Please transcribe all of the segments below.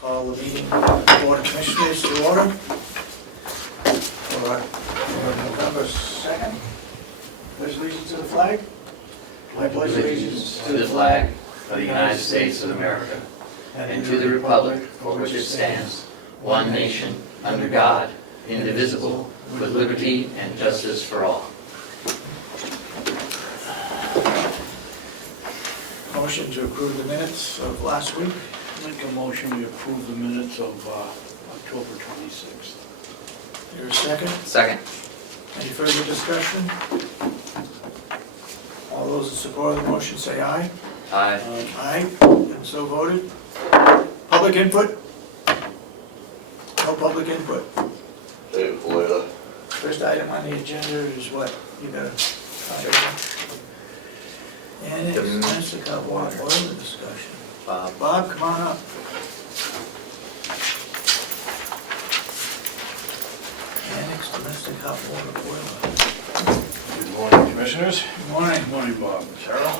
Call the meeting of the Board of Commissioners to order for November 2nd. Pledge allegiance to the flag. I pledge allegiance to the flag of the United States of America and to the republic for which it stands, one nation, under God, indivisible, with liberty and justice for all. Motion to approve the minutes of last week. Make a motion to approve the minutes of October 26th. Here a second. Second. Any further discussion? All those in support of the motion say aye. Aye. Aye, and so voted. Public input? No public input. First item on the agenda is what? You got and it's domestic hot water boiler discussion. Bob, come on up. Annex domestic hot water boiler. Good morning, Commissioners. Good morning. Good morning, Bob. Carroll?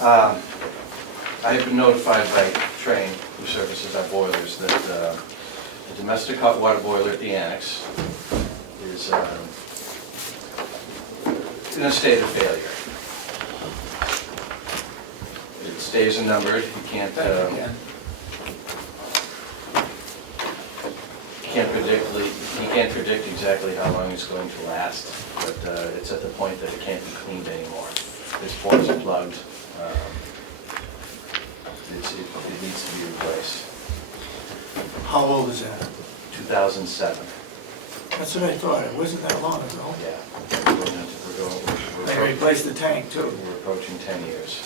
I have been notified by Train, who services our boilers, that the domestic hot water boiler at the annex is in a state of failure. Its days are numbered. You can't predict exactly how long it's going to last, but it's at the point that it can't be cleaned anymore. Its pores are plugged. It needs to be replaced. How old is that? 2007. That's what I thought. It wasn't that long ago. Yeah. They replaced the tank too. We're approaching 10 years.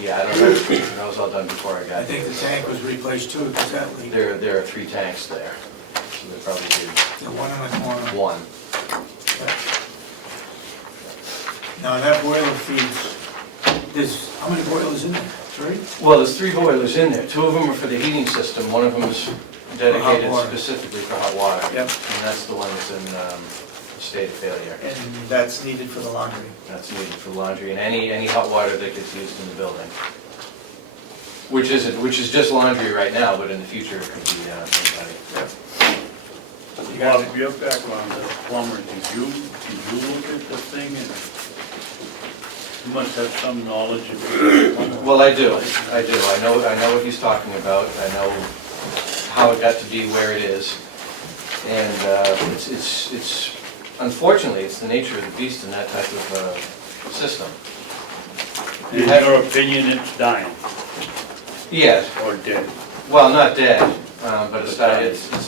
Yeah, I don't know. That was all done before I got I think here. the tank was replaced too, because that leaked. There are 3 tanks there, so they probably do The one in the corner. one. Now that boiler feeds, how many boilers in there? 3? Well, there's 3 boilers in there. 2 of them are for the heating system. One of them is dedicated water. specifically for hot water. Yep. And that's the one that's in a state of failure. And that's needed for the laundry. That's needed for laundry and any hot water that gets used in the building. Which is just laundry right now, but in the future it could be anybody. Bob, your background as a plumber, did you look at the thing and you must have some knowledge of it? Well, I do. I know what he's talking about. I know how it got to be where it is. And it's unfortunately, it's the nature of the beast in that type of system. In your opinion, it's dying Yes. or dead? Well, not dead, but it's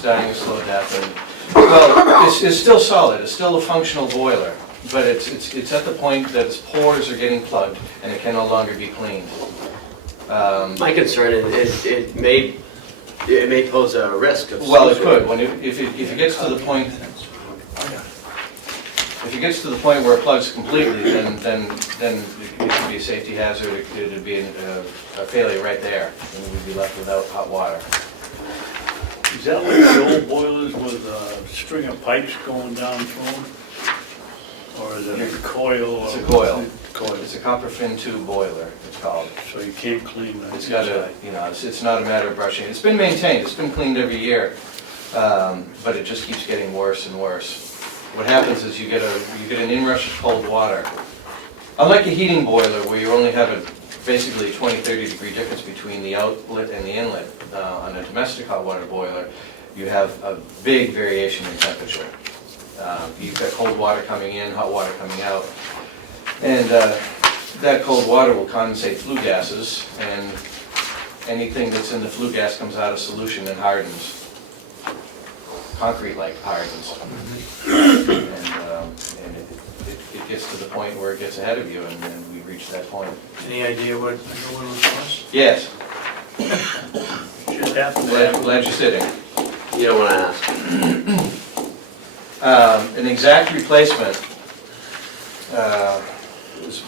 dying a slow death. And, well, it's still solid. It's still a functional boiler, but it's at the point that its pores are getting plugged and it can no longer be cleaned. My concern is it may pose a risk of. Well, it could. If it gets to the point. If it gets to the point where it plugs completely, then it could be a safety hazard. It would be a failure right there, and we'd be left without hot water. Is that like the old boilers with a string of pipes going down through them? Or is it a coil? It's a coil. It's a copper fin tube boiler, it's called. So you can't clean that? It's got it's not a matter of brushing. It's been maintained. It's been cleaned every year, but it just keeps getting worse and worse. What happens is you get an inrush of cold water. Unlike a heating boiler where you only have basically 20-30 degree difference between the outlet and the inlet, on a domestic hot water boiler, you have a big variation in temperature. You've got cold water coming in, hot water coming out, and that cold water will condensate flue gases, and anything that's in the flue gas comes out of solution and hardens. Concrete-like hardens. And it gets to the point where it gets ahead of you, and then we reach that point. Any idea what the boiler would cost? Yes. Should happen to have. Glad you're sitting. You don't want to ask. An exact replacement this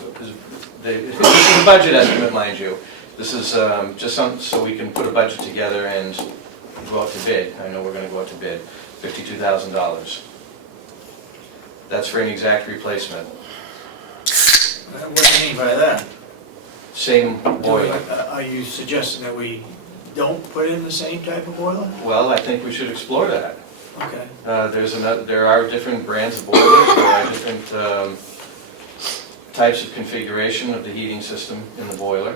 is a budget estimate, mind you. This is just so we can put a budget together and go out to bid. I know we're going to go out to bid. $52,000. That's for an exact replacement. What do you mean by that? Same boiler. Are you suggesting that we don't put in the same type of boiler? Well, I think we should explore that. Okay. There are different brands of boilers, there are different types of configuration of the heating system in the boiler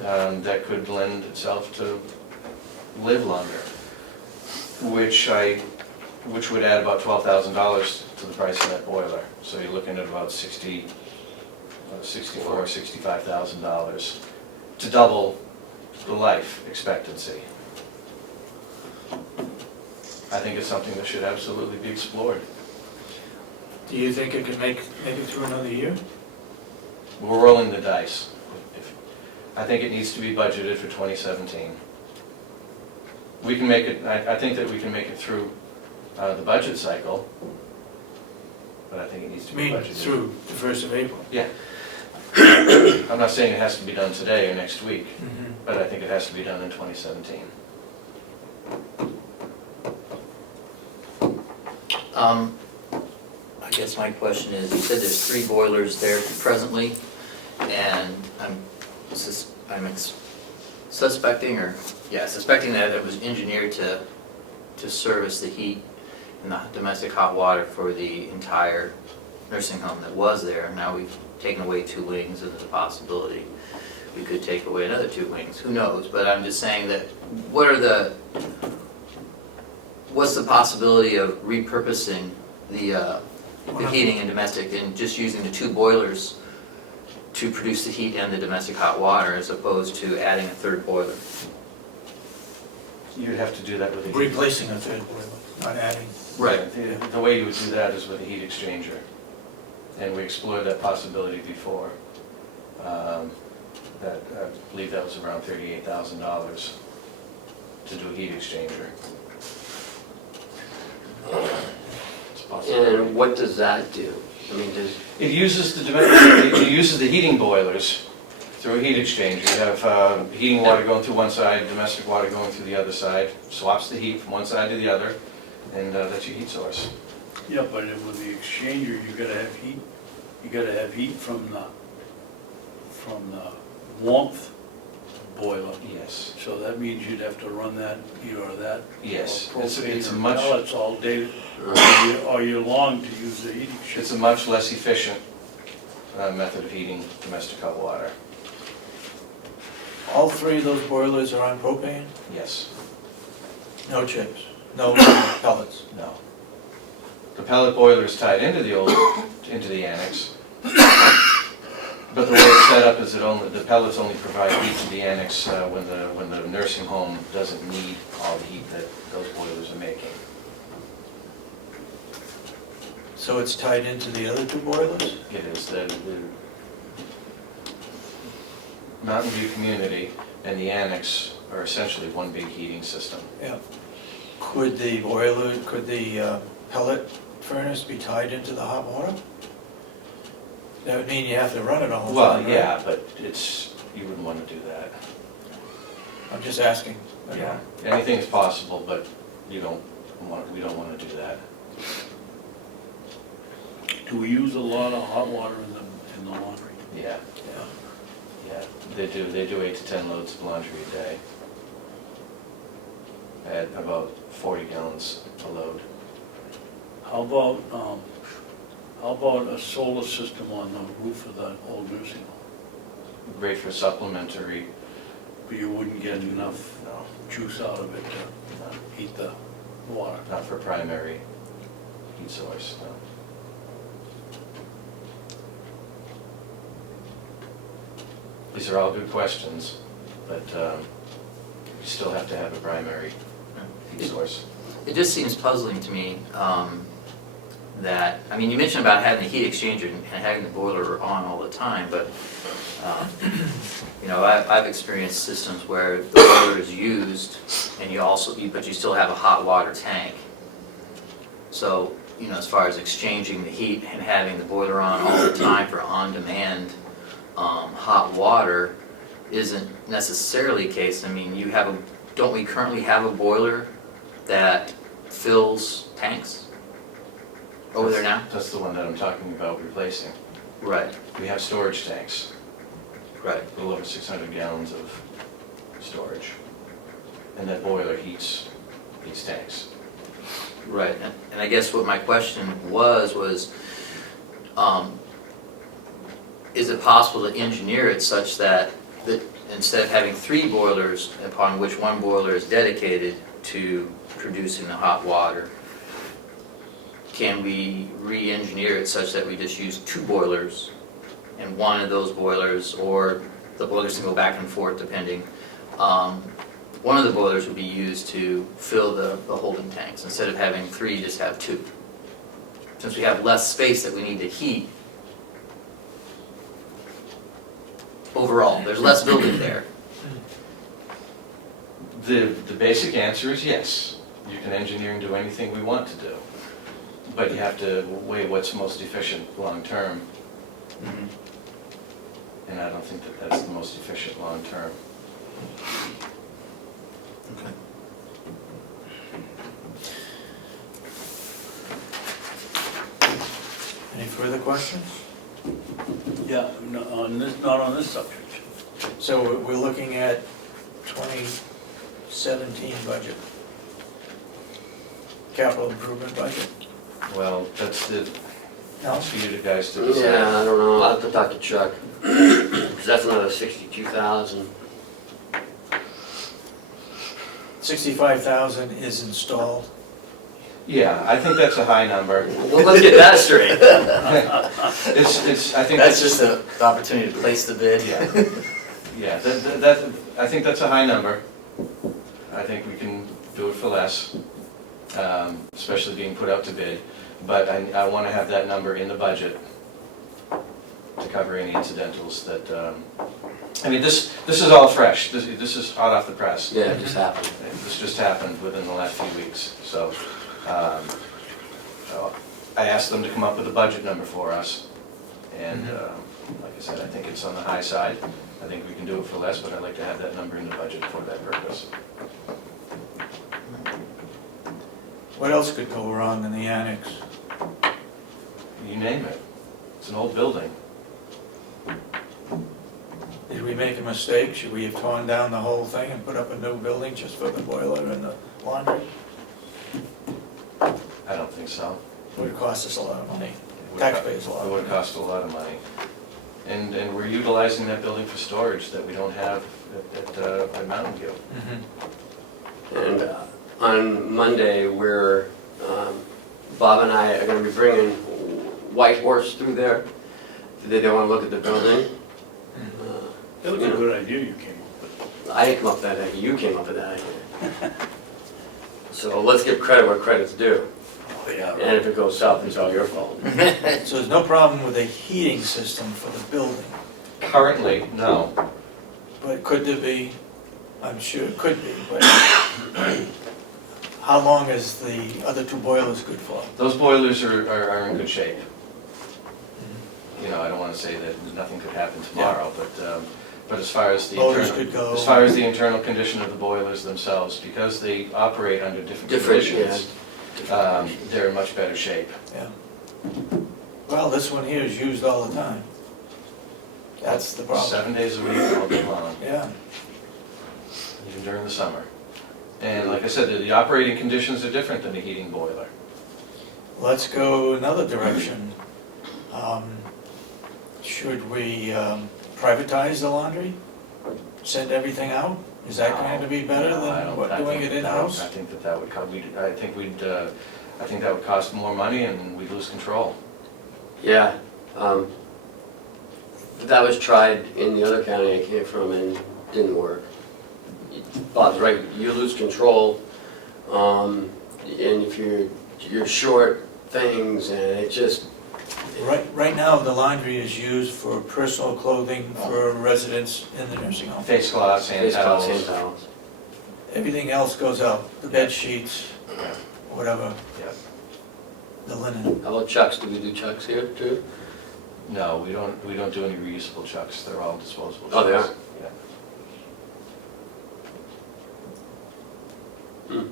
that could lend itself to live longer, which would add about $12,000 to the price of that boiler. So you're looking at about $65,000 to double the life expectancy. I think it's something that should absolutely be explored. Do you think it could make it through another year? We're rolling the dice. I think it needs to be budgeted for 2017. We can make it, I think that we can make it through the budget cycle, but I think it needs to I be mean, budgeted. through the 1st of April? Yeah. I'm not saying it has to be done today or next week, but I think it has to be done in 2017. I guess my question is, you said there's 3 boilers there presently, and I'm suspecting that it was engineered to service the heat and the domestic hot water for the entire nursing home that was there. Now we've taken away 2 wings, and there's a possibility we could take away another 2 wings. Who knows? But I'm just saying that what's the possibility of repurposing the heating and domestic and just using the 2 boilers to produce the heat and the domestic hot water as opposed to adding a 3rd boiler? You'd have to do that with a heat. Replacing a 3rd boiler, not adding. Right. The way you would do that is with a heat exchanger. And we explored that possibility before. I believe that was around $38,000 to do a heat exchanger. It's possible. And what does that do? I mean, It uses the heating boilers through a heat exchanger. You have heating water going through one side, domestic water going through the other side, swaps the heat from one side to the other, and that's your heat source. Yeah, but with the exchanger, you gotta have heat. You gotta have heat from the warmth boiler. Yes. So that means you'd have to run that, either that. Yes. Or It's propane a or much- pellets all day, all year long to use the heat exchanger. It's a much less efficient method of heating domestic hot water. All 3 of those boilers are on propane? Yes. No chips? No pellets? No. The pellet boiler is tied into the annex, but the way it's set up is the pellets only provide heat to the annex when the nursing home doesn't need all the heat that those boilers are making. So it's tied into the other 2 boilers? It is the Mountain View community and the annex are essentially one big heating system. Yeah. Could the pellet furnace be tied into the hot water? That would mean you have to run it all the Well, time, right? yeah, but you wouldn't want to do that. I'm just asking. Yeah, anything's possible, but we don't want to do that. Do we use a lot of hot water in the laundry? Yeah, they do 8 to 10 loads of laundry a day at about 40 gallons a load. How about a solar system on the roof of the old nursing home? Great for supplementary. But you wouldn't get enough No, juice out of it to heat the water. not for primary heat source, no. These are all good questions, but you still have to have a primary heat source. it just seems puzzling to me that, I mean, you mentioned about having the heat exchanger and having the boiler on all the time, but, you know, I've experienced systems where the boiler is used and but you still have a hot water tank. So, you know, as far as exchanging the heat and having the boiler on all the time for on-demand hot water isn't necessarily the case. I mean, don't we currently have a boiler that fills tanks over there now? That's the one that I'm talking about replacing. Right, We have storage tanks, right. a little over 600 gallons of storage. and that boiler heats these tanks. Right, and I guess what my question was, is it possible to engineer it such that instead of having 3 boilers, upon which one boiler is dedicated to producing the hot water, can we re-engineer it such that we just use 2 boilers, and one of those boilers, or the boilers can go back and forth depending, one of the boilers would be used to fill the holding tanks, instead of having 3, just have 2. Since we have less space that we need to heat, overall, there's less building there. The basic answer is yes. You can engineer and do anything we want to do. But you have to weigh what's most efficient long-term. And I don't think that that's the most efficient long-term. Okay. Any further questions? Yeah, not on this subject. So we're looking at 2017 budget. Capital improvement budget. Well, that's No? for you guys to decide. Yeah, I don't know, I'll have to talk to Chuck, because that's another 62,000. 65,000 is installed. Yeah, I think that's a high number. Well, let's get that straight. I think That's just the opportunity to place the bid. Yeah, I think that's a high number. I think we can do it for less, especially being put out to bid. But I want to have that number in the budget to cover any incidentals that, I mean, this is all fresh. This is hot off the press. Yeah, it just happened. This just happened within the last few weeks. So I asked them to come up with a budget number for us. And like I said, I think it's on the high side. I think we can do it for less, but I'd like to have that number in the budget for that purpose. What else could go wrong in the annex? You name it. It's an old building. Did we make a mistake? Should we have torn down the whole thing and put up a new building just for the boiler and the laundry? I don't think so. It would cost us a lot of money. It would Taxpayers a co- lot It of would money. cost a lot of money. And we're utilizing that building for storage that we don't have at Mountain View. Mhm. And on Monday, Bob and I are gonna be bringing White Horse through there. They wanna look at the building. That was a good idea you came up with. I didn't come up with that idea, you came up with that idea. So let's give credit where credit's due. Oh, yeah, And if it goes south, it's all your fault. So there's no problem with a heating system for the building, Currently, no. but could there be? I'm sure it could be, but how long is the other 2 boilers good for? Those boilers are in good shape. You know, I don't want to say that nothing could happen tomorrow, but as far as the Motors could go. as far as the internal condition of the boilers themselves, because they operate under different conditions, they're in much better shape. Yeah. Well, this one here is used all the time. That's the problem. 7 days a week, all day long, Yeah. even during the summer. And like I said, the operating conditions are different than a heating boiler. Let's go another direction. Should we privatize the laundry? Send everything out? Is that going to be better No, I than don't- what, I doing think- it in-house? I think that would I think that would cost more money and we'd lose control. Yeah, that was tried in the other county I came from and didn't work. Bob's right, you lose control, and if you're short things and it just, Right now, the laundry is used for personal clothing for residents in the nursing home. Face cloths, hand it's towels. hand towels. Everything else goes out, the bed sheets, Yeah, whatever, yeah. the linen. How about chucks, do we do chucks here too? No, we don't do any reusable chucks, they're all disposable chucks. Oh, they are? Yeah.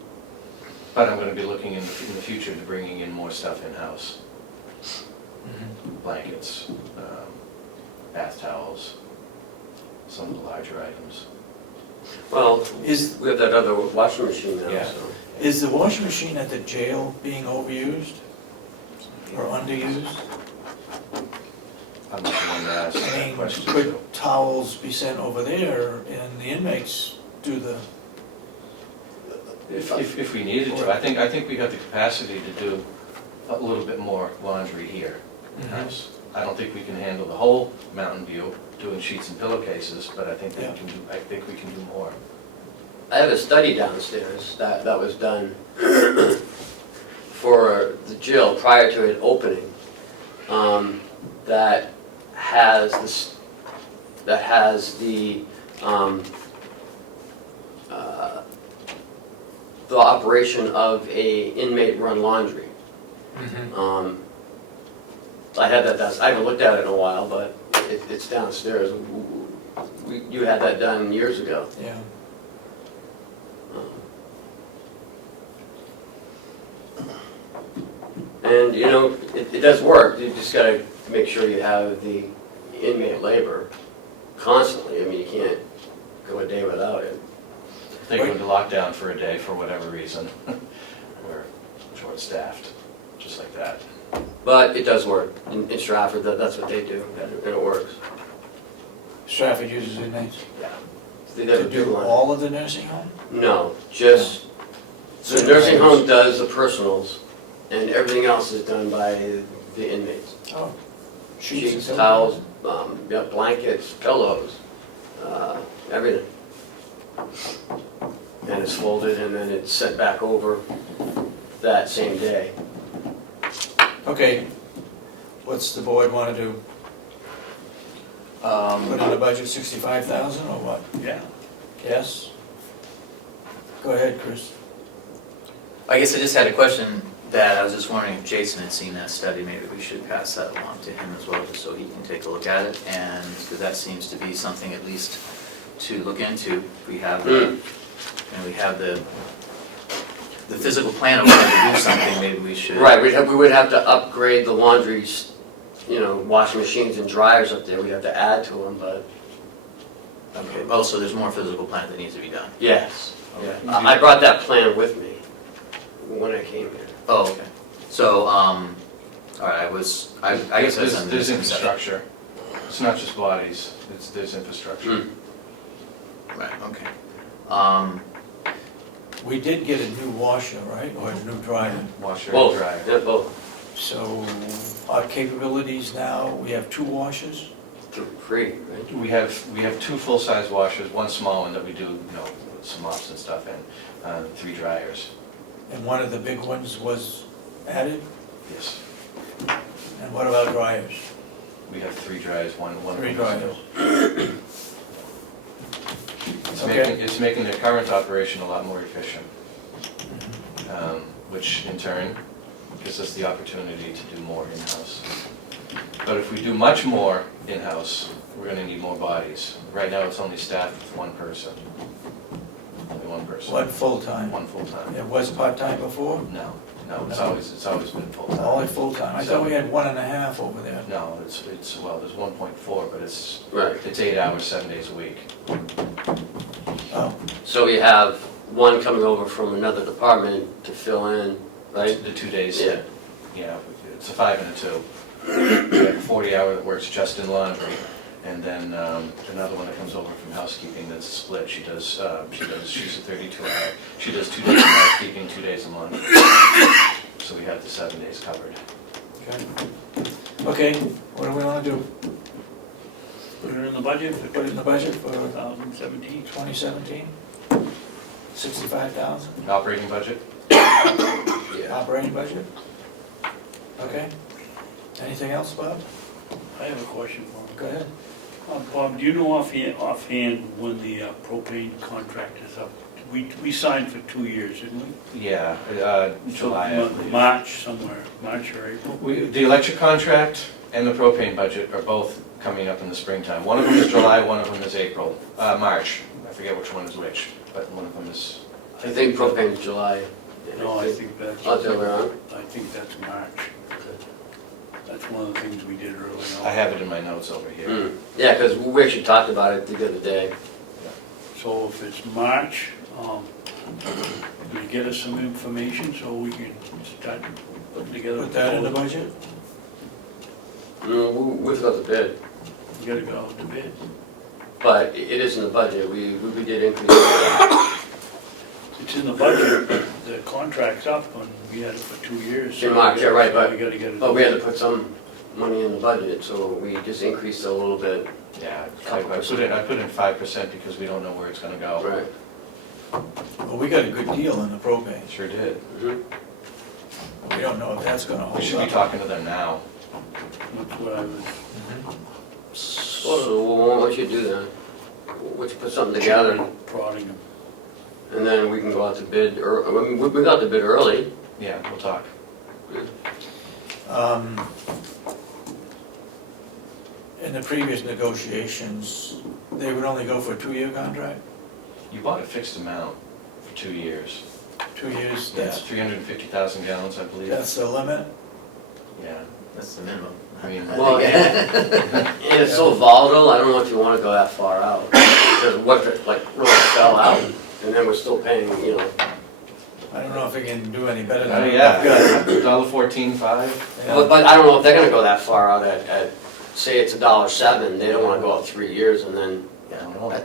But I'm gonna be looking in the future to bringing in more stuff in-house. Well, Is, we have that other washing machine now, Yeah. so. is the washing machine at the jail being overused or underused? I'm not the one to ask I that mean, question. could towels be sent over there and the inmates do the, If we needed to, I think we have the capacity to do a little bit more laundry here in-house. I don't think we can handle the whole Mountain View doing sheets and pillowcases, but I think we Yeah. can do, I think we can do more. I have a study downstairs that was done for the jail prior to it opening, that has this, that has the operation of a inmate-run laundry. I had that, I haven't looked at it in a while, but it's downstairs. You had that done years ago. yeah. And, you know, it does work, you just gotta make sure you have the inmate labor constantly. I mean, you can't go a day without it. They go into lockdown for a day for whatever reason. We're short-staffed, just like that. But it does work. In Stratford, that's what they do, and it works. Stratford uses inmates Yeah. They to do do one. all of the nursing home? No, just, the nursing home does the personals, and everything else is done by the inmates. Oh. Sheets, and towels, yeah, blankets, pillows, everything. And it's folded and then it's sent back over that same day. Okay, what's the board want to do? Put in the budget 65,000 or what? Yeah. Yes? Go ahead, Chris. I guess I just had a question that I was just wondering if Jason had seen that study, maybe we should pass that along to him as well, just so he can take a look at it, and, because that seems to be something at least to look into. We have the, and we have the physical plan of wanting to do something, maybe we should. Right, we would have to upgrade the laundry, you know, washing machines and dryers up there, we'd have to add to them, but Okay, oh, so there's more physical plan that needs to be done. yes. Yeah. Okay. I brought that plan with me when I came here. Oh, okay. So, all right, I guess I was under the There's misconception. infrastructure. It's not just bodies, there's infrastructure. Right, okay. We did get a new washer, right, or a new dryer? Washer and Both, dryer. yeah, both. So our capabilities now, we have 2 washers? Free, right? We have 2 full-size washers, 1 small one that we do, you know, some mops and stuff in, 3 dryers. And one of the big ones was added? Yes. And what about dryers? We have 3 dryers, one. 3 dryers. It's Okay. making the current operation a lot more efficient, which in turn gives us the opportunity to do more in-house. But if we do much more in-house, we're gonna need more bodies. Right now, it's only staffed with 1 person. Only 1 person. One full-time? 1 full-time. It was part-time before? No, it's No. always been full-time. Only full-time? I thought we had 1.5 over there. No, well, there's 1.4, but it's Right. 8 hours, 7 days a week. Oh, So we have one coming over from another department to fill in, right? The 2 days. Yeah. Yeah, it's a 5 and a 2. We have a 40-hour that works just in laundry, and then another one that comes over from housekeeping that's split. She's a 32-hour. She does 2 days in housekeeping, 2 days in laundry. So we have the 7 days covered. okay. Okay, what do we want to do? Put it in the budget for Put it in the budget for 2017. 2017? 65,000? Operating budget? Yeah. Operating budget? Okay. Anything else, Bob? I have a question for him. Go ahead. Bob, do you know offhand when the propane contract is up? We signed for 2 years, didn't we? Yeah, July, I believe. March somewhere, March or April? The electric contract and the propane budget are both coming up in the springtime. One of them is July, one of them is April, March. I forget which one is which, but one of them is, I think propane's July. No, I think that's, Oh, the other way around? I think that's March. That's one of the things we did early on. I have it in my notes over here. Yeah, because we actually talked about it the other day. So So if it's March, will you get us some information so we can start putting together? Put that in the budget? No, we've got the bid, You gotta go out to bid. but it is in the budget, we did increase it. It's in the budget, but the contract's up and we had it for 2 years. In March, yeah, right, So we gotta get it. But we had to put some money in the budget, so we just increased it a little bit. Yeah, I put in 5% because we don't know where it's gonna go. Right. Well, we got a good deal on the propane. Sure did. Mhm. We don't know if that's gonna hold We should be up. talking to them now. That's what I was, So why don't you do that? Why don't you put something together, prodding them. and then we can go out to bid, I mean, we got the bid early. Yeah, we'll talk. In the previous negotiations, they would only go for a 2-year contract? You bought a fixed amount for 2 years. 2 years, That's 350,000 gallons, I believe. that's the limit? Yeah, That's the minimum. I mean, Well, and it's so volatile, I don't know if you wanna go that far out. Because what if it like really fell out, and then we're still paying, you know. I don't know if we can do any better than oh that. yeah, $1.14.5. But I don't know if they're gonna go that far out at, say it's $1.07, they don't wanna go out 3 years and then, Yeah,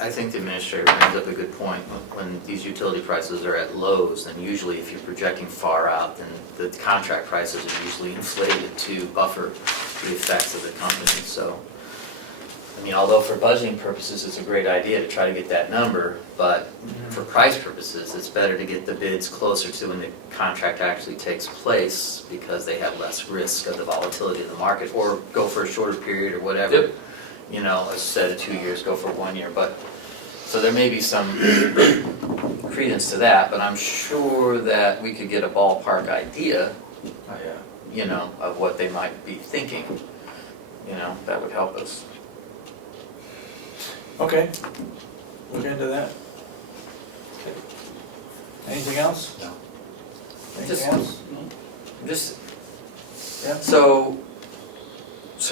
I think the administrator brings up a good point. When these utility prices are at lows, then usually if you're projecting far out, then the contract prices are usually inflated to buffer the effects of the company. So, I mean, although for budgeting purposes, it's a great idea to try to get that number, but for price purposes, it's better to get the bids closer to when the contract actually takes place because they have less risk of the volatility of the market, or go for a shorter period or whatever. Yep. You know, instead of 2 years, go for 1 year, but, so there may be some credence to that, but I'm sure that we could get a ballpark idea, Oh, yeah. you know, of what they might be thinking, you know, that would help us. Okay, look into that. Anything else? No. Just- Anything else? Just, Yeah. so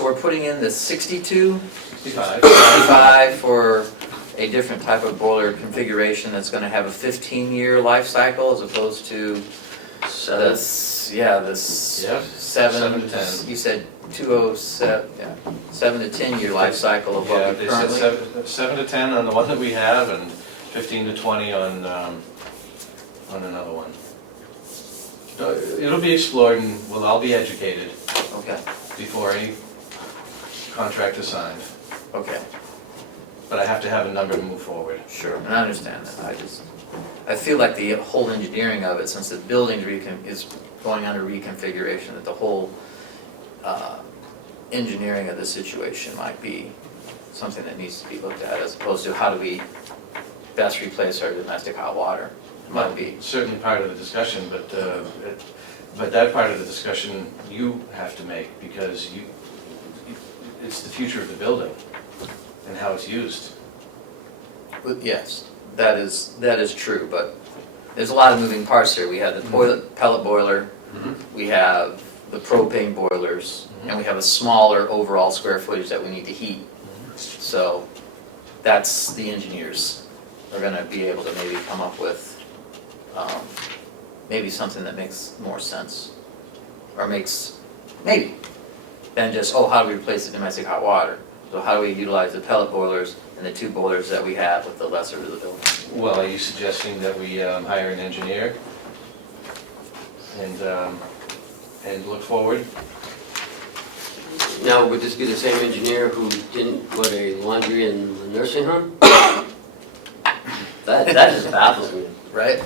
we're putting in the 62, 65. 65 for a different type of boiler configuration that's gonna have a 15-year life cycle as opposed to seven. this, yeah, this Yep, 7 to 10. You said 207, yeah, 7 to 10-year life cycle of Yeah, what we they said currently. 7 to 10 on the one that we have and 15 to 20 on another one. It'll be explored and we'll all be educated Okay, before any contract is signed. okay, But I have to have a number to move forward. sure, and I understand that, I feel like the whole engineering of it, since the building is going under reconfiguration, that the whole engineering of the situation might be something that needs to be looked at, as opposed to how do we best replace our domestic hot water. It might be, Certainly part of the discussion, but that part of the discussion you have to make because it's the future of the building and how it's used. yes, that is true, but there's a lot of moving parts here. We have the pellet boiler, we have the propane boilers, and we have a smaller overall square footage that we need to heat. So that's the engineers are gonna be able to maybe come up with maybe something that makes more sense. Or makes, maybe, than just, oh, how do we replace the domestic hot water? So how do we utilize the pellet boilers and the 2 boilers that we have with the lesser of the building? Well, are you suggesting that we hire an engineer and look forward? Now, would this be the same engineer who didn't put a laundry in the nursing home? That just baffles me. Right?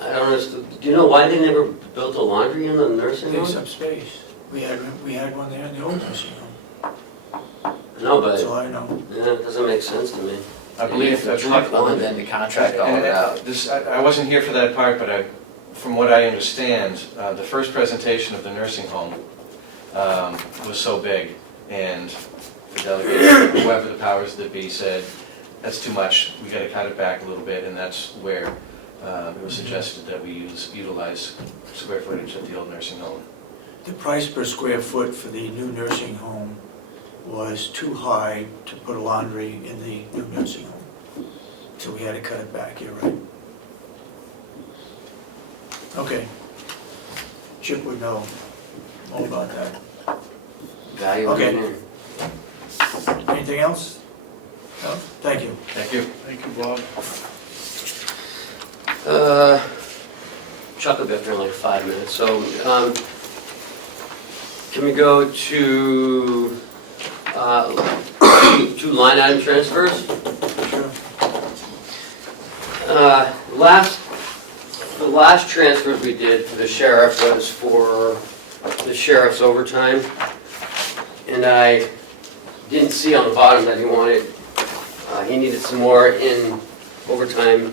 I don't understand, do you know why they never built a laundry in the nursing Take home? some space. We had one there in the old nursing home. No, That's but, all I know. yeah, it doesn't make sense to me. I believe that's Truck Other laundry. than to contract all of it out. I wasn't here for that part, but from what I understand, the first presentation of the nursing home was so big, and the delegate, whoever the powers that be, said, that's too much, we gotta cut it back a little bit, and that's where it was suggested that we utilize square footage at the old nursing home. The price per square foot for the new nursing home was too high to put a laundry in the new nursing home. So we had to cut it back, you're right. Okay. Chip would know all about that. Value Okay. engineering. Anything else? No? Thank you. Thank you. Thank you, Bob. Chuck will be up here in like 5 minutes, so, can we go to, two line item transfers? Sure. The last transfers we did for the sheriff was for the sheriff's overtime. And I didn't see on the bottom that he needed some more in overtime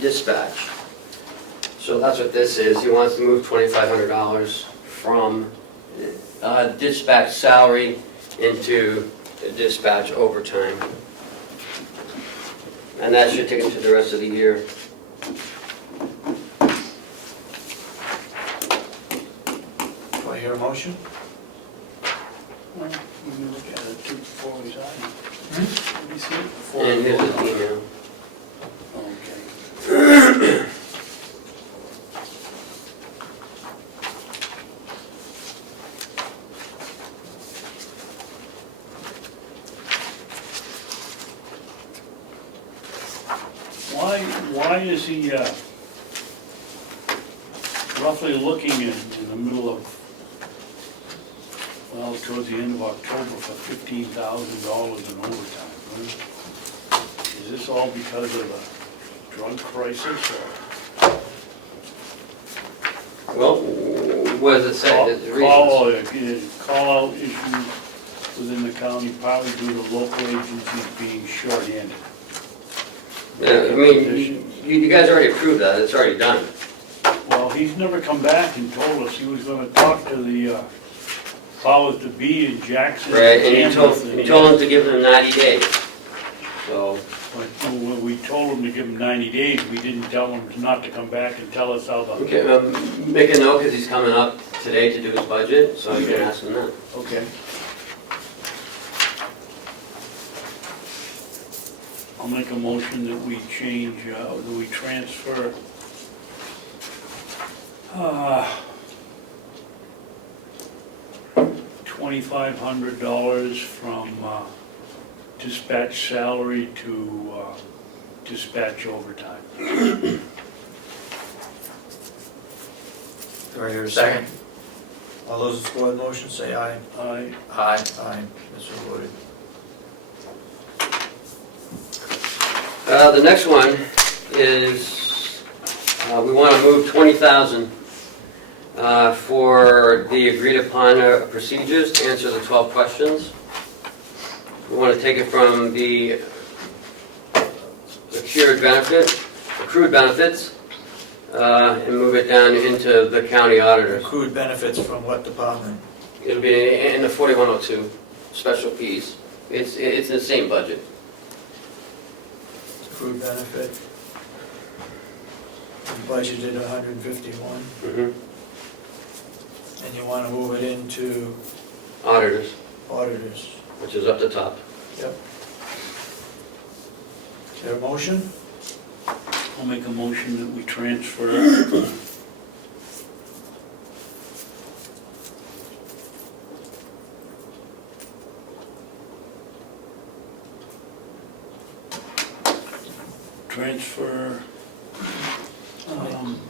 dispatch. So that's what this is. He wants to move $2,500 from dispatch salary into dispatch overtime. And that should take him to the rest of the year. Do I hear a motion? Well, we can look at it too before we sign. Let me see it before. And we here's vote on his it. email. Okay. Why is he roughly looking in the middle of, well, towards the end of October for $15,000 in overtime? Huh? Is this all because of the drug crisis or? Well, what does it say? The reasons? Call out issues within the county, probably due to local agencies being short-handed. Yeah, I mean, you guys already approved that, it's already done. Well, he's never come back and told us he was gonna talk to the powers to be in Jackson. Right, and you told him to give them 90 days. So, But when we told him to give him 90 days, we didn't tell him not to come back and tell us how the, okay, make a note because he's coming up today to do his budget, so you can ask him that. okay. I'll make a motion that we change, that we transfer $2,500 from dispatch salary to dispatch overtime. Do I hear a second? All those in support of the motion say aye. Aye. Aye. Aye. So voted. The next one is, we want to move 20,000 for the agreed upon procedures to answer the 12 questions. We want to take it from the accrued benefits, and move it down into the county auditors. Accrued benefits from what department? It'll be in the 4102 special piece. It's in the same budget. Accrued benefit. You budgeted 151, Mhm. and you want to move it into Auditors, auditors. which is up the top. Yep. Is there a motion? I'll make a motion that we transfer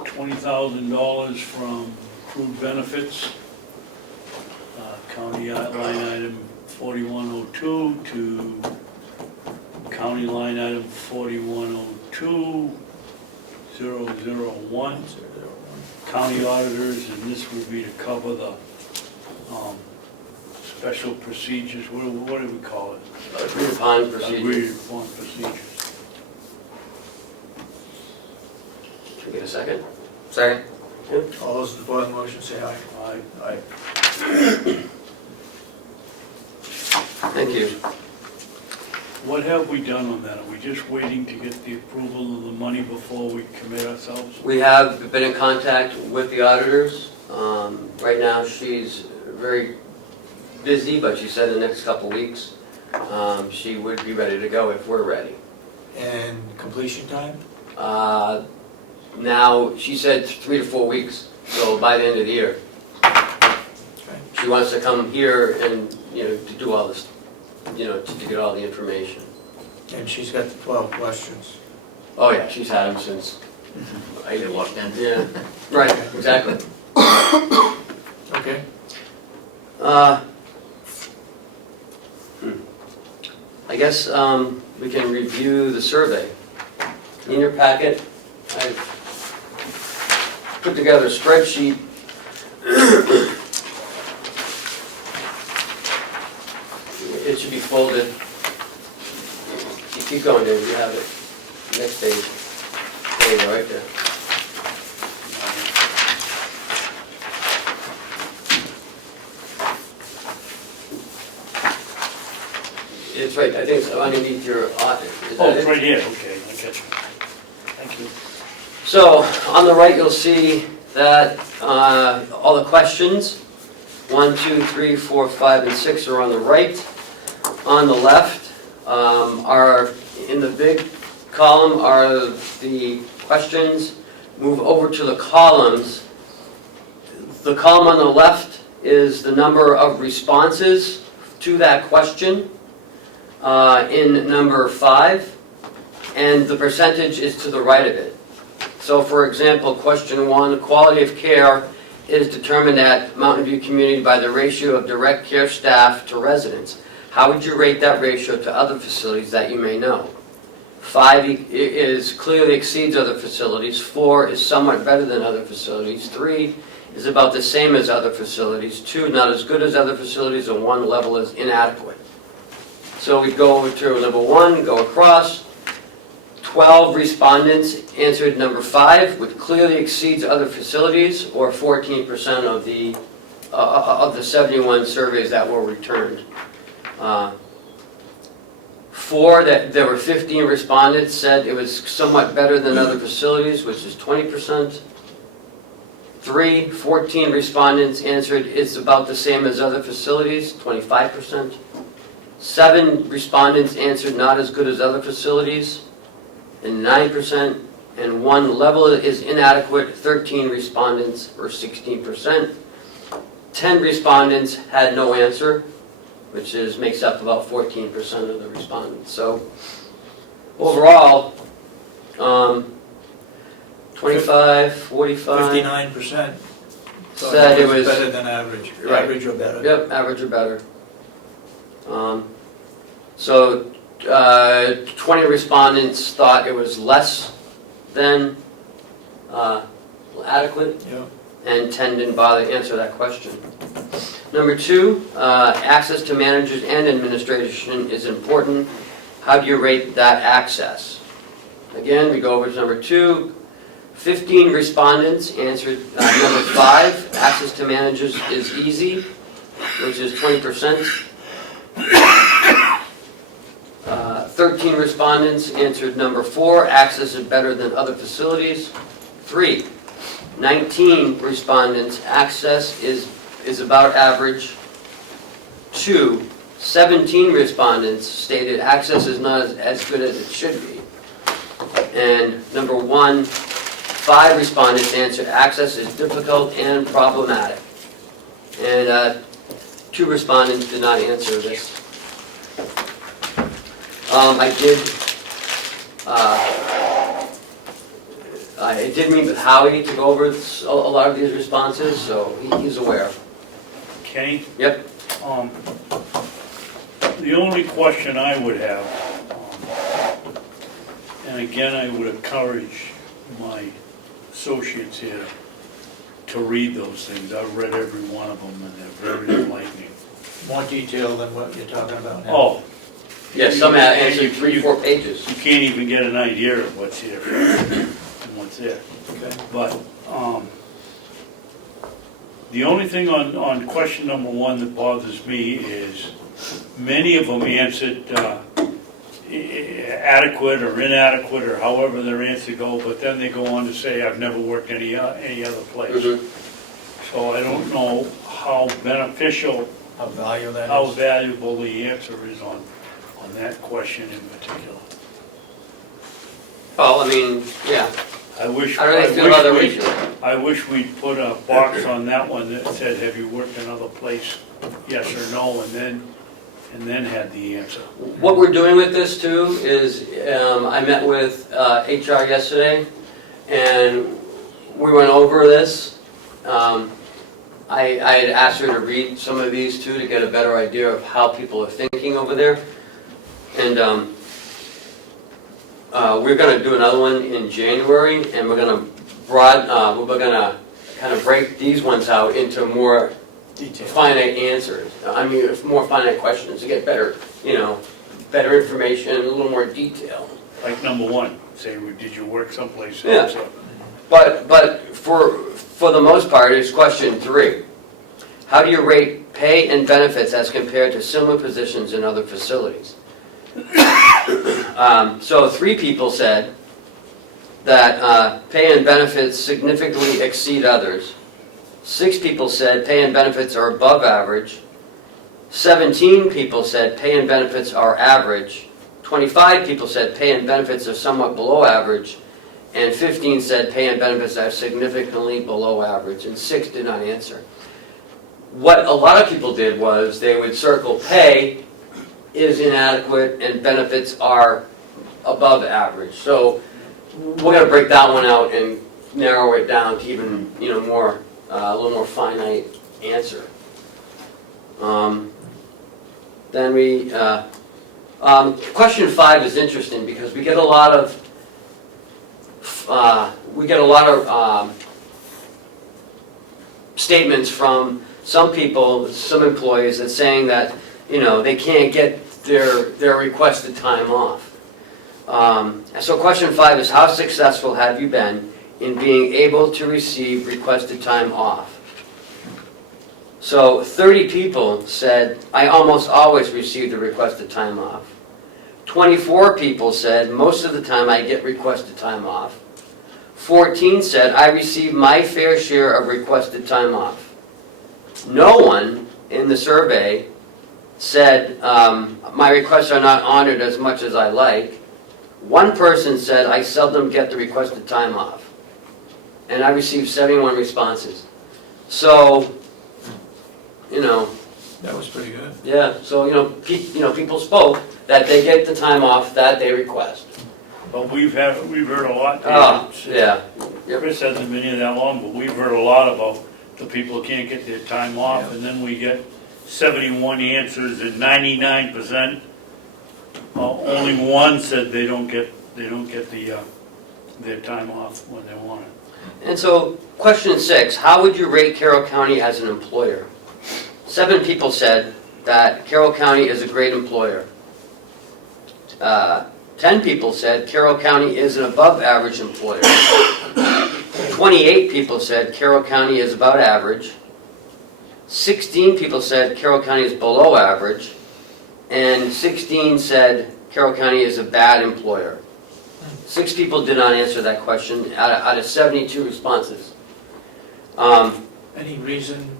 $20,000 from accrued benefits, county line item 4102 to county line item 4102-001, county auditors, and this would be to cover the special procedures, what do we call it? Agreed upon procedure. Agreed upon procedures. Can we get a second? Second? All those in support of the motion say aye. Aye. Aye. Thank you. What have we done on that? Are we just waiting to get the approval of the money before we commit ourselves? We have been in contact with the auditors. Right now, she's very busy, but she said in the next couple weeks, she would be ready to go if we're ready. And completion time? Now, she said 3 to 4 weeks, so by the end of the year. Okay. She wants to come here and, to do all this, to get all the information. And she's got the 12 questions. Oh, yeah, she's had them since. They walked in. Yeah, right, exactly. Okay. I guess we can review the survey. In your packet, I put together a spreadsheet. It should be folded. You keep going, Dave, you have it. Next page. There you go, right there. It's right, I think it's underneath your audit. Is that Oh, it? it's right here, okay, I got you. Thank you. So, on the right, you'll see that all the questions, 1, 2, 3, 4, 5, and 6 are on the right. On the left are, in the big column, are the questions. Move over to the columns. The column on the left is the number of responses to that question in number 5, and the percentage is to the right of it. So for example, question 1, quality of care is determined at Mountain View Community by the ratio of direct care staff to residents. How would you rate that ratio to other facilities that you may know? 5 is clearly exceeds other facilities. 4 is somewhat better than other facilities. 3 is about the same as other facilities. 2, not as good as other facilities, and 1 level is inadequate. So we go over to number 1, go across. 12 respondents answered number 5, which clearly exceeds other facilities, or 14% of the 71 surveys that were returned. 4, that there were 15 respondents said it was somewhat better than other facilities, which is 20%. 3, 14 respondents answered it's about the same as other facilities, 25%. 7 respondents answered not as good as other facilities, and 9%, and 1 level is inadequate, 13 respondents, or 16%. 10 respondents had no answer, which makes up about 14% of the respondents. So overall, 25, 45, 59%. said it was better than average. Right. Average or better. Yep, average or better. So 20 respondents thought it was less than adequate, Yeah. and 10 didn't bother to answer that question. Number 2, access to managers and administration is important. How do you rate that access? Again, we go over to number 2. 15 respondents answered number 5, access to managers is easy, which is 20%. 13 respondents answered number 4, access is better than other facilities. 3, 19 respondents, access is about average. 2, 17 respondents stated access is not as good as it should be. And number 1, 5 respondents answered access is difficult and problematic. And 2 respondents did not answer this. I did meet with Howie to go over a lot of these responses, so he's aware. Kenny? Yep. The only question I would have, and again, I would encourage my associates here to read those things. I've read every one of them, and they're very enlightening. More detail than what you're talking about now. Oh, Yes, some have answered 3-4 pages. you can't even get an idea of what's here and what's there. Okay. But the only thing on question number 1 that bothers me is many of them answered adequate or inadequate or however their answer go, but then they go on to say, I've never worked any other place. Mm-hmm. So I don't know how beneficial, How valuable that is. how valuable the answer is on that question in particular. Well, I mean, yeah, I wish, how do they feel about the we'd- ratio? I wish we'd put a box on that one that said, have you worked another place? Yes or no, and then had the answer. What we're doing with this too is, I met with HR yesterday, and we went over this. I had asked her to read some of these too, to get a better idea of how people are thinking over there. And we're gonna do another one in January, and we're gonna kind of break these ones out into more Detail. finite answers. I mean, more finite questions to get better, better information, a little more detail. Like number one, say, did you work someplace Yeah. else? But for the most part, it's question 3. How do you rate pay and benefits as compared to similar positions in other facilities? So 3 people said that pay and benefits significantly exceed others. 6 people said pay and benefits are above average. 17 people said pay and benefits are average. 25 people said pay and benefits are somewhat below average. And 15 said pay and benefits are significantly below average, and 6 did not answer. What a lot of people did was they would circle pay is inadequate and benefits are above average. So we're going to break that one out and narrow it down to even more a little more finite answer. Then we question 5 is interesting because we get a lot of statements from some people, some employees, that's saying that they can't get their requested time off. So question 5 is, how successful have you been in being able to receive requested time off? So 30 people said, I almost always receive the requested time off. 24 people said, most of the time I get requested time off. 14 said, I receive my fair share of requested time off. No one in the survey said, my requests are not honored as much as I like. One person said, I seldom get the requested time off. And I received 71 responses. So, That was pretty good. yeah, so, people spoke that they get the time off that they request. But we've heard a lot. Yeah. Chris hasn't been here that long, but we've heard a lot about the people who can't get their time off, and then we get 71 answers and 99%. Only one said they don't get their time off when they want it. And so, question 6, how would you rate Carroll County as an employer? 7 people said that Carroll County is a great employer. 10 people said Carroll County is an above average employer. 28 people said Carroll County is about average. 16 people said Carroll County is below average. And 16 said Carroll County is a bad employer. 6 people did not answer that question out of 72 responses. Any reason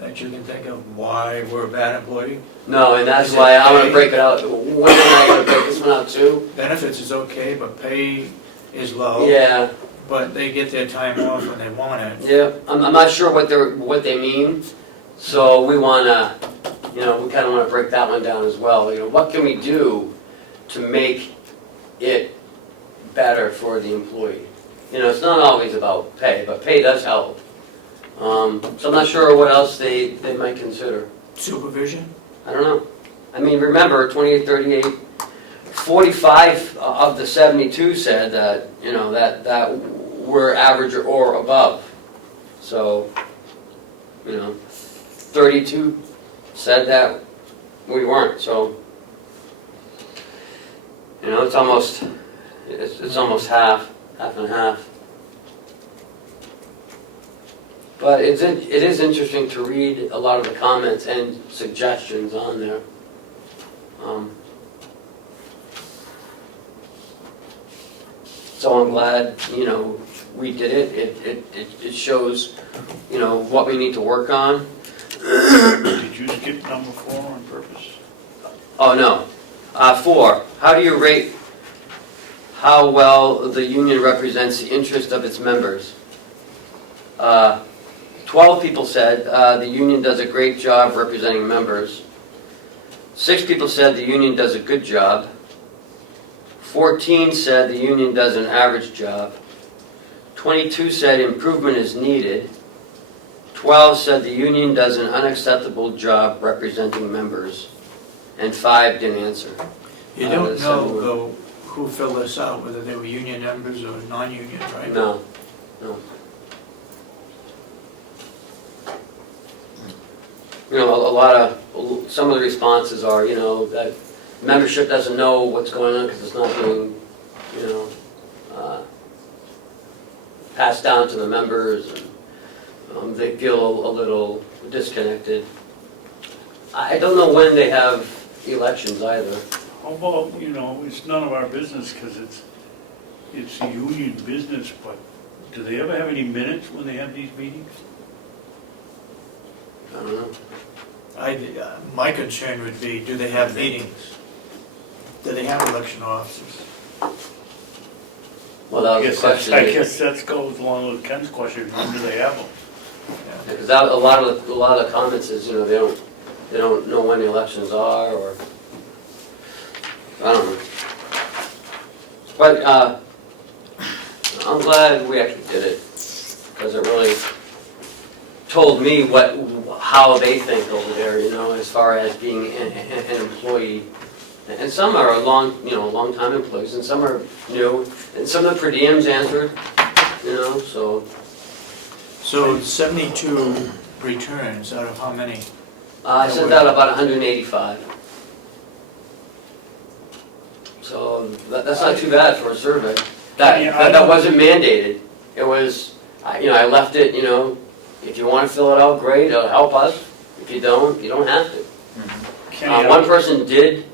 that you can think of why we're a bad employee? No, and that's Is it why I want to pay? break it out. When am I going to break this one out too? Benefits is okay, but pay is low. Yeah, But they get their time off when they want it. yeah. I'm not sure what they mean. So we want to, we kind of want to break that one down as well. What can we do to make it better for the employee? It's not always about pay, but pay does help. So I'm not sure what else they might consider. Supervision? I don't know. I mean, remember, 28, 38, 45 of the 72 said that, that we're average or above. So, 32 said that we weren't. So, it's almost half and half. But it is interesting to read a lot of the comments and suggestions on there. So I'm glad, we did it. It shows, what we need to work on. Did you skip number 4 on purpose? Oh, no. 4, how do you rate how well the union represents the interest of its members. 12 people said the union does a great job representing members. 6 people said the union does a good job. 14 said the union does an average job. 22 said improvement is needed. 12 said the union does an unacceptable job representing members. And 5 didn't answer. You don't know, though, who filled this out, whether they were union members or non-union, right? No, no. You know, some of the responses are, you know, that membership doesn't know what's going on because it's not being, you know, passed down to the members, and they feel a little disconnected. I don't know when they have elections either. How about, you know, it's none of our business because it's a union business, but do they ever have any minutes when they have these meetings? I don't know. My concern would be, do they have meetings? Do they have election officers? Well, that was the question. I guess that goes along with Ken's question, when do they have them? Because a lot of the comments is, you know, they don't know when the elections are, or I don't know. But I'm glad we actually did it, because it really told me how they think over there, you know, as far as being an employee. And some are long-time employees, and some are new, and some of the per diems answered, you know, so. So 72 returns out of how many? I sent out about 185. So that's not too bad for a survey. That wasn't mandated. It was, you know, I left it, you know, if you want to fill it out, great, it'll help us. If you don't, you don't have to. One person did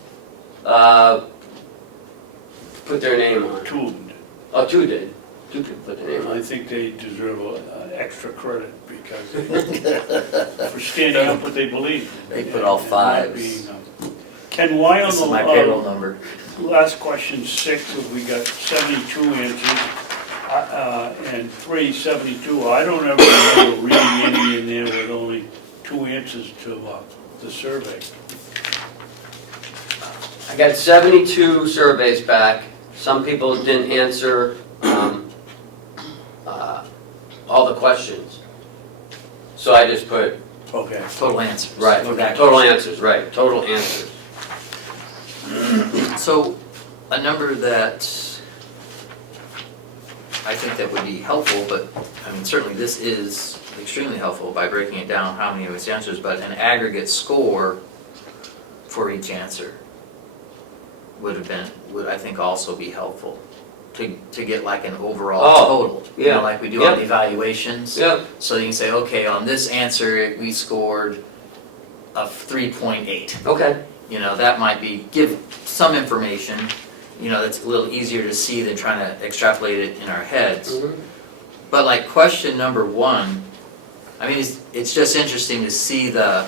put their name on it. 2. Oh, 2 did. 2 people put their name on I it. think they deserve extra credit because for standing up what they believe. They put all and not 5s. being, Ken, why on This is the my payroll number. last question 6, we got 72 answers, and 3, 72. I don't ever remember reading any in there with only 2 answers to the survey. I got 72 surveys back. Some people didn't answer all the questions. So I just put, Okay. Total answers. right, Okay. total answers, right, total answers. So, a number that I think that would be helpful, but, I mean, certainly this is extremely helpful by breaking it down, how many of its answers, but an aggregate score for each answer would I think also be helpful to get like an overall total. You know, yeah. like we do on the evaluations. Yep, So you can say, okay, on this answer, we scored a 3.8. okay, You know, that might give some information, you know, that's a little easier to see than trying to extrapolate it in our heads. mhm, But like question number 1, I mean, it's just interesting to see the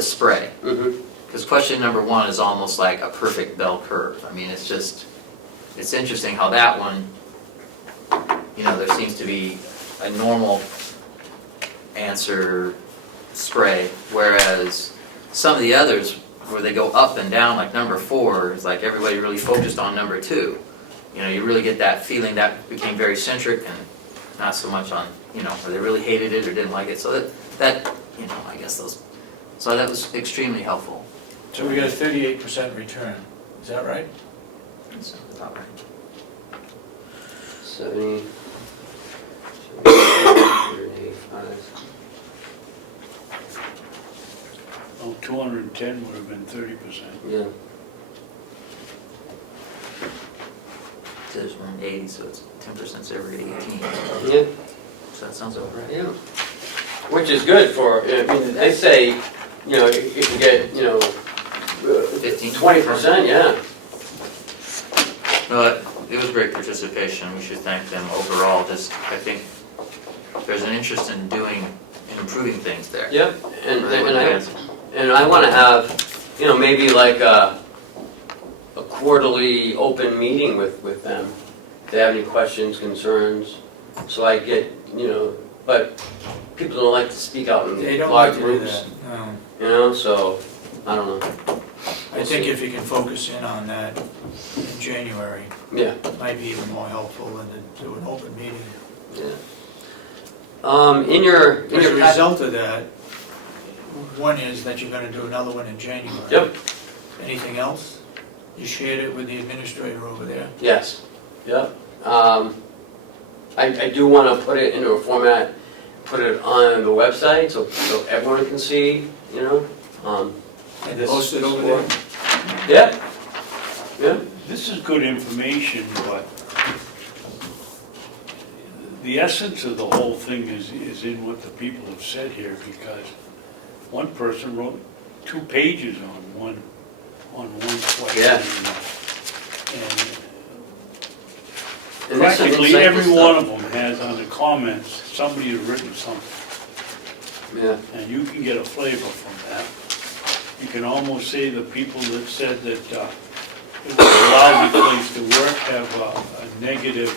spread. mhm, Because question number 1 is almost like a perfect bell curve. I mean, it's interesting how that one, you know, there seems to be a normal answer spread, whereas some of the others where they go up and down, like number 4, is like everybody really focused on number 2. You know, you really get that feeling that became very centric and not so much on, you know, where they really hated it or didn't like it. So that you know, I guess so that was extremely helpful. So we got a 38% return, is that right? That's about right. 70, 185. Oh, 210 would have been 30%. Yeah, There's 180, so it's 10% every 18. yeah, So that sounds about right. yeah. Which is good for, I mean, they say, you know, if you get, you know, 20%, yeah. No, it was great participation. We should thank them overall. Just, I think there's an interest in improving things there. Yep, and I want to have, you know, maybe like a quarterly open meeting with them. If they have any questions, concerns, so I get, but people don't like to speak out They in don't like large to do groups, that, no. so, I don't know. I think if you can focus in on that in January, Yeah, it might be even more helpful than to do an open meeting. yeah. In your As a pack- result of that, one is that you're gonna do another one in January. Yep, Anything else? You shared it with the administrator over there? yes, yep. I do want to put it into a format, put it on the website so everyone can see, And This- post it over there? Yeah, yeah, This is good information, but the essence of the whole thing is in what the people have said here, because one person wrote 2 pages on one question. Yeah. And And this is practically insightful every stuff. one of them has on the comments, somebody has written something, Yeah, and you can get a flavor from that. You can almost say the people that said that it was a lousy place to work have a negative.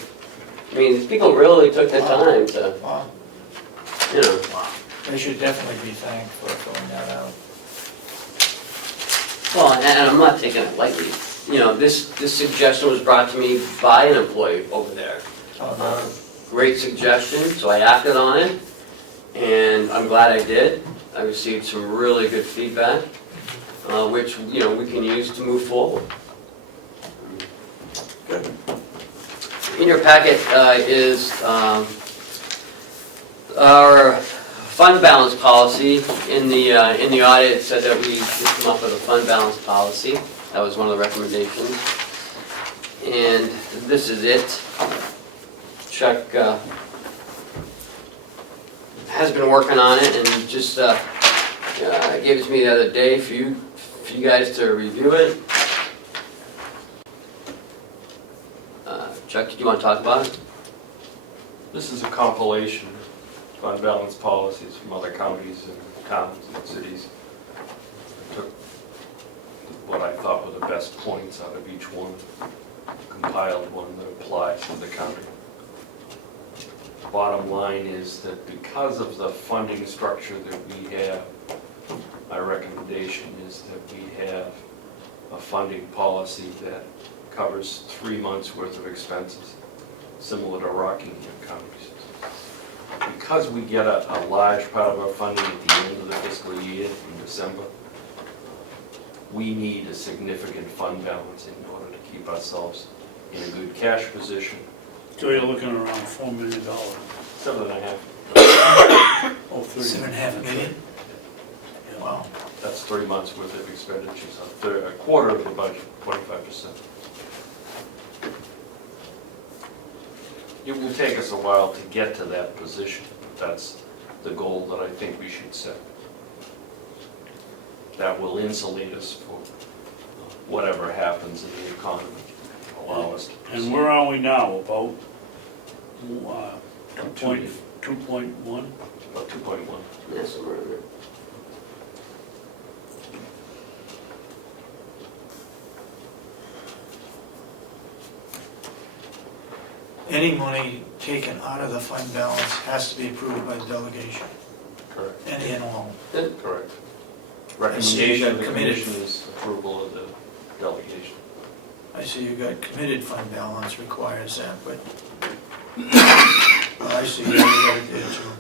I mean, these people really took the time to, Wow, they should definitely be thanked for filling that out. well, and I'm not taking it lightly. This suggestion was brought to me by an employee over there. Oh, no. Great suggestion, so I acted on it, and I'm glad I did. I received some really good feedback, which, we can use to move forward. Good. In your packet is our fund balance policy. In the audit, it said that we should come up with a fund balance policy. That was one of the recommendations. And this is it. Chuck has been working on it and just gave it to me the other day for you guys to review it. Chuck, did you want to talk about it? This is a compilation of fund balance policies from other counties and towns and cities. I took what I thought were the best points out of each one, compiled one that applies to the county. Bottom line is that because of the funding structure that we have, my recommendation is that we have a funding policy that covers 3 months' worth of expenses, similar to Rockingham counties. Because we get a large part of our funding at the end of the fiscal year in December, we need a significant fund balance in order to keep ourselves in a good cash position. So you're looking around $4 million. 7.5, Oh, 30. 7.5 million? Wow. that's 3 months' worth of expenditures, a quarter of the budget, 25%. It will take us a while to get to that position, but that's the goal that I think we should set. That will insulate us for whatever happens in the economy, allow us to proceed. And where are we now, about 2.1? About 2.1. Yeah, somewhere in there. Any money taken out of the fund balance has to be approved by the delegation, Correct. any and all. Correct. I see you Recommendation got of the committed. commission is approval of the delegation. I see you got committed fund balance requires that, but, well, I see, yeah, you got it there too.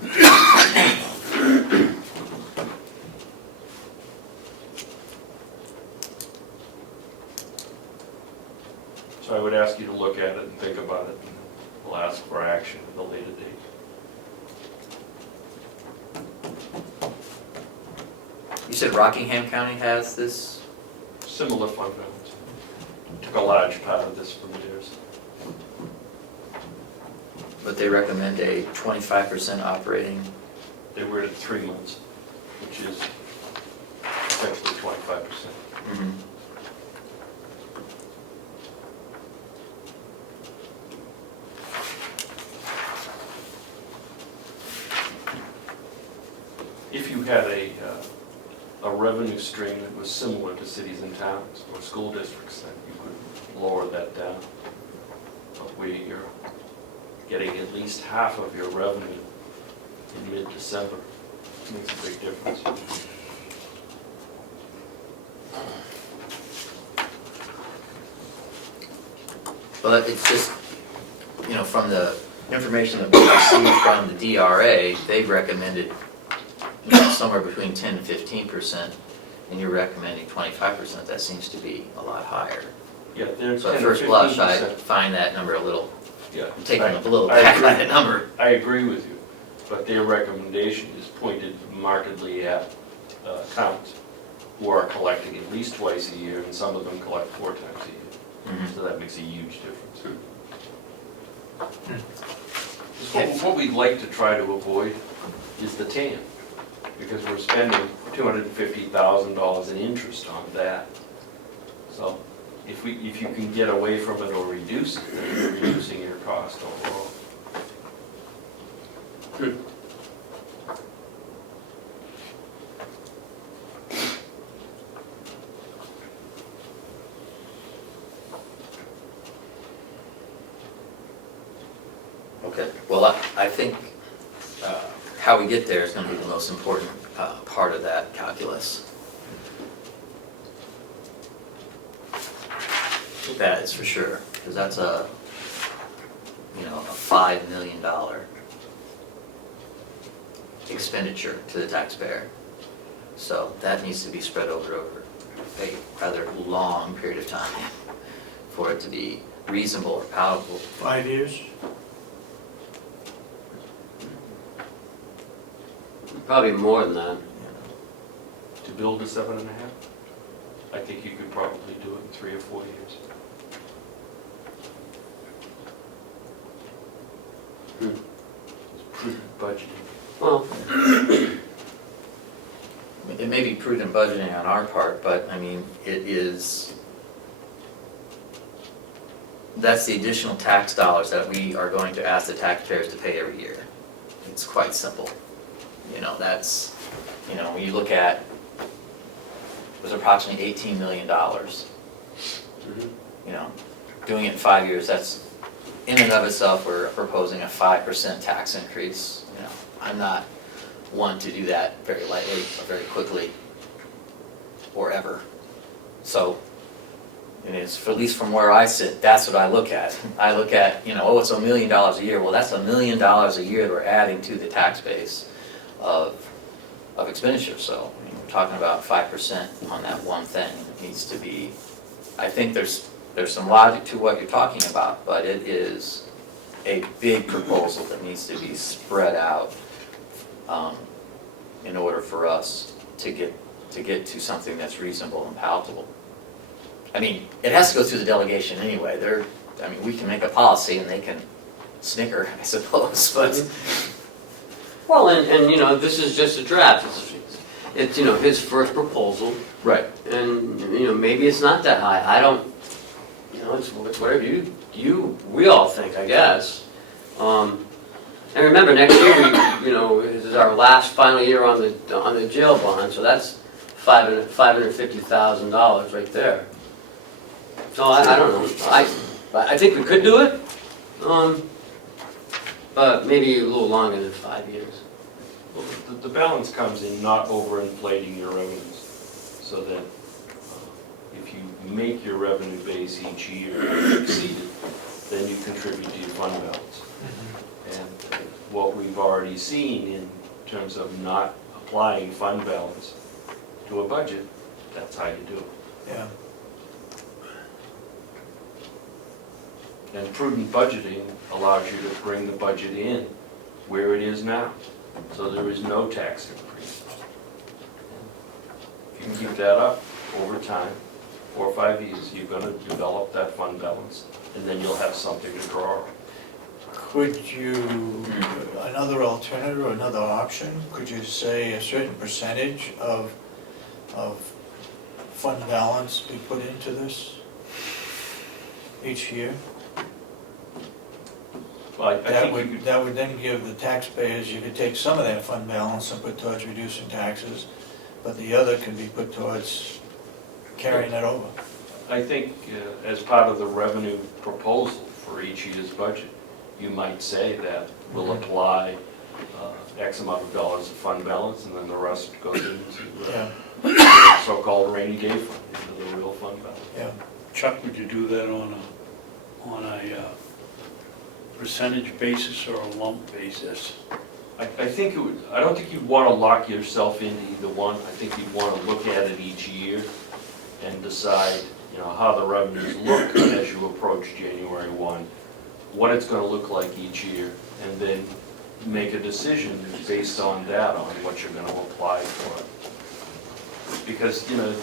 So I would ask you to look at it and think about it, and we'll ask for action at a later date. You said Rockingham County has this? Similar fund balance. Took a large part of this from theirs. But they recommend a 25% operating. They were at 3 months, which is essentially 25%. Mhm. If you had a revenue stream that was similar to cities and towns or school districts, then you could lower that down. But where you're getting at least half of your revenue in mid-December, makes a big difference. But it's just, you know, from the information that we received from the DRA, they've recommended, you know, somewhere between 10 and 15%, and you're recommending 25%. That seems to be a lot higher. Yeah, there's So 10 at to first blush, I 15%. find that number a little, Yeah, I'm taking I- a little I back agree. on that number. I agree with you, but their recommendation is pointed markedly at towns who are collecting at least twice a year, and some of them collect 4 times a year. Mhm. So that makes a huge difference. Okay. What we'd like to try to avoid is the TAM, because we're spending $250,000 in interest on that. So if you can get away from it or reduce it, then you're reducing your cost overall. Okay, well, I think how we get there is going to be the most important part of that calculus. That is for sure, because that's a, you know, a $5 million expenditure to the taxpayer. So that needs to be spread over a rather long period of time for it to be reasonable or palatable. 5 years? Probably more than that. To build a 7.5, I think you could probably do it in 3 or 4 years. It's prudent budgeting. Well, It may be prudent budgeting on our part, but I mean, that's the additional tax dollars that we are going to ask the taxpayers to pay every year. It's quite simple. You know, that's, you know, when you look at, it was approximately $18 million. You know, doing it in 5 years, that's, in and of itself, we're proposing a 5% tax increase. You know, I'm not one to do that very lightly or very quickly or ever. So, it is, at least from where I sit, that's what I look at. I look at, you know, oh, it's $1 million a year. Well, that's $1 million a year that we're adding to the tax base of expenditure. So, I mean, we're talking about 5% on that one thing. It needs to be, I think there's some logic to what you're talking about, but it is a big proposal that needs to be spread out in order for us to get to something that's reasonable and palatable. I mean, it has to go through the delegation anyway. I mean, we can make a policy and they can snicker, I suppose, but. well, and you know, this is just a draft. It's you know, his first proposal, Right. and you know, maybe it's not that high. I don't, you know, it's whatever we all think, I guess. And remember, next year you know, this is our last final year on the jail bond, so that's $550,000 right there. So I don't know. I think we could do it, but maybe a little longer than 5 years. Well, the balance comes in not overinflating your revenues, so that if you make your revenue base each year exceed it, then you contribute to your fund balance. And what we've already seen in terms of not applying fund balance to a budget, that's how you do it. Yeah. And prudent budgeting allows you to bring the budget in where it is now, so there is no tax increase. If you can keep that up over time, 4 or 5 years, you're gonna develop that fund balance, and then you'll have something to draw on. Could you, another alternative or another option, could you say a certain percentage of fund balance be put into this each year? Well, I That think you would, could, that would then give the taxpayers, you could take some of that fund balance and put towards reducing taxes, but the other can be put towards carrying it over. I think as part of the revenue proposal for each year's budget, you might say that we'll apply X amount of dollars of fund balance, and then the rest goes into Yeah, the so-called rainy day fund, into the real fund balance. yeah. Chuck, would you do that on a percentage basis or a lump basis? I think it would, I don't think you'd want to lock yourself into either one. I think you'd want to look at it each year and decide, you know, how the revenues look as you approach January 1, what it's going to look like each year, and then make a decision based on that, on what you're going to apply for it. Because, you know,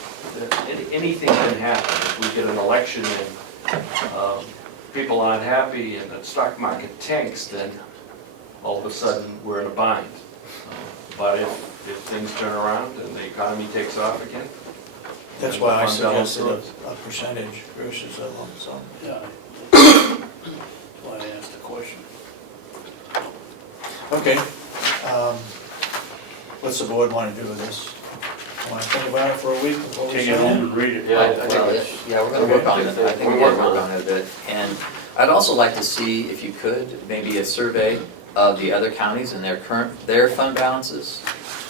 anything can happen. If we get an election and people aren't happy and the stock market tanks, then all of a sudden we're in a bind. But if things turn around and the economy takes off again, That's why I Fund balance suggested grows. a percentage versus a lump sum. Yeah. That's why I asked the question. Okay, what's the board want to do with this? Want to think about it for a week before we Take it sign home it? and read it. Yeah, I think Well, it's- yeah, we're gonna work on it, I think We're we're gonna working work on on it a bit. And I'd also like to see, if you could, maybe a survey of the other counties and their fund balances.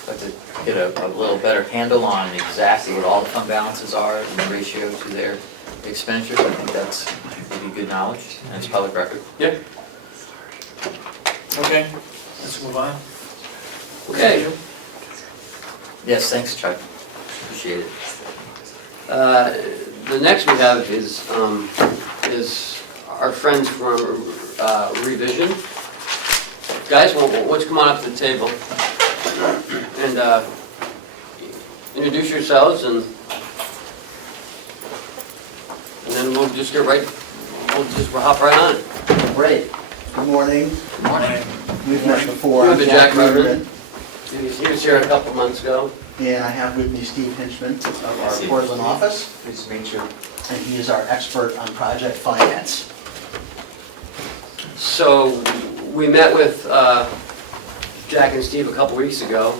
I'd like to get a little better handle on exactly what all the fund balances are in ratio to their expenditures. I think that's maybe good knowledge, and it's public record. Yeah. Okay, let's move on. Okay. Yes, thanks, Chuck, appreciate it. The next we have is our friends from Revision. Guys, why don't you come on up to the table and introduce yourselves, and then we'll just get right, we'll hop right on it. Great. Good morning. Morning. We've met before. You I'm have the Jack Reverend, Reverend. He was here a couple months ago. And I have with me Steve Hinchman of our Steve. Portland office, Pleased to meet you. and he is our expert on project finance. So we met with Jack and Steve a couple weeks ago,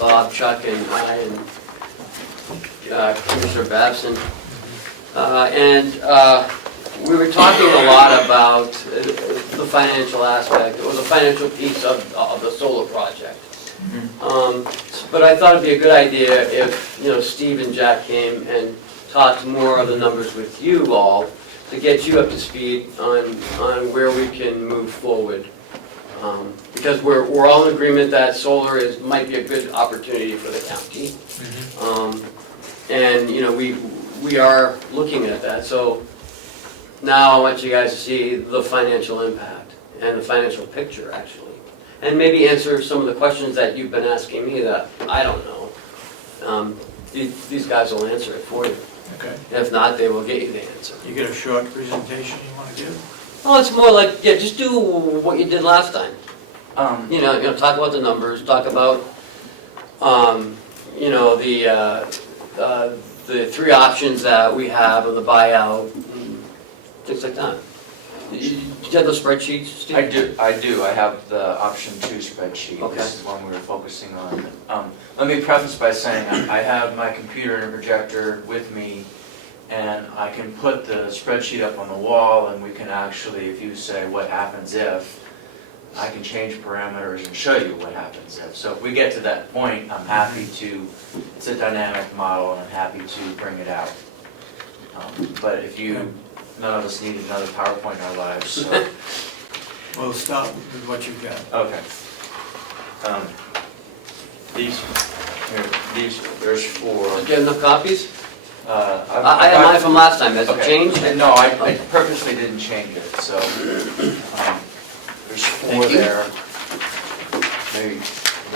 Bob, Chuck, and I, and Commissioner Babson. And we were talking a lot about the financial aspect, or the financial piece of the solar project. But I thought it'd be a good idea if, you know, Steve and Jack came and talked more of the numbers with you all to get you up to speed on where we can move forward. Because we're all in agreement that solar might be a good opportunity for the county. And, you know, we are looking at that. So now I want you guys to see the financial impact and the financial picture, actually. And maybe answer some of the questions that you've been asking me that I don't know. These guys will answer it for you. Okay. If not, they will get you the answer. You get a short presentation you want to give? Well, it's more like, yeah, just do what you did last time. You know, talk about the numbers, talk about, you know, the three options that we have of the buyout, and things like that. Do you have those spreadsheets, Steve? I do. I have the option 2 spreadsheet. Okay. This is one we were focusing on. Let me preface by saying I have my computer and a projector with me, and I can put the spreadsheet up on the wall, and we can actually, if you say what happens if, I can change parameters and show you what happens if. So if we get to that point, I'm happy to, it's a dynamic model, and I'm happy to bring it out. But if you, none of us need another PowerPoint in our lives, so. We'll start with what you've got. Okay. There's 4. Do you have enough copies? I've I had got- mine from last time, has it Okay. changed? No, I purposely didn't change it, so, there's 4 Thank you. there. Maybe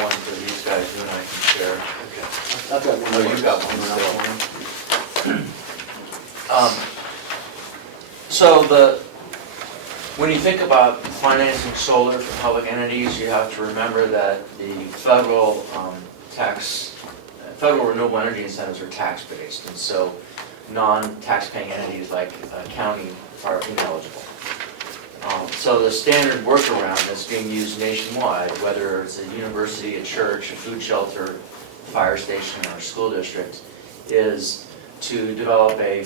one for these guys, you and I can share. I've got one Oh, more. you got one still. So when you think about financing solar for public entities, you have to remember that the federal federal renewable energy incentives are tax-based, and so non-tax-paying entities like a county are ineligible. So the standard workaround that's being used nationwide, whether it's a university, a church, a food shelter, fire station or school district, is to develop a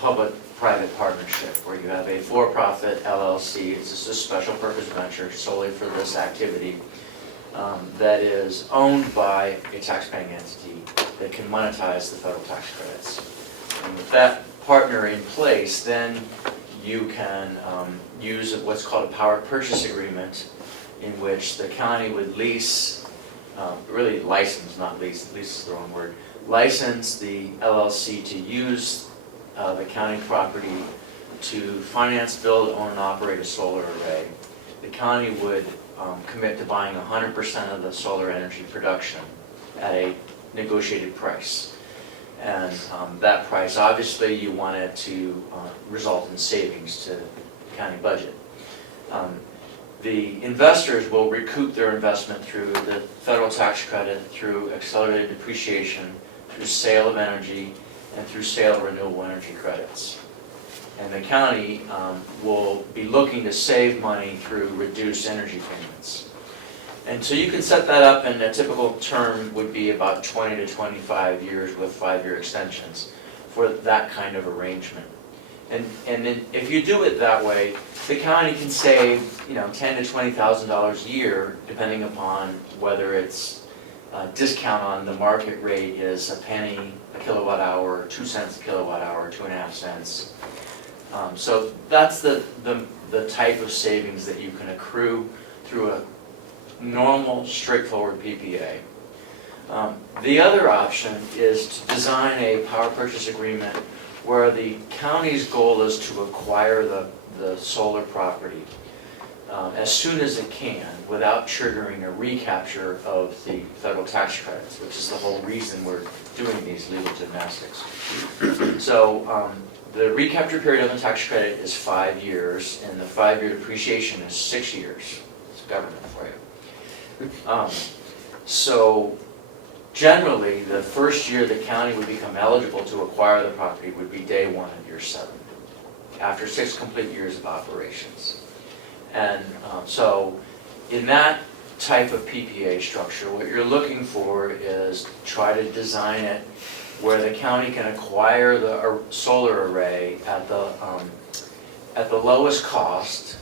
public-private partnership where you have a for-profit LLC, it's just a special purpose venture solely for this activity, that is owned by a taxpaying entity that can monetize the federal tax credits. And with that partner in place, then you can use what's called a power purchase agreement, in which the county would lease, really license, not lease, lease is the wrong word, license the LLC to use the county property to finance, build, own, and operate a solar array. The county would commit to buying 100% of the solar energy production at a negotiated price. And that price, obviously, you want it to result in savings to the county budget. The investors will recoup their investment through the federal tax credit, through accelerated depreciation, through sale of energy, and through sale of renewable energy credits. And the county will be looking to save money through reduced energy payments. And so you can set that up, and a typical term would be about 20 to 25 years with 5-year extensions for that kind of arrangement. And then if you do it that way, the county can save, $10,000 to $20,000 a year, depending upon whether it's discount on the market rate is a penny a kilowatt hour, 2 cents a kilowatt hour, 2.5 cents. So that's the type of savings that you can accrue through a normal, straightforward PPA. The other option is to design a power purchase agreement where the county's goal is to acquire the solar property as soon as it can without triggering a recapture of the federal tax credits, which is the whole reason we're doing these legal gymnastics. So the recapture period of the tax credit is 5 years, and the 5-year depreciation is 6 years. It's government for you. So generally, the first year the county would become eligible to acquire the property would be day 1 of year 7, after 6 complete years of operations. And so in that type of PPA structure, what you're looking for is try to design it where the county can acquire the solar array at the lowest cost,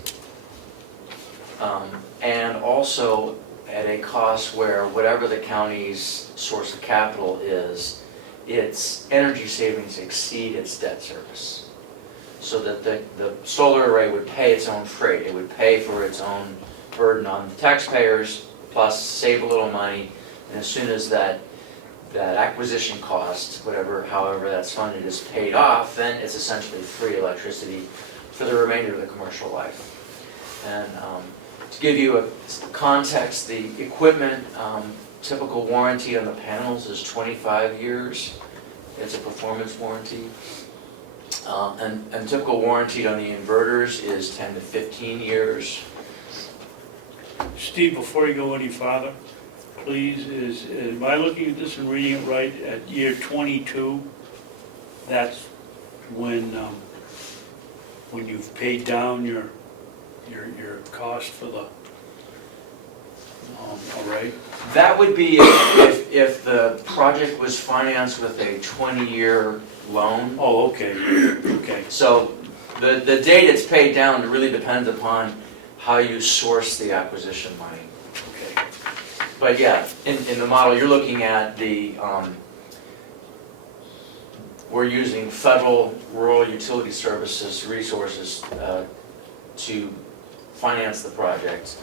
and also at a cost where whatever the county's source of capital is, its energy savings exceed its debt service. So that the solar array would pay its own freight, it would pay for its own burden on the taxpayers, plus save a little money, and as soon as that acquisition cost, however that's funded, is paid off, then it's essentially free electricity for the remainder of the commercial life. And to give you a context, the equipment typical warranty on the panels is 25 years. It's a performance warranty. And typical warranty on the inverters is 10 to 15 years. Steve, before you go any farther, please, am I looking at this and reading it right? At year 22, that's when you've paid down your cost for the array? That would be if the project was financed with a 20-year loan. Oh, okay, okay. So the date it's paid down really depends upon how you source the acquisition money. Okay. But yeah, in the model you're looking at, we're using federal rural utility services resources to finance the project,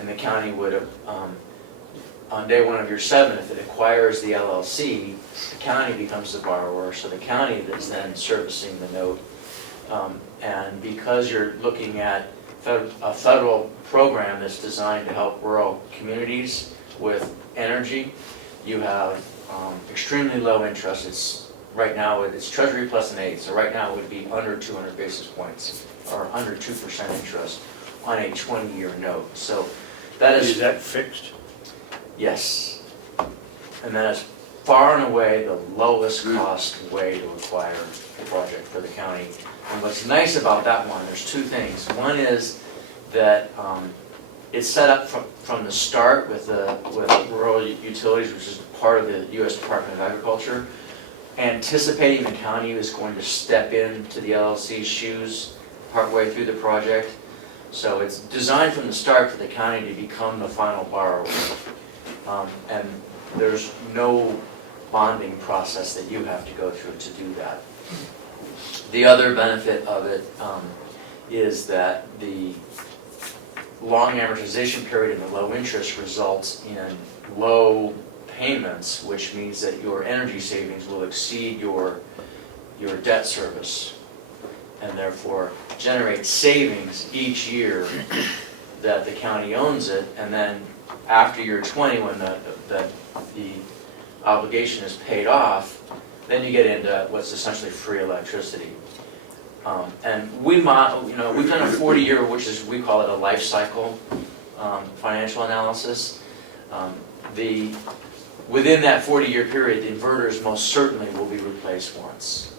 and the county would, on day 1 of year 7, if it acquires the LLC, the county becomes the borrower, so the county is then servicing the note. And because you're looking at a federal program that's designed to help rural communities with energy, you have extremely low interest. It's right now it's Treasury plus an 8, so right now it would be under 200 basis points or under 2% interest on a 20-year note. So that is that fixed? Yes, and that is far and away the lowest cost way to acquire a project for the county. And what's nice about that one, there's 2 things. One is that it's set up from the start with rural utilities, which is part of the U.S. Department of Agriculture, anticipating the county is going to step into the LLC's shoes partway through the project. So it's designed from the start for the county to become the final borrower. And there's no bonding process that you have to go through to do that. The other benefit of it is that the long amortization period and the low interest results in low payments, which means that your energy savings will exceed your debt service, and therefore generate savings each year that the county owns it. And then after year 20, when the obligation is paid off, then you get into what's essentially free electricity. And we've done a 40-year, which is, we call it a life cycle financial analysis. Within that 40-year period, the inverters most certainly will be replaced once.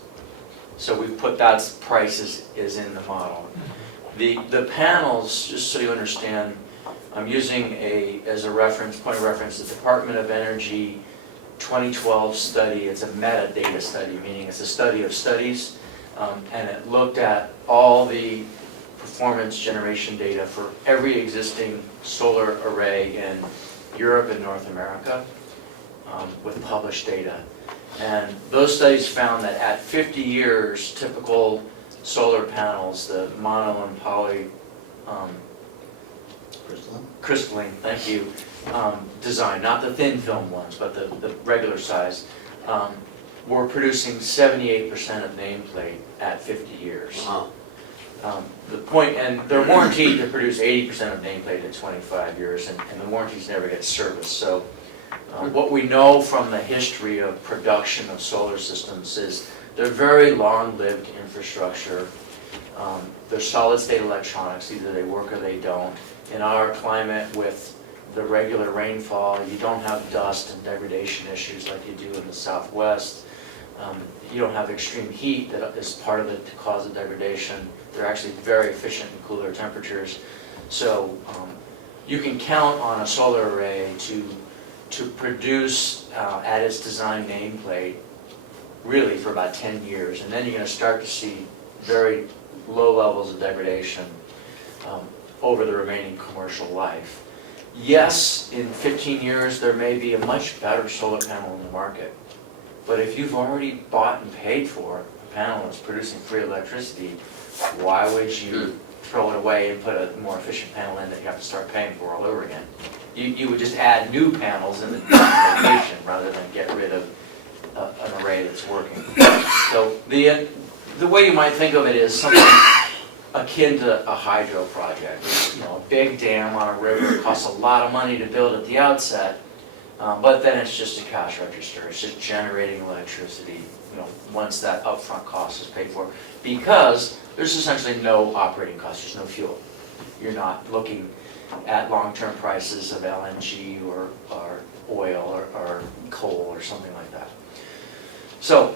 So we've put that price is in the model. The panels, just so you understand, I'm using as a reference, point of reference, the Department of Energy 2012 study. It's a metadata study, meaning it's a study of studies, and it looked at all the performance generation data for every existing solar array in Europe and North America with published data. And those studies found that at 50 years, typical solar panels, the mono and poly crystalline, thank you, design, not the thin film ones, but the regular size, were producing 78% of nameplate at 50 years. Wow. The point, and they're warranted to produce 80% of nameplate at 25 years, and the warranties never get serviced. So what we know from the history of production of solar systems is they're very long-lived infrastructure. They're solid-state electronics, either they work or they don't. In our climate with the regular rainfall, you don't have dust and degradation issues like you do in the Southwest. You don't have extreme heat that is part of the cause of degradation. They're actually very efficient in cooler temperatures. So you can count on a solar array to produce at its design nameplate really for about 10 years. And then you're going to start to see very low levels of degradation over the remaining commercial life. Yes, in 15 years there may be a much better solar panel in the market. But if you've already bought and paid for a panel that's producing free electricity, why would you throw it away and put a more efficient panel in that you have to start paying for all over again? You would just add new panels in the location rather than get rid of an array that's working. So the way you might think of it is something akin to a hydro project. A big dam on a river. It costs a lot of money to build at the outset, but then it's just a cash register. It's just generating electricity, once that upfront cost is paid for, because there's essentially no operating cost. There's no fuel. You're not looking at long-term prices of LNG or oil or coal or something like that. So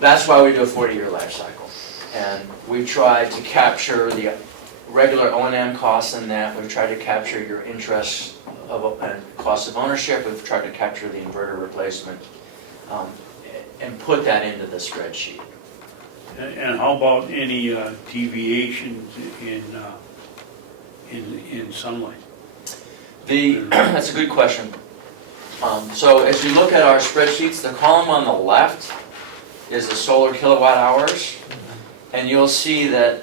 that's why we do a 40-year life cycle. And we've tried to capture the regular O&M costs in that. We've tried to capture your interest and cost of ownership. We've tried to capture the inverter replacement and put that into the spreadsheet. And how about any deviations in sunlight? That's a good question. So as you look at our spreadsheets, the column on the left is the solar kilowatt hours, and you'll see that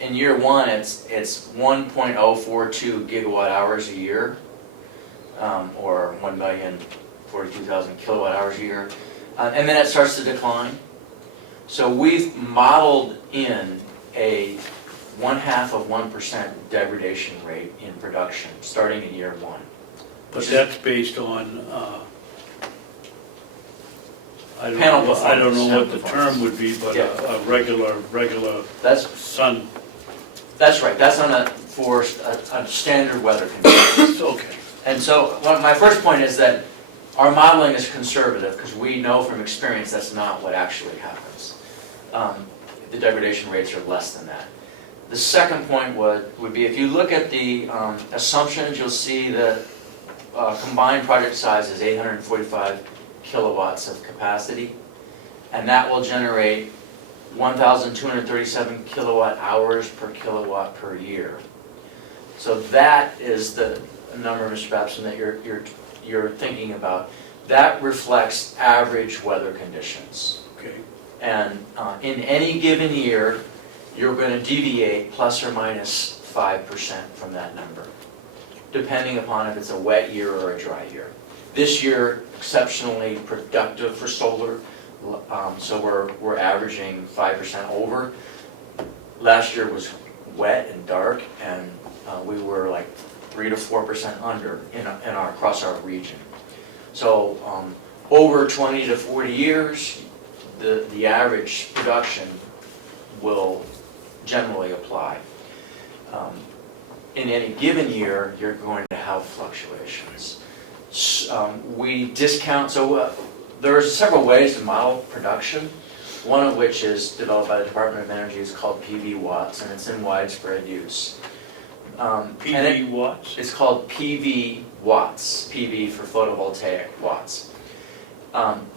in year one it's 1.042 gigawatt hours a year, or 1,042,000 kilowatt hours a year, and then it starts to decline. So we've modeled in a 0.5% degradation rate in production starting in year one. But that's based on, I Panel don't know what the performance. term would be, but Yeah. a regular That's sun. That's right. That's on a standard weather conditions. Okay. And so my first point is that our modeling is conservative because we know from experience that's not what actually happens. The degradation rates are less than that. The second point would be, if you look at the assumptions, you'll see that combined project size is 845 kilowatts of capacity, and that will generate 1,237 kilowatt hours per kilowatt per year. So that is the number, Mr. Babson, that you're thinking about. That reflects average weather conditions. Okay. And in any given year, you're going to deviate plus or minus 5% from that number, depending upon if it's a wet year or a dry year. This year, exceptionally productive for solar, so we're averaging 5% over. Last year was wet and dark, and we were like 3 to 4% under across our region. So over 20 to 40 years, the average production will generally apply. In any given year, you're going to have fluctuations. We discount, there are several ways to model production, one of which is developed by the Department of Energy. It's called PV watts, and it's in widespread use. PV watts? It's called PV watts, PV for photovoltaic watts.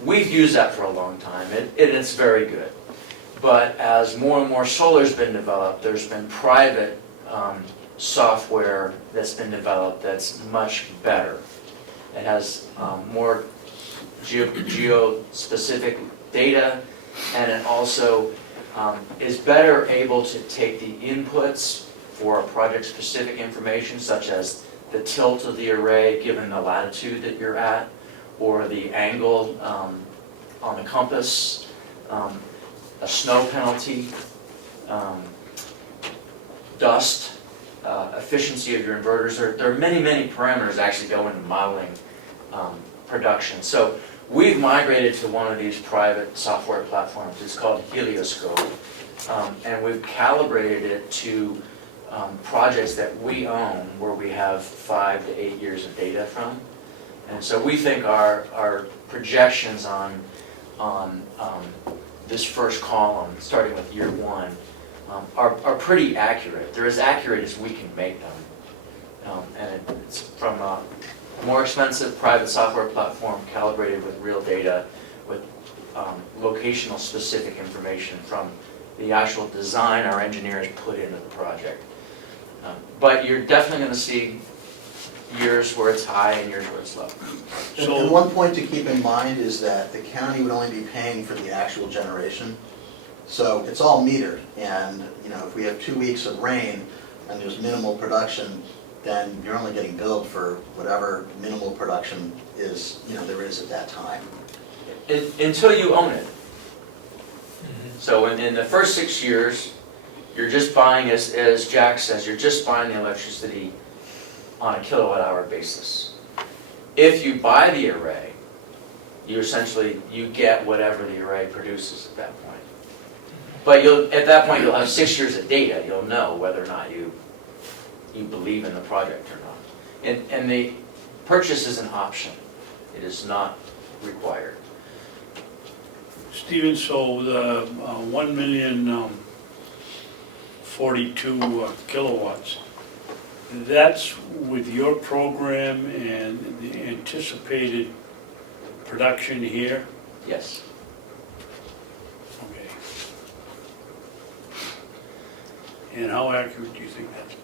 We've used that for a long time, it's very good. But as more and more solar's been developed, there's been private software that's been developed that's much better. It has more geo-specific data, and it also is better able to take the inputs for project-specific information, such as the tilt of the array given the latitude that you're at, or the angle on the compass, a snow penalty, dust, efficiency of your inverters. There are many, many parameters that actually go into modeling production. So we've migrated to one of these private software platforms. It's called Helioscope, and we've calibrated it to projects that we own, where we have 5 to 8 years of data from. And so we think our projections on this first column, starting with year 1, are pretty accurate. They're as accurate as we can make them. And it's from a more expensive private software platform calibrated with real data, with locational specific information from the actual design our engineers put into the project. But you're definitely going to see years where it's high and years where it's low. And one point to keep in mind is that the county would only be paying for the actual generation. So it's all metered, and if we have 2 weeks of rain and there's minimal production, then you're only getting billed for whatever minimal production is, there is at that time. Until you own it. So in the first 6 years, you're just buying, as Jack says, you're just buying the electricity on a kilowatt hour basis. If you buy the array, you get whatever the array produces at that point. But at that point you'll have 6 years of data. You'll know whether or not you believe in the project or not. And the purchase is an option. It is not required. Stephen, so the 1,042,000 kilowatts, that's with your program and the anticipated production here? Yes. Okay. And how accurate do you think that's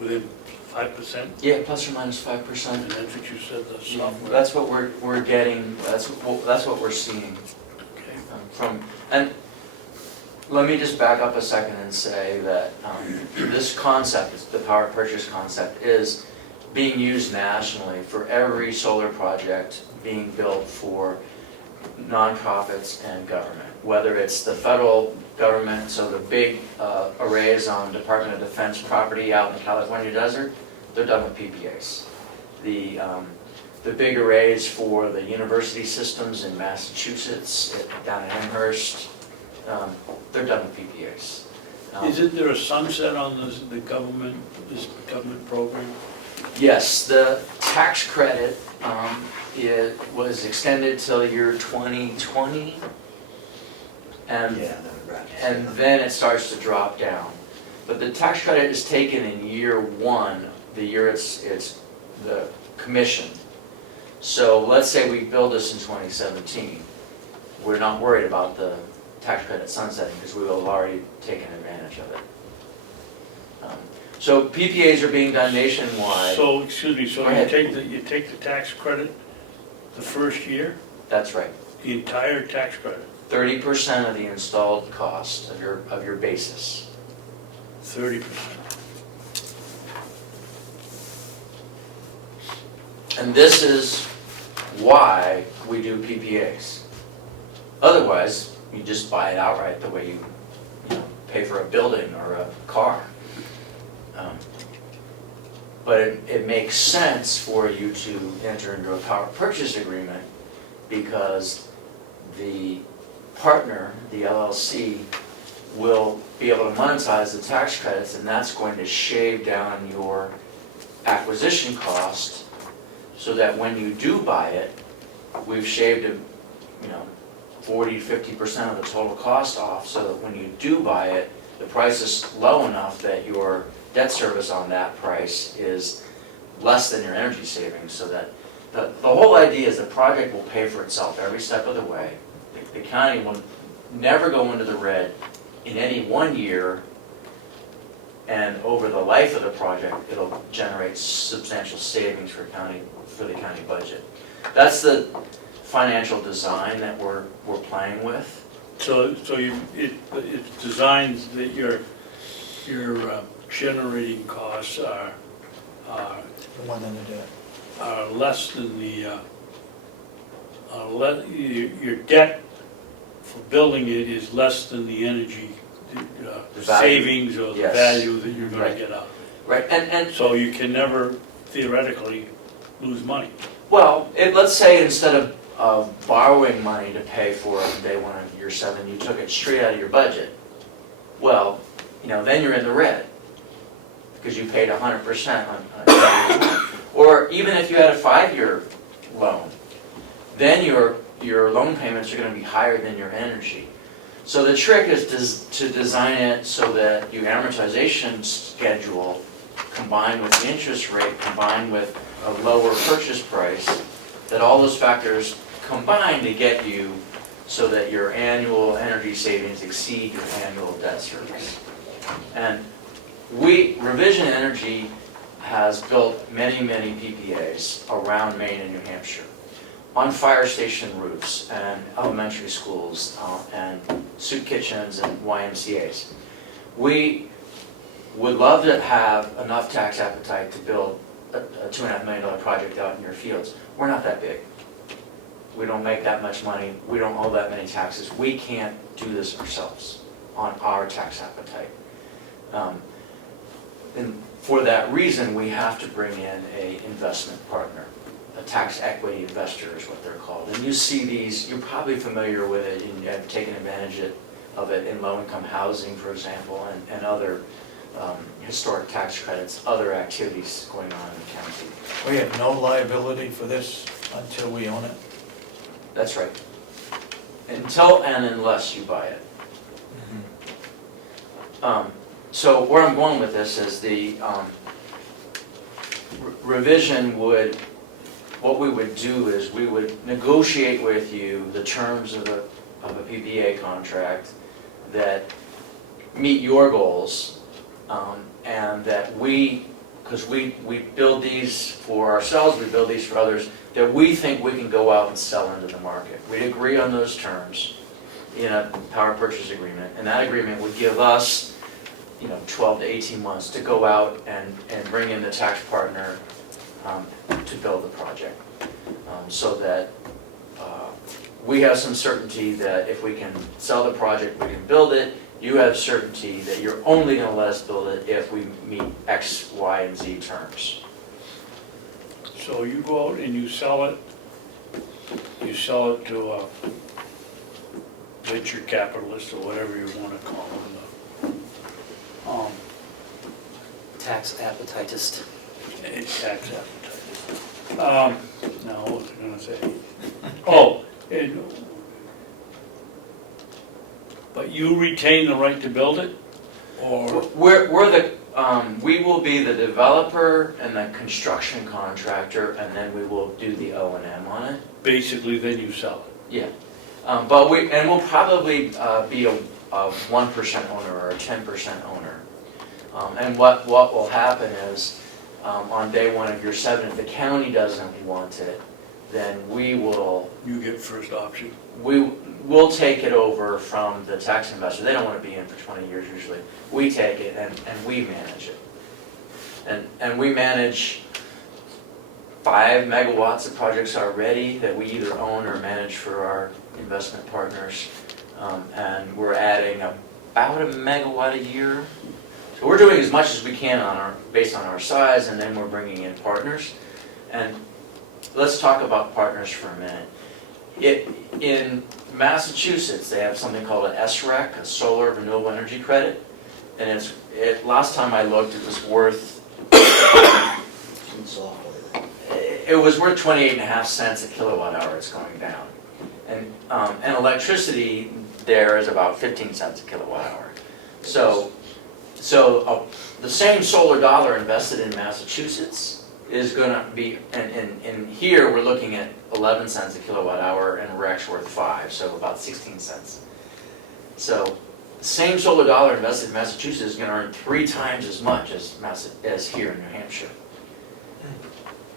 within 5%? Yeah, plus or minus 5%. And that's what you said, the software? That's what we're getting. That's what we're seeing Okay. from. And let me just back up a second and say that this concept, the power purchase concept, is being used nationally for every solar project being built for nonprofits and government. Whether it's the federal government, so the big arrays on Department of Defense property out in the California desert, they're done with PPAs. The big arrays for the university systems in Massachusetts, down in Amherst, they're done with PPAs. Isn't there a sunset on this government program? Yes, the tax credit it was extended till the year 2020, and then it starts to drop down. But the tax credit is taken in year one, the year it's the commission. So let's say we build this in 2017. We're not worried about the tax credit sunsetting because we will have already taken advantage of it. So PPAs are being done nationwide. So, excuse me, so Go ahead. you take the tax credit the first year, That's right. the entire tax credit, 30% of the installed cost of your basis. 30%. And this is why we do PPAs. Otherwise, you just buy it outright the way you pay for a building or a car. But it makes sense for you to enter into a power purchase agreement because the partner, the LLC, will be able to monetize the tax credits, and that's going to shave down your acquisition cost so that when you do buy it, we've shaved 40 to 50% of the total cost off, so that when you do buy it, the price is low enough that your debt service on that price is less than your energy savings, so that the whole idea is the project will pay for itself every step of the way. The county will never go into the red in any one year, and over the life of the project, it'll generate substantial savings for the county budget. That's the financial design that we're playing with. So it's designed that your generating costs are More than the debt. less than your debt for building it is less than the energy The value. savings or the Yes. value that you're gonna Right. get out of Right, and it. So you can never theoretically lose money. well, let's say instead of borrowing money to pay for it on day one of year 7, you took it straight out of your budget. Well, then you're in the red because you paid 100% on year 1. Or even if you had a 5-year loan, then your loan payments are going to be higher than your energy. So the trick is to design it so that your amortization schedule combined with the interest rate, combined with a lower purchase price, that all those factors combine to get you so that your annual energy savings exceed your annual debt service. And Revision Energy has built many, many PPAs around Maine and New Hampshire on fire station roofs and elementary schools and soup kitchens and YMCAs. We would love to have enough tax appetite to build a $2.5 million project out in your fields. We're not that big. We don't make that much money. We don't owe that many taxes. We can't do this ourselves on our tax appetite. And for that reason, we have to bring in an investment partner. A tax equity investor is what they're called. And you see these, you're probably familiar with it, and you have taken advantage of it in low-income housing, for example, and other historic tax credits, other activities going on in the county. We have no liability for this until we own it? That's right. Until and unless you buy it. So where I'm going with this is the revision what we would do is we would negotiate with you the terms of a PPA contract that meet your goals, and that because we build these for ourselves, we build these for others, that we think we can go out and sell into the market. We'd agree on those terms in a power purchase agreement, and that agreement would give us 12 to 18 months to go out and bring in the tax partner to build the project. So that we have some certainty that if we can sell the project, we can build it. You have certainty that you're only going to let us build it if we meet X, Y, and Z terms. So you go out and you sell it to a venture capitalist or whatever you want to call them. Tax appetitist. Tax appetite. Now, what was I gonna say? Oh, but you retain the right to build it? Or, We're the, we will be the developer and the construction contractor, and then we will do the O&M on it. basically, then you sell it. Yeah. But we'll probably be a 1% owner or a 10% owner. And what will happen is, on day one of year 7, if the county doesn't want it, then You get first option. we'll take it over from the tax investor. They don't want to be in for 20 years usually. We take it and we manage it. And we manage 5 megawatts of projects already that we either own or manage for our investment partners. And we're adding about 1 megawatt a year. So we're doing as much as we can based on our size, and then we're bringing in partners. And let's talk about partners for a minute. In Massachusetts, they have something called an SREC, a Solar Renewable Energy Credit. And last time I looked, it was worth, it was worth 28.5 cents a kilowatt hour. It's going down. And electricity there is about 15 cents a kilowatt hour. So the same solar dollar invested in Massachusetts is going to be, and here we're looking at 11 cents a kilowatt hour, and we're actually worth 5, so about 16 cents. So the same solar dollar invested in Massachusetts is going to earn 3 times as much as here in New Hampshire.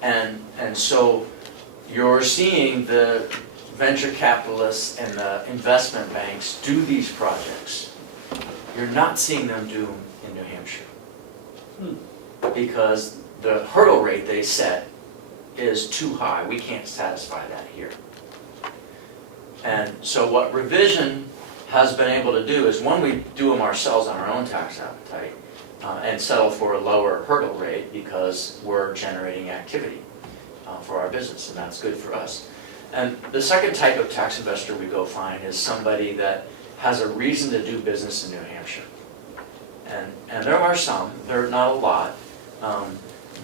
And so you're seeing the venture capitalists and the investment banks do these projects. You're not seeing them do them in New Hampshire. Because the hurdle rate they set is too high. We can't satisfy that here. And so what Revision has been able to do is, one, we do them ourselves on our own tax appetite and settle for a lower hurdle rate because we're generating activity for our business, and that's good for us. And the second type of tax investor we go find is somebody that has a reason to do business in New Hampshire. And there are some, there are not a lot,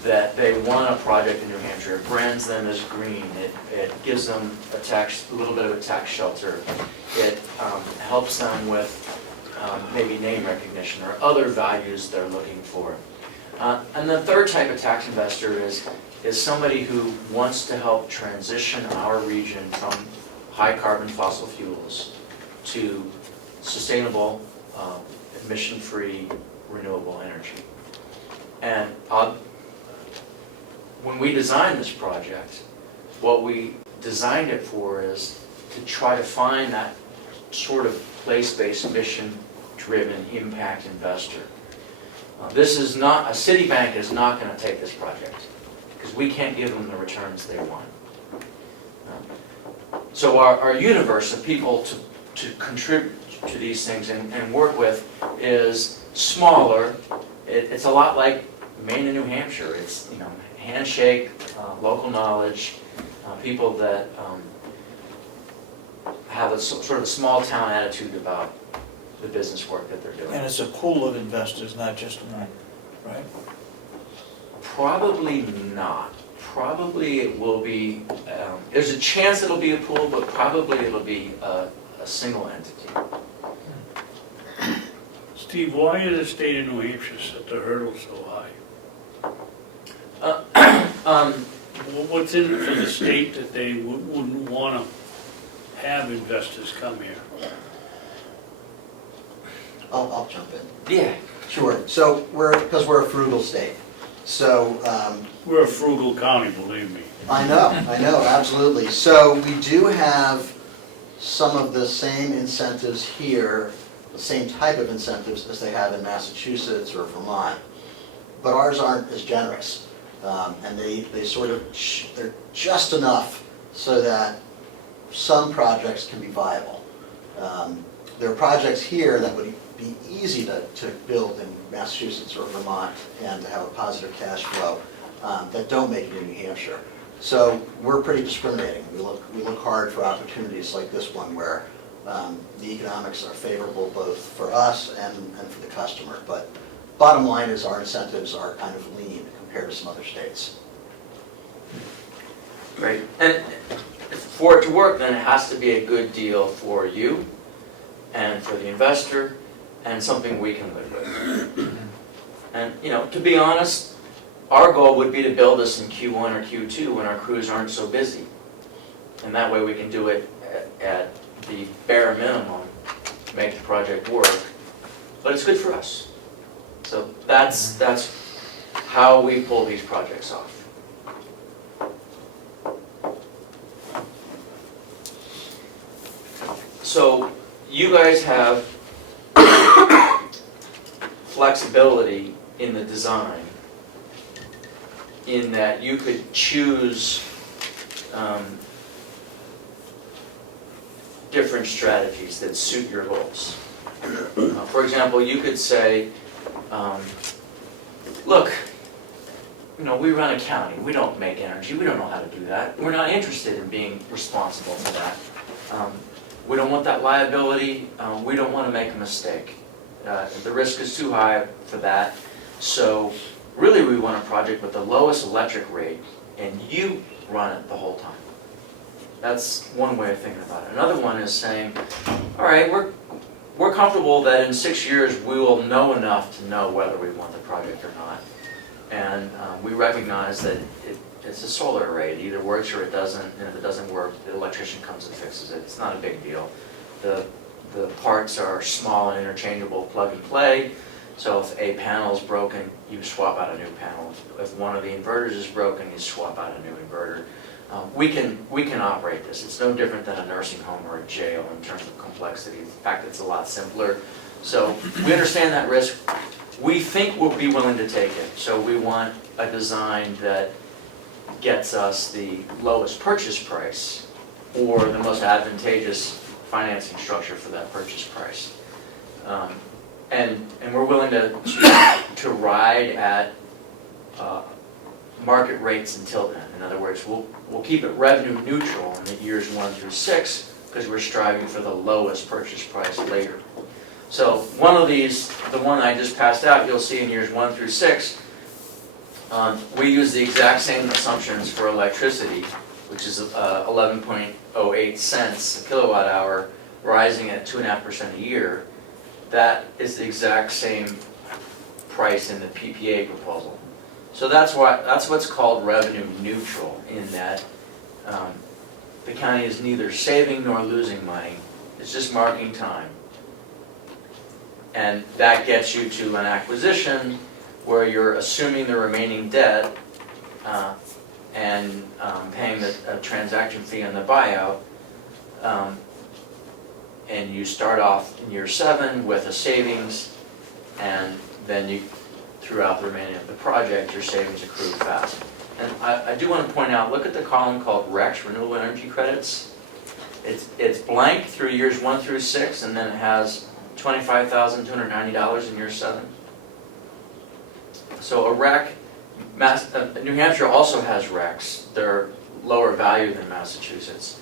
that they want a project in New Hampshire. It brands them as green. It gives them a little bit of a tax shelter. It helps them with maybe name recognition or other values they're looking for. And the third type of tax investor is somebody who wants to help transition our region from high carbon fossil fuels to sustainable, emission-free, renewable energy. And when we designed this project, what we designed it for is to try to find that sort of place-based, mission-driven impact investor. This is not, a Citibank is not going to take this project because we can't give them the returns they want. So our universe of people to contribute to these things and work with is smaller. It's a lot like Maine and New Hampshire. It's, handshake, local knowledge, people that have a sort of a small town attitude about the business work that they're doing. And it's a pool of investors, not just one, right? Probably not. Probably it will be, there's a chance it'll be a pool, but probably it'll be a single entity. Steve, why does the state of New Hampshire set the hurdle so high? What's in it for the state that they wouldn't want to have investors come here? I'll jump in. Yeah. Sure. So because we're a frugal state. So We're a frugal county, believe me. I know, absolutely. So we do have some of the same incentives here, the same type of incentives as they have in Massachusetts or Vermont, but ours aren't as generous. And they sort of, they're just enough so that some projects can be viable. There are projects here that would be easy to build in Massachusetts or Vermont and to have a positive cash flow that don't make it in New Hampshire. So we're pretty discriminating. We look hard for opportunities like this one where the economics are favorable both for us and for the customer. But bottom line is our incentives are kind of lean compared to some other states. Great. And for it to work, then it has to be a good deal for you and for the investor and something we can live with. And, you know, to be honest, our goal would be to build this in Q1 or Q2 when our crews aren't so busy. And that way we can do it at the bare minimum, make the project work, but it's good for us. So that's how we pull these projects off. So you guys have flexibility in the design in that you could choose different strategies that suit your goals. For example, you could say, look, you know, we run a county, we don't make energy, we don't know how to do that. We're not interested in being responsible for that. We don't want that liability, we don't want to make a mistake. The risk is too high for that. So really we want a project with the lowest electric rate and you run it the whole time. That's one way of thinking about it. Another one is saying, all right, we're comfortable that in 6 years we will know enough to know whether we want the project or not. And we recognize that it's a solar array. It either works or it doesn't. And if it doesn't work, the electrician comes and fixes it. It's not a big deal. The parts are small and interchangeable, plug and play. So if a panel is broken, you swap out a new panel. If one of the inverters is broken, you swap out a new inverter. We can operate this. It's no different than a nursing home or a jail in terms of complexity. In fact, it's a lot simpler. So we understand that risk. We think we'll be willing to take it. So we want a design that gets us the lowest purchase price or the most advantageous financing structure for that purchase price. And we're willing to ride at market rates until then. In other words, we'll keep it revenue neutral in the years 1 through 6 because we're striving for the lowest purchase price later. So one of these, the one I just passed out, you'll see in years 1 through 6, we use the exact same assumptions for electricity, which is 11.08 cents a kilowatt hour, rising at 2.5% a year. That is the exact same price in the PPA proposal. So that's what's called revenue neutral, in that the county is neither saving nor losing money. It's just marking time. And that gets you to an acquisition where you're assuming the remaining debt and paying a transaction fee on the buyout. And you start off in year 7 with a savings, and then you, throughout the remaining of the project, your savings accrue fast. And I do want to point out, look at the column called RECs, Renewable Energy Credits. It's blank through years 1 through 6, and then it has $25,290 in year 7. So a REC, New Hampshire also has RECs. They're lower value than Massachusetts.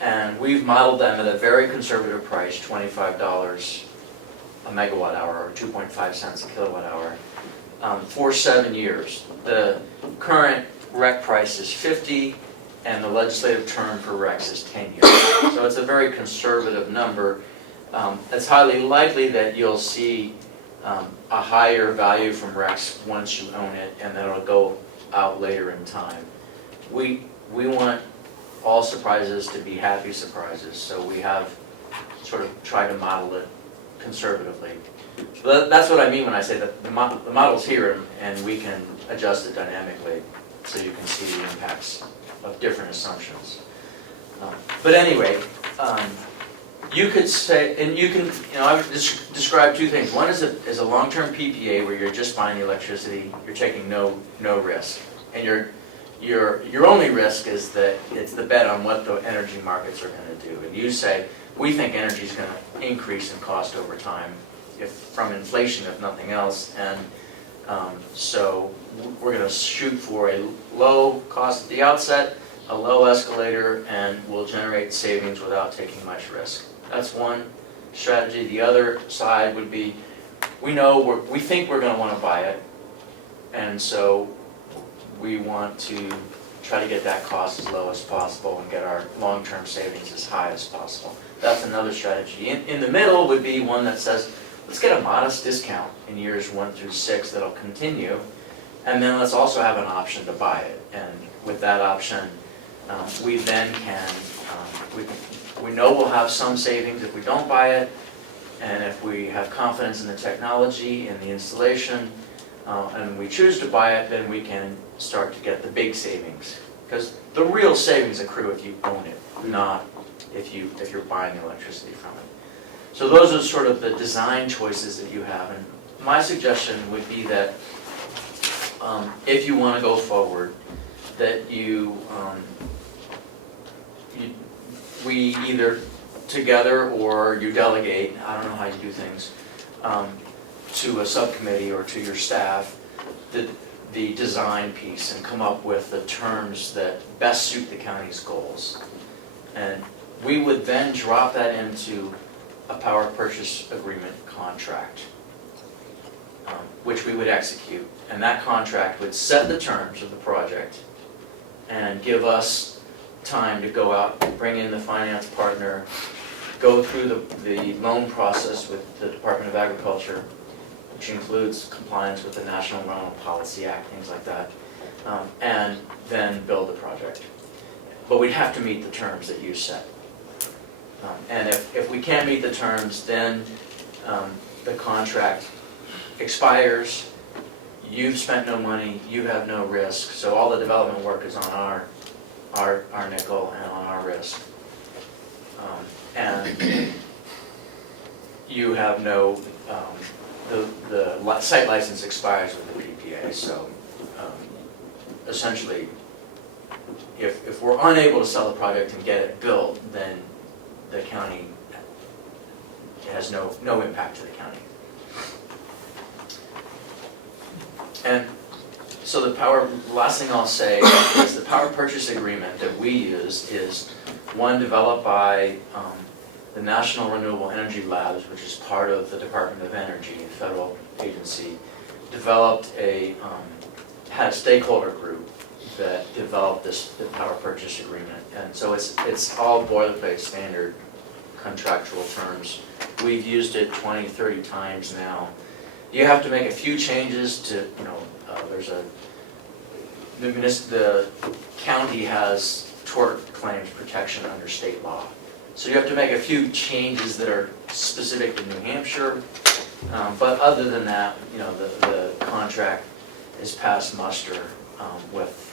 And we've modeled them at a very conservative price, $25 a megawatt hour, or 2.5 cents a kilowatt hour, for 7 years. The current REC price is 50, and the legislative term for RECs is 10 years. So it's a very conservative number. It's highly likely that you'll see a higher value from RECs once you own it, and then it'll go out later in time. We want all surprises to be happy surprises, so we have sort of tried to model it conservatively. So that's what I mean when I say that the model's here, and we can adjust it dynamically so you can see the impacts of different assumptions. But anyway, you could say, and you can, I would describe 2 things. One is a long-term PPA where you're just buying the electricity, you're taking no risk, and your only risk is that it's the bet on what the energy markets are going to do. And you say, we think energy is going to increase in cost over time, from inflation, if nothing else, and so we're going to shoot for a low cost at the outset, a low escalator, and we'll generate savings without taking much risk. That's one strategy. The other side would be, we think we're going to want to buy it, and so we want to try to get that cost as low as possible and get our long-term savings as high as possible. That's another strategy. In the middle would be one that says, let's get a modest discount in years 1 through 6 that'll continue, and then let's also have an option to buy it. And with that option, we then we know we'll have some savings if we don't buy it, and if we have confidence in the technology and the installation, and we choose to buy it, then we can start to get the big savings. Because the real savings accrue if you own it, not if you're buying electricity from it. So those are sort of the design choices that you have. And my suggestion would be that if you want to go forward, that we either together or you delegate, I don't know how you do things, to a subcommittee or to your staff, the design piece and come up with the terms that best suit the county's goals. And we would then drop that into a power purchase agreement contract, which we would execute. And that contract would set the terms of the project and give us time to go out, bring in the finance partner, go through the loan process with the Department of Agriculture, which includes compliance with the National Environmental Policy Act, things like that, and then build the project. But we'd have to meet the terms that you set. And if we can't meet the terms, then the contract expires, you've spent no money, you have no risk, so all the development work is on our nickel and on our risk. And you have no, the site license expires with the PPA, so essentially, if we're unable to sell the project and get it built, then the county has no impact to the county. And so the last thing I'll say is the power purchase agreement that we use is one developed by the National Renewable Energy Labs, which is part of the Department of Energy, a federal agency, had a stakeholder group that developed the power purchase agreement. And so it's all boilerplate standard contractual terms. We've used it 20, 30 times now. You have to make a few changes to, the county has tort claims protection under state law. So you have to make a few changes that are specific to New Hampshire. But other than that, the contract is past muster with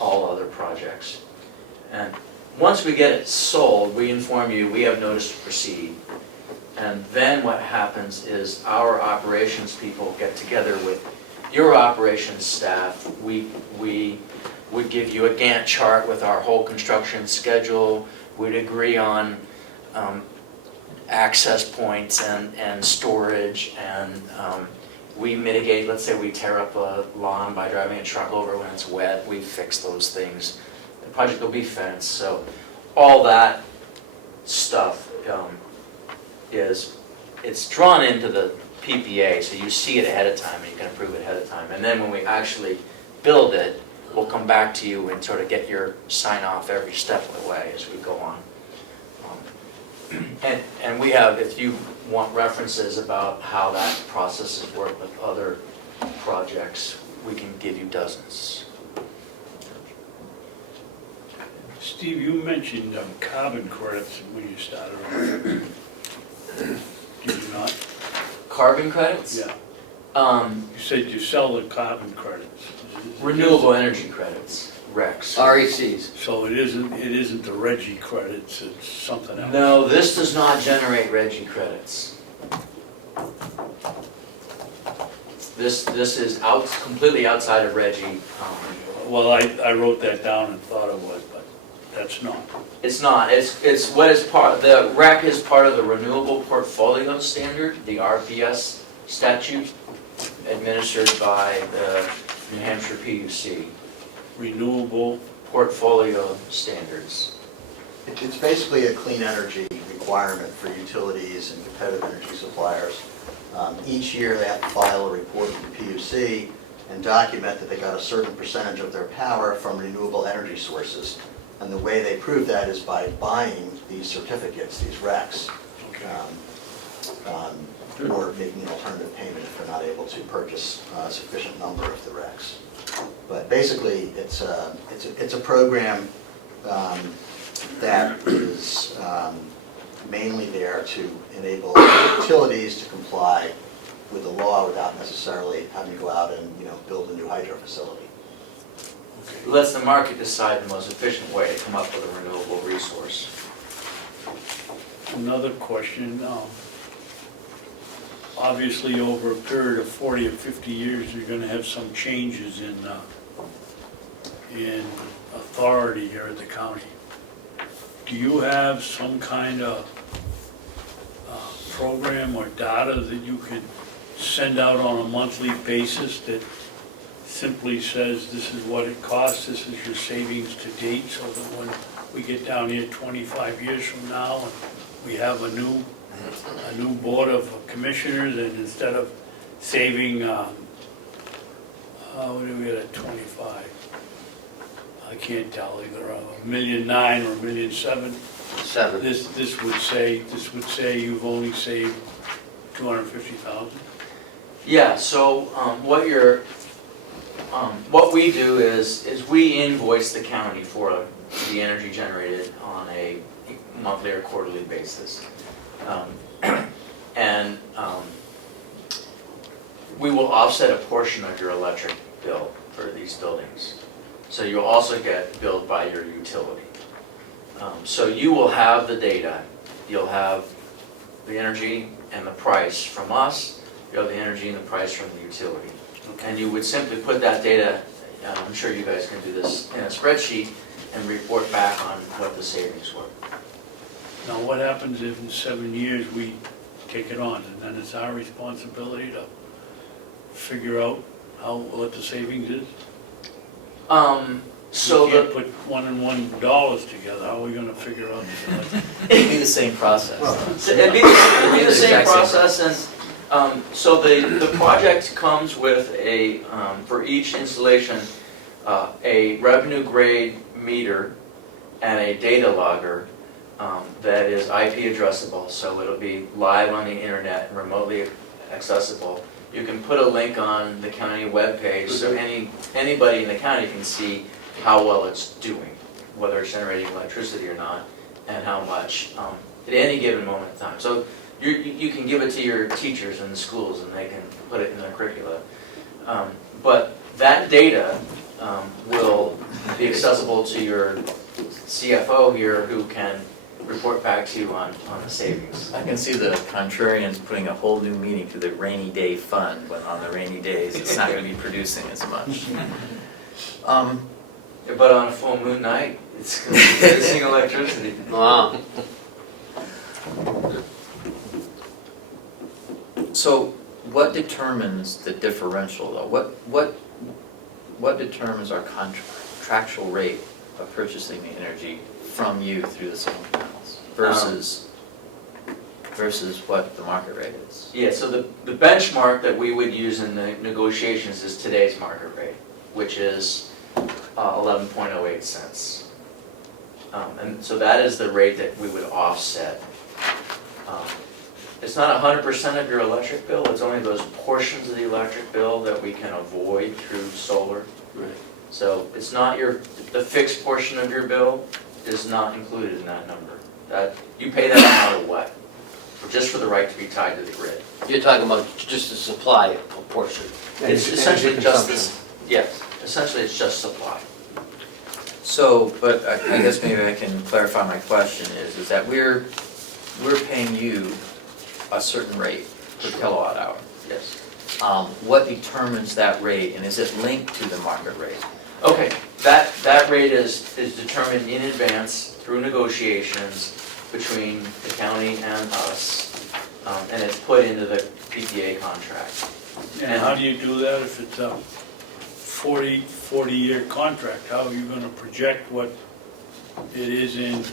all other projects. And once we get it sold, we inform you, we have notice to proceed. And then what happens is our operations people get together with your operations staff. We would give you a Gantt chart with our whole construction schedule. We'd agree on access points and storage, and we mitigate, let's say we tear up a lawn by driving a truck over when it's wet, we fix those things. The project will be fenced, so all that stuff it's drawn into the PPA, so you see it ahead of time and you can approve it ahead of time. And then when we actually build it, we'll come back to you and sort of get your sign off every step of the way as we go on. And we have, if you want references about how that process has worked with other projects, we can give you dozens. Steve, you mentioned carbon credits when you started. Did you not? Carbon credits? Yeah. Um, You said you sell the carbon credits. renewable energy credits, RECs. RECs. So it isn't the Reggie credits, it's something else? No, this does not generate REGI credits. This is completely outside of REGI. Well, I wrote that down and thought it was, but that's not. It's not. It's what is part. The REC is part of the Renewable Portfolio Standard, the RPS statute, administered by the New Hampshire PUC. Renewable, Portfolio standards. It's basically a clean energy requirement for utilities and competitive energy suppliers. Each year they have to file a report to the PUC and document that they got a certain percentage of their power from renewable energy sources. And the way they prove that is by buying these certificates, these RECs. or making an alternative payment if they're not able to purchase a sufficient number of the RECs. But basically, it's a program that is mainly there to enable utilities to comply with the law without necessarily having to go out and, build a new hydro facility. It lets the market decide the most efficient way to come up with a renewable resource. Another question, obviously over a period of 40 or 50 years, you're gonna have some changes in authority here at the county. Do you have some kind of program or data that you could send out on a monthly basis that simply says this is what it costs, this is your savings to date, so that when we get down here 25 years from now and we have a new board of commissioners, and instead of saving, what do we get at 25? I can't tell, either $1.9 million or $1.7 million. 7. This would say you've only saved 250,000. Yeah, so what we do is we invoice the county for the energy generated on a monthly or quarterly basis. And we will offset a portion of your electric bill for these buildings. So you'll also get billed by your utility. So you will have the data, you'll have the energy and the price from us, you'll have the energy and the price from the utility. And you would simply put that data, I'm sure you guys can do this, in a spreadsheet and report back on what the savings were. Now, what happens if in 7 years we take it on, and then it's our responsibility to figure out what the savings is? So We can't put $1 and $1 together, how are we gonna figure out? It'd be the same process. So it'd be the same process, and so the project comes with a, for each installation, a revenue grade meter and a data logger that is IP addressable, so it'll be live on the internet and remotely accessible. You can put a link on the county webpage, so anybody in the county can see how well it's doing, whether it's generating electricity or not, and how much at any given moment in time. So you can give it to your teachers in the schools and they can put it in their curricula. But that data will be accessible to your CFO here, who can report back to you on the savings. I can see the contrarians putting a whole new meaning to the rainy day fund, when on the rainy days it's not going to be producing as much. But on a full moon night, it's going to be producing electricity. Wow. So what determines the differential though? What determines our contractual rate of purchasing the energy from you through the solar panels versus what the market rate is? Yeah, so the benchmark that we would use in the negotiations is today's market rate, which is 11.08 cents. And so that is the rate that we would offset. It's not 100% of your electric bill, it's only those portions of the electric bill that we can avoid through solar. Right. So it's not the fixed portion of your bill is not included in that number. You pay that no matter what, just for the right to be tied to the grid. You're talking about just the supply portion. It's essentially just this, yes, essentially it's just supply. So, but I guess maybe I can clarify my question is that we're paying you a certain rate per kilowatt hour. Yes. What determines that rate, and is it linked to the market rate? Okay, that rate is determined in advance through negotiations between the county and us, and it's put into the PPA contract. And how do you do that if it's a 40-year contract? How are you gonna project what it is in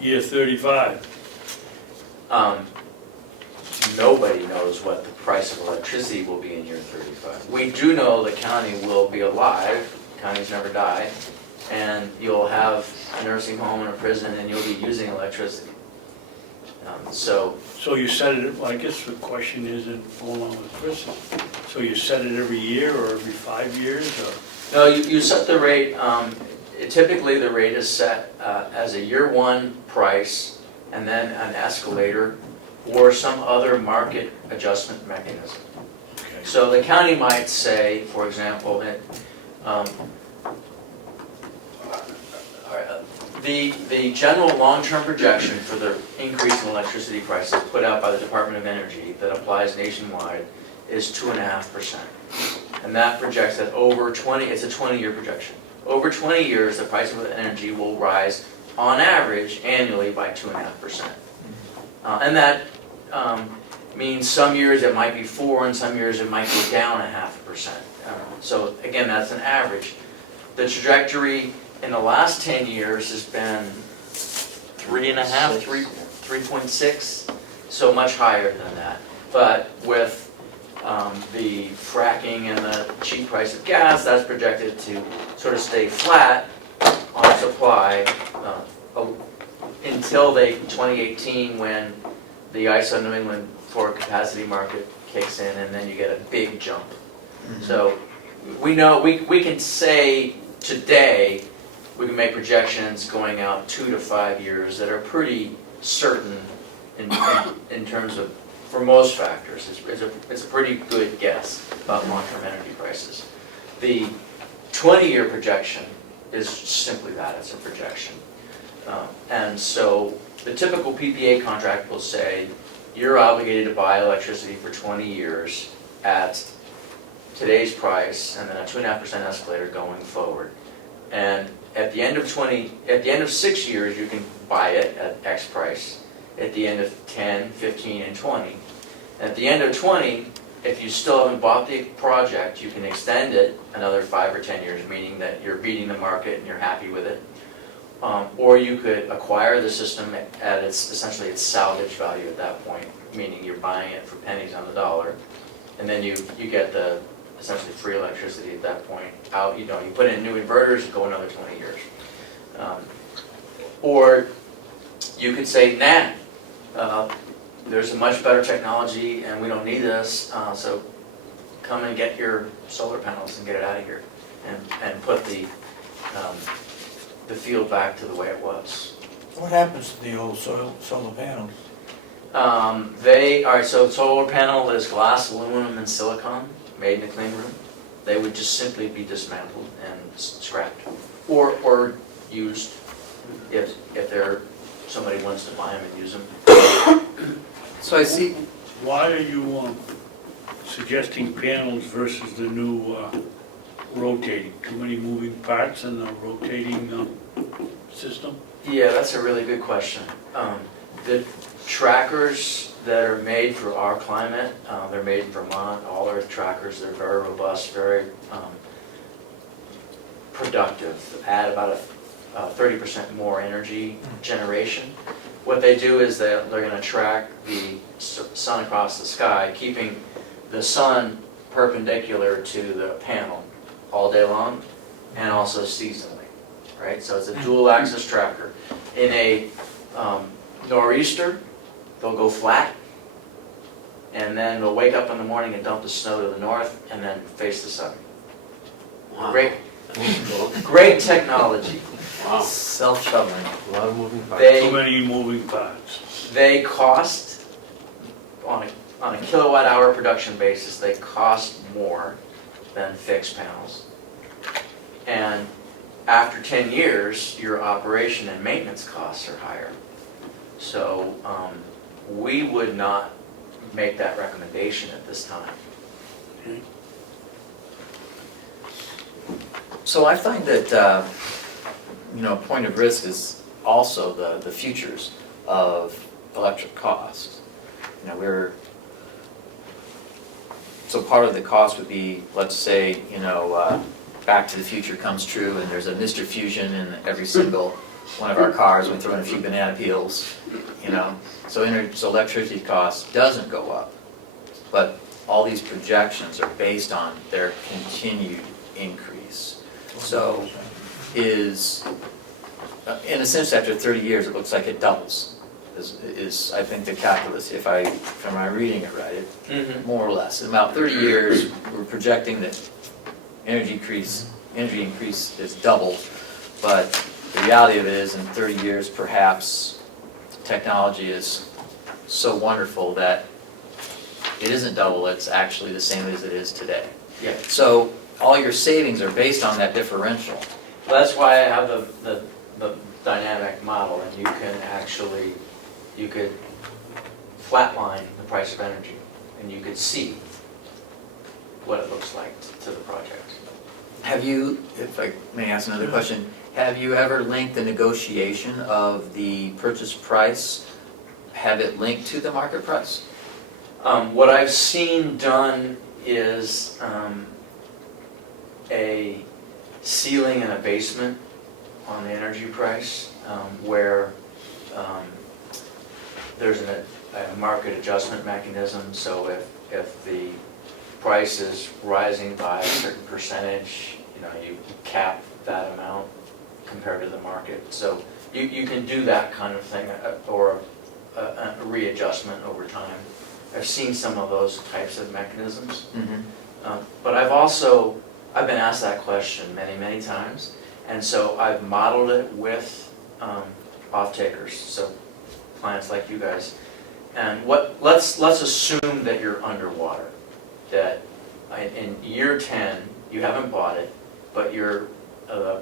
year 35? Nobody knows what the price of electricity will be in year 35. We do know the county will be alive, counties never die, and you'll have a nursing home and a prison and you'll be using electricity. So, So you set it, well, I guess the question isn't going on with Chris, so you set it every year or every 5 years, or? no, you set the rate, typically the rate is set as a year one price and then an escalator or some other market adjustment mechanism. Okay. So the county might say, for example, the general long-term projection for the increase in electricity prices put out by the Department of Energy that applies nationwide is 2.5%. And that projects that over 20, it's a 20-year projection. Over 20 years, the price of energy will rise on average annually by 2.5%. And that means some years it might be 4 and some years it might go down 0.5%. So again, that's an average. The trajectory in the last 10 years has been 3.5, 3.6, so much higher than that. But with the fracking and the cheap price of gas, that's projected to sort of stay flat on supply until 2018, when the ISO New England for capacity market kicks in, and then you get a big jump. So we know, we can say today, we can make projections going out 2 to 5 years that are pretty certain in terms of, for most factors. It's a pretty good guess about long-term energy prices. The 20-year projection is simply that, it's a projection. And so the typical PPA contract will say, you're obligated to buy electricity for 20 years at today's price, and then a 2.5% escalator going forward. And at the end of 6 years, you can buy it at X price. At the end of 10, 15, and 20. At the end of 20, if you still haven't bought the project, you can extend it another 5 or 10 years, meaning that you're beating the market and you're happy with it. Or you could acquire the system at essentially its salvage value at that point, meaning you're buying it for pennies on the dollar, and then you get the essentially free electricity at that point out. You put in new inverters and go another 20 years. Or you could say, nah, there's a much better technology and we don't need this, so come and get your solar panels and get it out of here, and put the field back to the way it was. What happens to the old solar panels? So solar panel is glass, aluminum, and silicon, made in the clean room. They would just simply be dismantled and scrapped, or used if somebody wants to buy them and use them. So I see. Why are you suggesting panels versus the new rotating? Too many moving parts in the rotating system? Yeah, that's a really good question. The trackers that are made for our climate, they're made in Vermont, all earth trackers. They're very robust, very productive, add about a 30% more energy generation. What they do is they're going to track the sun across the sky, keeping the sun perpendicular to the panel all day long and also seasonally, right? So it's a dual axis tracker. In a nor'easter, they'll go flat, and then they'll wake up in the morning and dump the snow to the north and then face the sun. Wow. Great technology. Wow. Self-shoveling. A lot of moving parts. Too many moving parts. They cost, on a kilowatt hour production basis, they cost more than fixed panels. And after 10 years, your operation and maintenance costs are higher. So we would not make that recommendation at this time. Okay. So I find that, point of risk is also the futures of electric costs. So part of the cost would be, let's say, Back to the Future comes true and there's a Mr. Fusion in every single one of our cars, we throw in a few banana peels, So electricity cost doesn't go up, but all these projections are based on their continued increase. So in a sense, after 30 years, it looks like it doubles. is I think the calculus, if I'm reading it right, Mhm. more or less. In about 30 years, we're projecting that energy increase is doubled, but the reality of it is, in 30 years, perhaps technology is so wonderful that it isn't double, it's actually the same as it is today. Yeah. So all your savings are based on that differential. Well, that's why I have the dynamic model, and you can actually, you could flatline the price of energy, and you could see what it looks like to the project. Have you, if I may ask another question, have you ever linked the negotiation of the purchase price, have it linked to the market price? What I've seen done is a ceiling and a basement on the energy price, where there's a market adjustment mechanism, so if the price is rising by a certain percentage, you cap that amount compared to the market. So you can do that kind of thing, or a readjustment over time. I've seen some of those types of mechanisms. But I've been asked that question many, many times, and so I've modeled it with off-takers, so clients like you guys. And let's assume that you're underwater, that in year 10, you haven't bought it, but your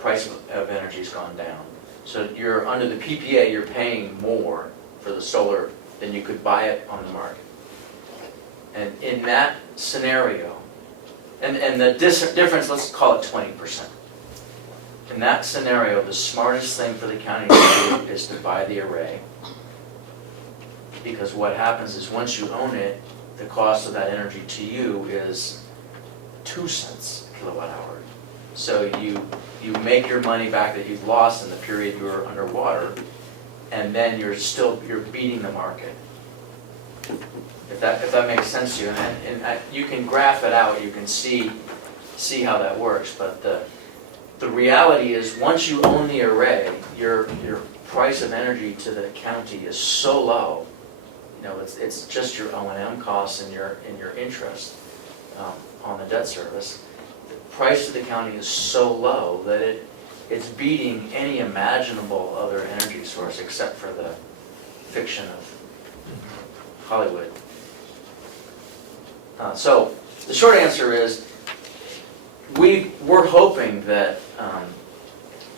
price of energy's gone down. So you're under the PPA, you're paying more for the solar than you could buy it on the market. And in that scenario, and the difference, let's call it 20%. In that scenario, the smartest thing for the county to do is to buy the array. Because what happens is once you own it, the cost of that energy to you is 2 cents kilowatt hour. So you make your money back that you've lost in the period you were underwater, and then you're beating the market. If that makes sense to you, and you can graph it out, you can see how that works, but the reality is once you own the array, your price of energy to the county is so low, it's just your O&M costs and your interest on the debt service. The price to the county is so low that it's beating any imaginable other energy source except for the fiction of Hollywood. So the short answer is we're hoping that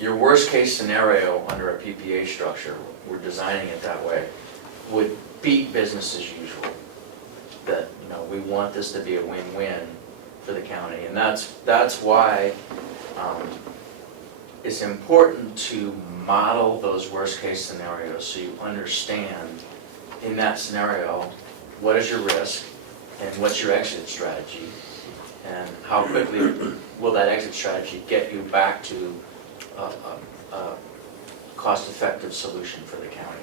your worst case scenario under a PPA structure, we're designing it that way, would beat business as usual. That we want this to be a win-win for the county, and that's why it's important to model those worst case scenarios so you understand in that scenario what is your risk and what's your exit strategy, and how quickly will that exit strategy get you back to a cost-effective solution for the county.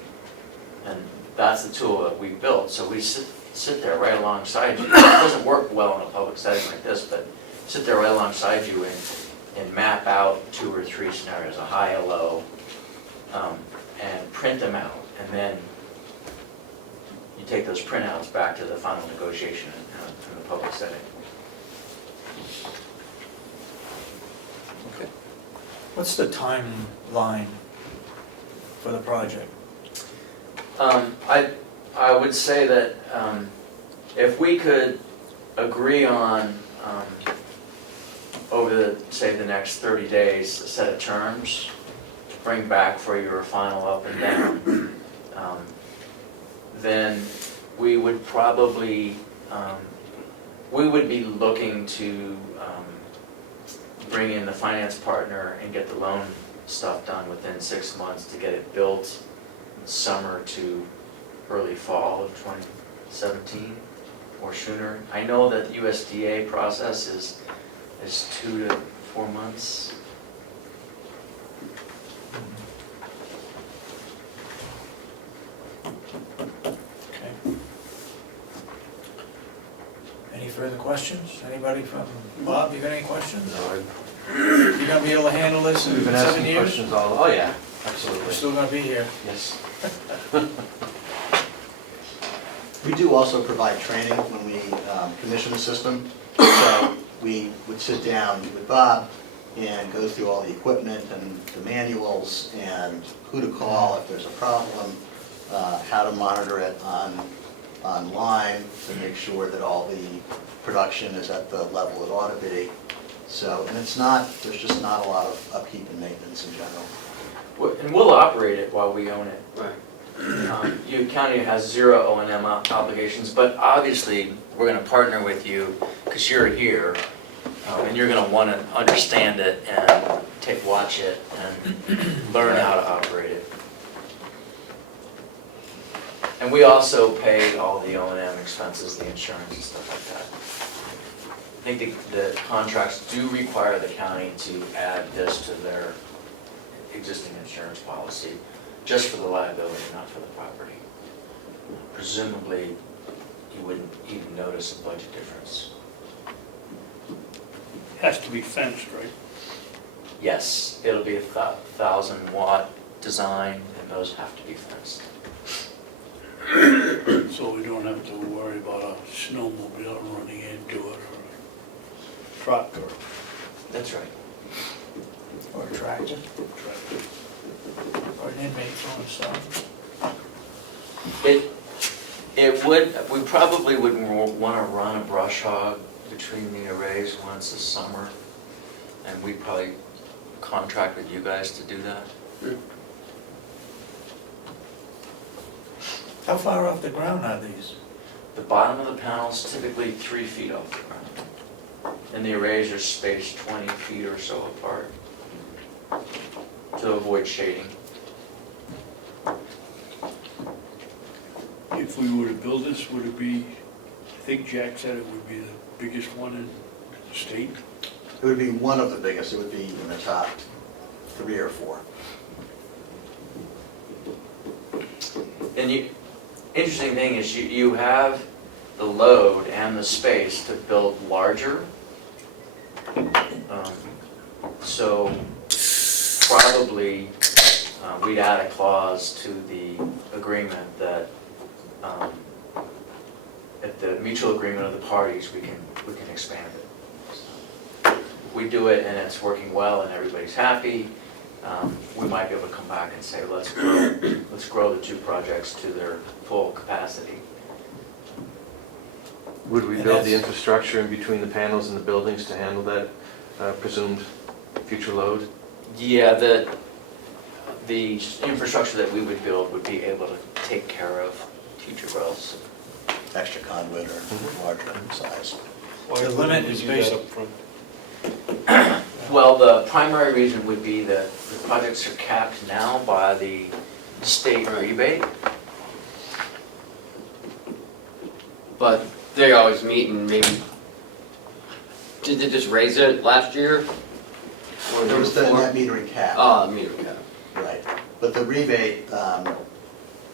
And that's the tool that we built. So we sit there right alongside you. It doesn't work well in a public setting like this, but sit there right alongside you and map out 2 or 3 scenarios, a high, a low, and print them out. And then you take those printouts back to the final negotiation in the public setting. Okay. What's the timeline for the project? I would say that if we could agree on, over the next 30 days, a set of terms to bring back for your final up and down, then we would probably, we would be looking to bring in the finance partner and get the loan stuff done within 6 months to get it built summer to early fall of 2017 or sooner. I know that the USDA process is 2 to 4 months. Okay. Any further questions? Anybody from, Bob, you got any questions? You gonna be able to handle this in We've been 7 asking years? questions all, oh yeah, We're absolutely, still gonna be here. yes. We do also provide training when we commission the system. So we would sit down with Bob and go through all the equipment and the manuals and who to call if there's a problem, how to monitor it online to make sure that all the production is at the level it ought to be. So, and there's just not a lot of upkeep and maintenance in general. And we'll operate it while we own it. Right. You county has 0 O&M obligations, but obviously, we're gonna partner with you, because you're here, and you're gonna wanna understand it and watch it and learn how to operate it. And we also pay all the O&M expenses, the insurance and stuff like that. I think the contracts do require the county to add this to their existing insurance policy, just for the liability, not for the property. Presumably, you wouldn't even notice a budget difference. Has to be fenced, right? Yes, it'll be a 1,000-watt design, and those have to be fenced. So we don't have to worry about a snowmobile running into it or a truck or That's right. Or a tractor, tractor. or an inmate throwing stuff. We probably would want to run a brush hog between the arrays once a summer, and we'd probably contract with you guys to do that. How far off the ground are these? The bottom of the panel's typically 3 feet off the ground, and the arrays are spaced 20 feet or so apart to avoid shading. If we were to build this, would it be, I think Jack said it would be the biggest one in the state? It would be one of the biggest, it would be in the top 3 or 4. And interesting thing is you have the load and the space to build larger. So probably we'd add a clause to the agreement that at the mutual agreement of the parties, we can expand it. So if we do it and it's working well and everybody's happy, we might be able to come back and say, let's grow the 2 projects to their full capacity. Would we And build the that's- infrastructure in between the panels and the buildings to handle that presumed future load? Yeah, the infrastructure that we would build would be able to take care of future growths. Extra conduit or larger size. The limit is based, Well, the primary reason would be that the projects are capped now by the state rebate. But they always meet and maybe, did they just raise it last year? Or There was the before? net metering cap. Meter cap. Right, but the rebate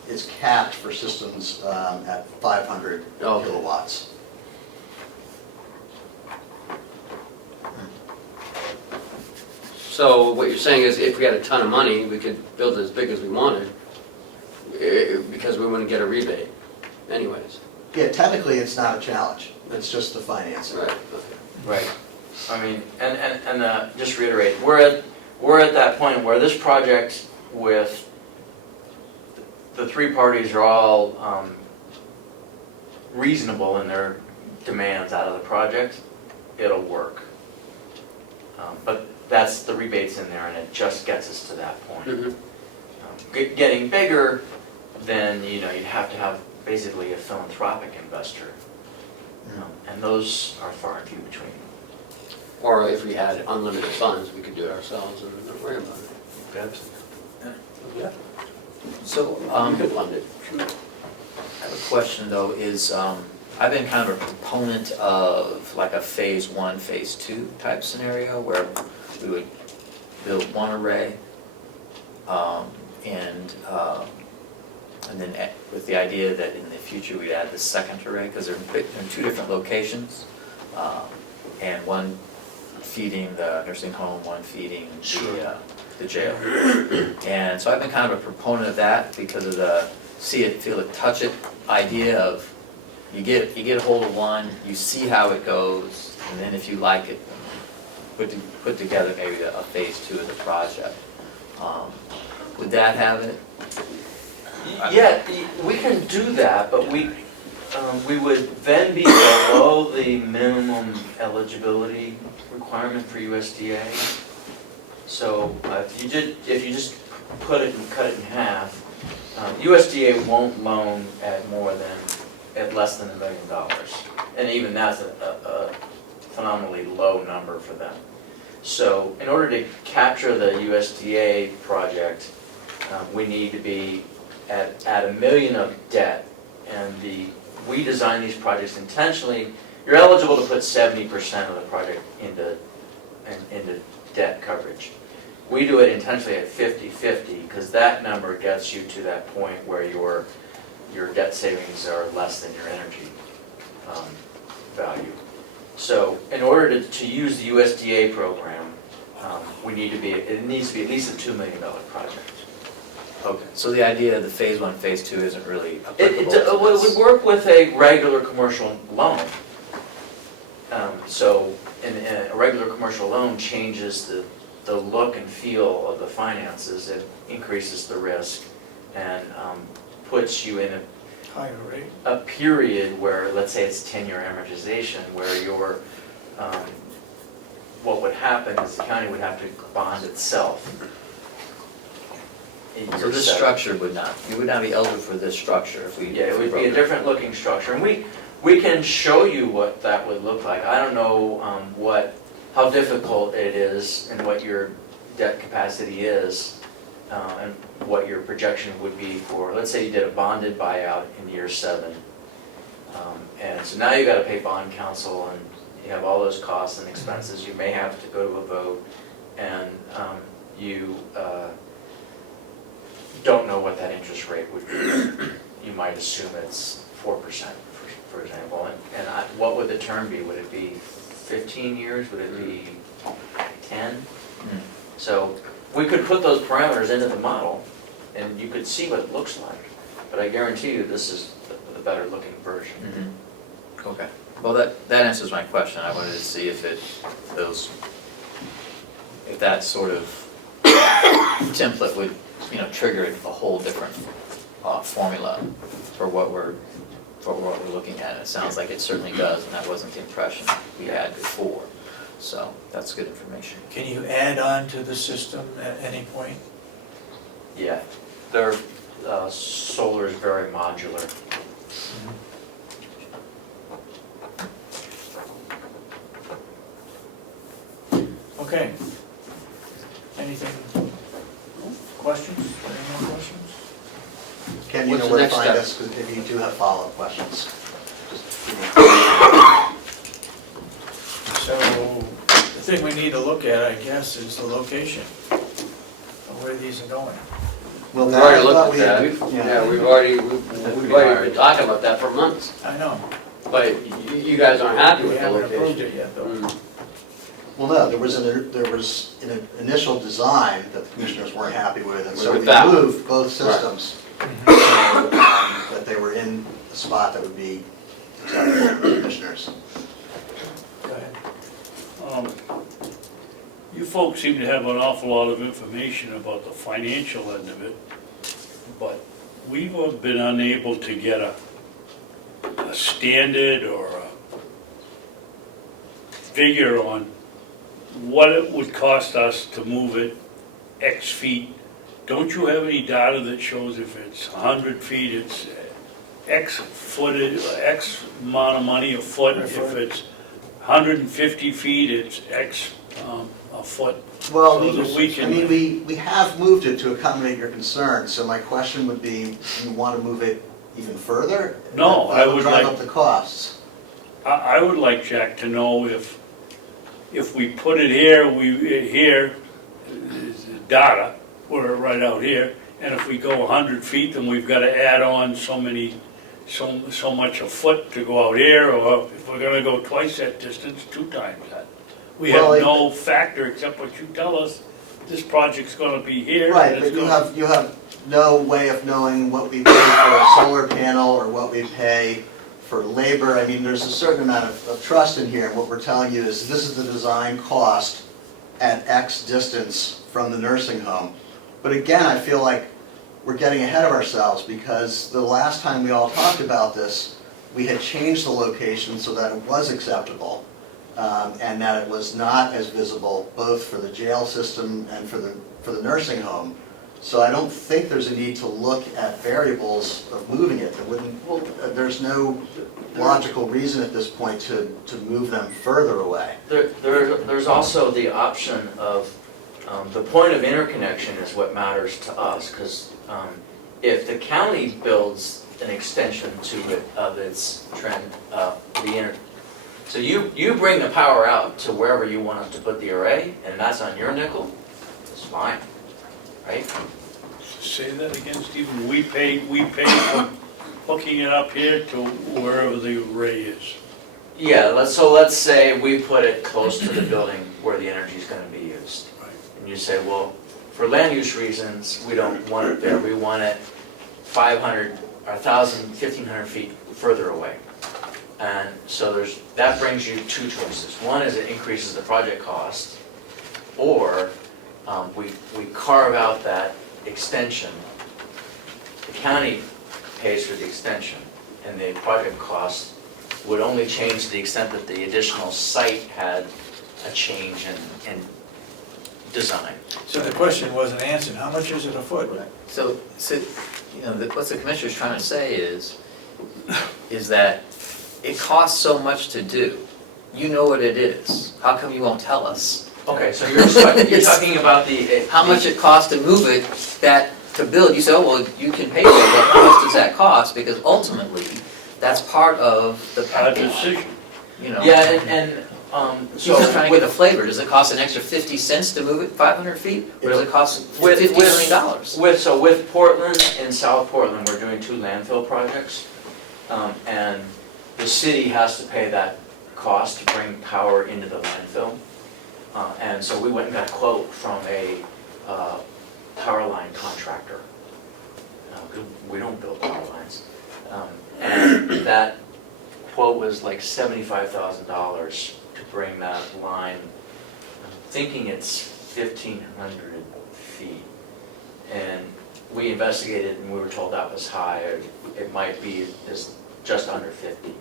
is capped for systems at 500 Okay. kilowatts. So what you're saying is if we had a ton of money, we could build it as big as we wanted, because we wouldn't get a rebate anyways. Yeah, technically, it's not a challenge, it's just the financing. Right, okay. Right. I mean, and just to reiterate, we're at that point where this project with the 3 parties are all reasonable in their demands out of the project, it'll work. But that's, the rebate's in there and it just gets us to that point. Mhm. Getting bigger, then, you'd have to have basically a philanthropic investor. And those are far and few between. Or if we had unlimited funds, we could do it ourselves and not worry about it. Babson. So, We could fund it. I have a question though, is, I've been kind of a proponent of like a phase 1, phase 2 type scenario where we would build 1 array, and then with the idea that in the future we'd add the second array, because they're in 2 different locations, and one feeding the nursing home, one feeding the jail. And so I've been kind of a proponent of that because of the see it, feel it, touch it idea of you get a hold of one, you see how it goes, and then if you like it, put together maybe a phase 2 of the project. Would that have it? Yeah, we can do that, but we would then be below the minimum eligibility requirement for USDA. So if you just put it and cut it in half, USDA won't loan at less than $1 million. And even that's a phenomenally low number for them. So in order to capture the USDA project, we need to be at $1 million of debt. And we design these projects intentionally. You're eligible to put 70% of the project into debt coverage. We do it intentionally at 50-50 because that number gets you to that point where your debt savings are less than your energy value. So in order to use the USDA program, it needs to be at least a $2 million project. Okay, so the idea of the phase 1, phase 2 isn't really applicable It to would this. work with a regular commercial loan. So a regular commercial loan changes the look and feel of the finances. It increases the risk and puts you in Higher rate. a period where, let's say it's 10-year amortization, where what would happen is the county would have to bond itself. in So year this 7. structure you would not be eligible for this structure if we. Yeah, it if we would be broke a different looking structure, and we can show you what that would look like. I don't know how difficult it is and what your debt capacity is, and what your projection would be for, let's say you did a bonded buyout in year 7. And so now you gotta pay bond counsel and you have all those costs and expenses. You may have to go to a vote, and you don't know what that interest rate would be. You might assume it's 4%, for example. And what would the term be? Would it be 15 years? Would it be 10? So we could put those parameters into the model, and you could see what it looks like. But I guarantee you, this is the better looking version. Mm-hmm. Okay, well, that answers my question. I wanted to see if that sort of template would, trigger a whole different formula for what we're looking at. It sounds like it certainly does, and that wasn't the impression we had before. So that's good information. Can you add on to the system at any point? Yeah, solar is very modular. Okay. Anything, questions? Any more questions? Ken, you What's know the where to next find step? us if you do have follow-up questions. Just give me So, the thing we need to look at, I guess, is the location of where these are going. Well, We've now already I looked thought at we that. had- Yeah, we've already been talking about that for months. I know, But you guys aren't happy we with the haven't approved location. it yet, though. Mm. Well, no, there was an initial design that the commissioners weren't happy with, and so With we that one. moved both systems. So, that they were in a spot that would be acceptable to the commissioners. Go ahead. You folks seem to have an awful lot of information about the financial end of it, but we've been unable to get a standard or a figure on what it would cost us to move it X feet. Don't you have any data that shows if it's 100 feet, it's X footage, X amount of money a foot? If it's 150 feet, it's X a foot? Well, So that we can- we have moved it to accommodate your concerns, so my question would be, do you want to move it even further? No, I would Drive like- up the costs. I would like Jack to know if we put it here, here is the data, we're right out here, and if we go 100 feet, then we've got to add on so much a foot to go out here, or if we're gonna go twice that distance, 2 times that. We Well, have no factor except what you tell us, this project's gonna be here. Right, and but it's you gonna- have no way of knowing what we pay for a solar panel or what we pay for labor. I mean, there's a certain amount of trust in here, and what we're telling you is this is the design cost at X distance from the nursing home. But again, I feel like we're getting ahead of ourselves, because the last time we all talked about this, we had changed the location so that it was acceptable, and that it was not as visible, both for the jail system and for the nursing home. So I don't think there's a need to look at variables of moving it. There's no logical reason at this point to move them further away. There's also the option of, the point of interconnection is what matters to us, because if the county builds an extension to it of its trend, so you bring the power out to wherever you want us to put the array, and that's on your nickel, it's fine, right? Say that again, Stephen, we pay for hooking it up here to wherever the array is. Yeah, let's say we put it close to the building where the energy is going to be used. Right. And you say, well, for land use reasons, we don't want it there. We want it 500, 1,000, 1,500 feet further away. And so that brings you two choices. One is it increases the project cost, or we carve out that extension. The county pays for the extension, and the project cost would only change to the extent that the additional site had a change in design. So the question wasn't answered, how much is it a foot? So, you know, what the commissioner's trying to say is that it costs so much to do. You know what it is. How come you won't tell us? Okay, so you're talking about the... How much it costs to move it, to build? You say, oh, well, you can pay for it, but how much does that cost? Because ultimately, that's part of the package, Decision. you know? Yeah, and So I'm trying to get a flavor. Does it cost an extra 50 cents to move it 500 feet? Or does it cost $50 million? With Portland and South Portland, we're doing 2 landfill projects. And the city has to pay that cost to bring power into the landfill. And so we went and got a quote from a power line contractor. 'Cause we don't build power lines. And that quote was like $75,000 to bring that line. I'm thinking it's 1,500 feet. And we investigated and we were told that was high. It might be just under 50.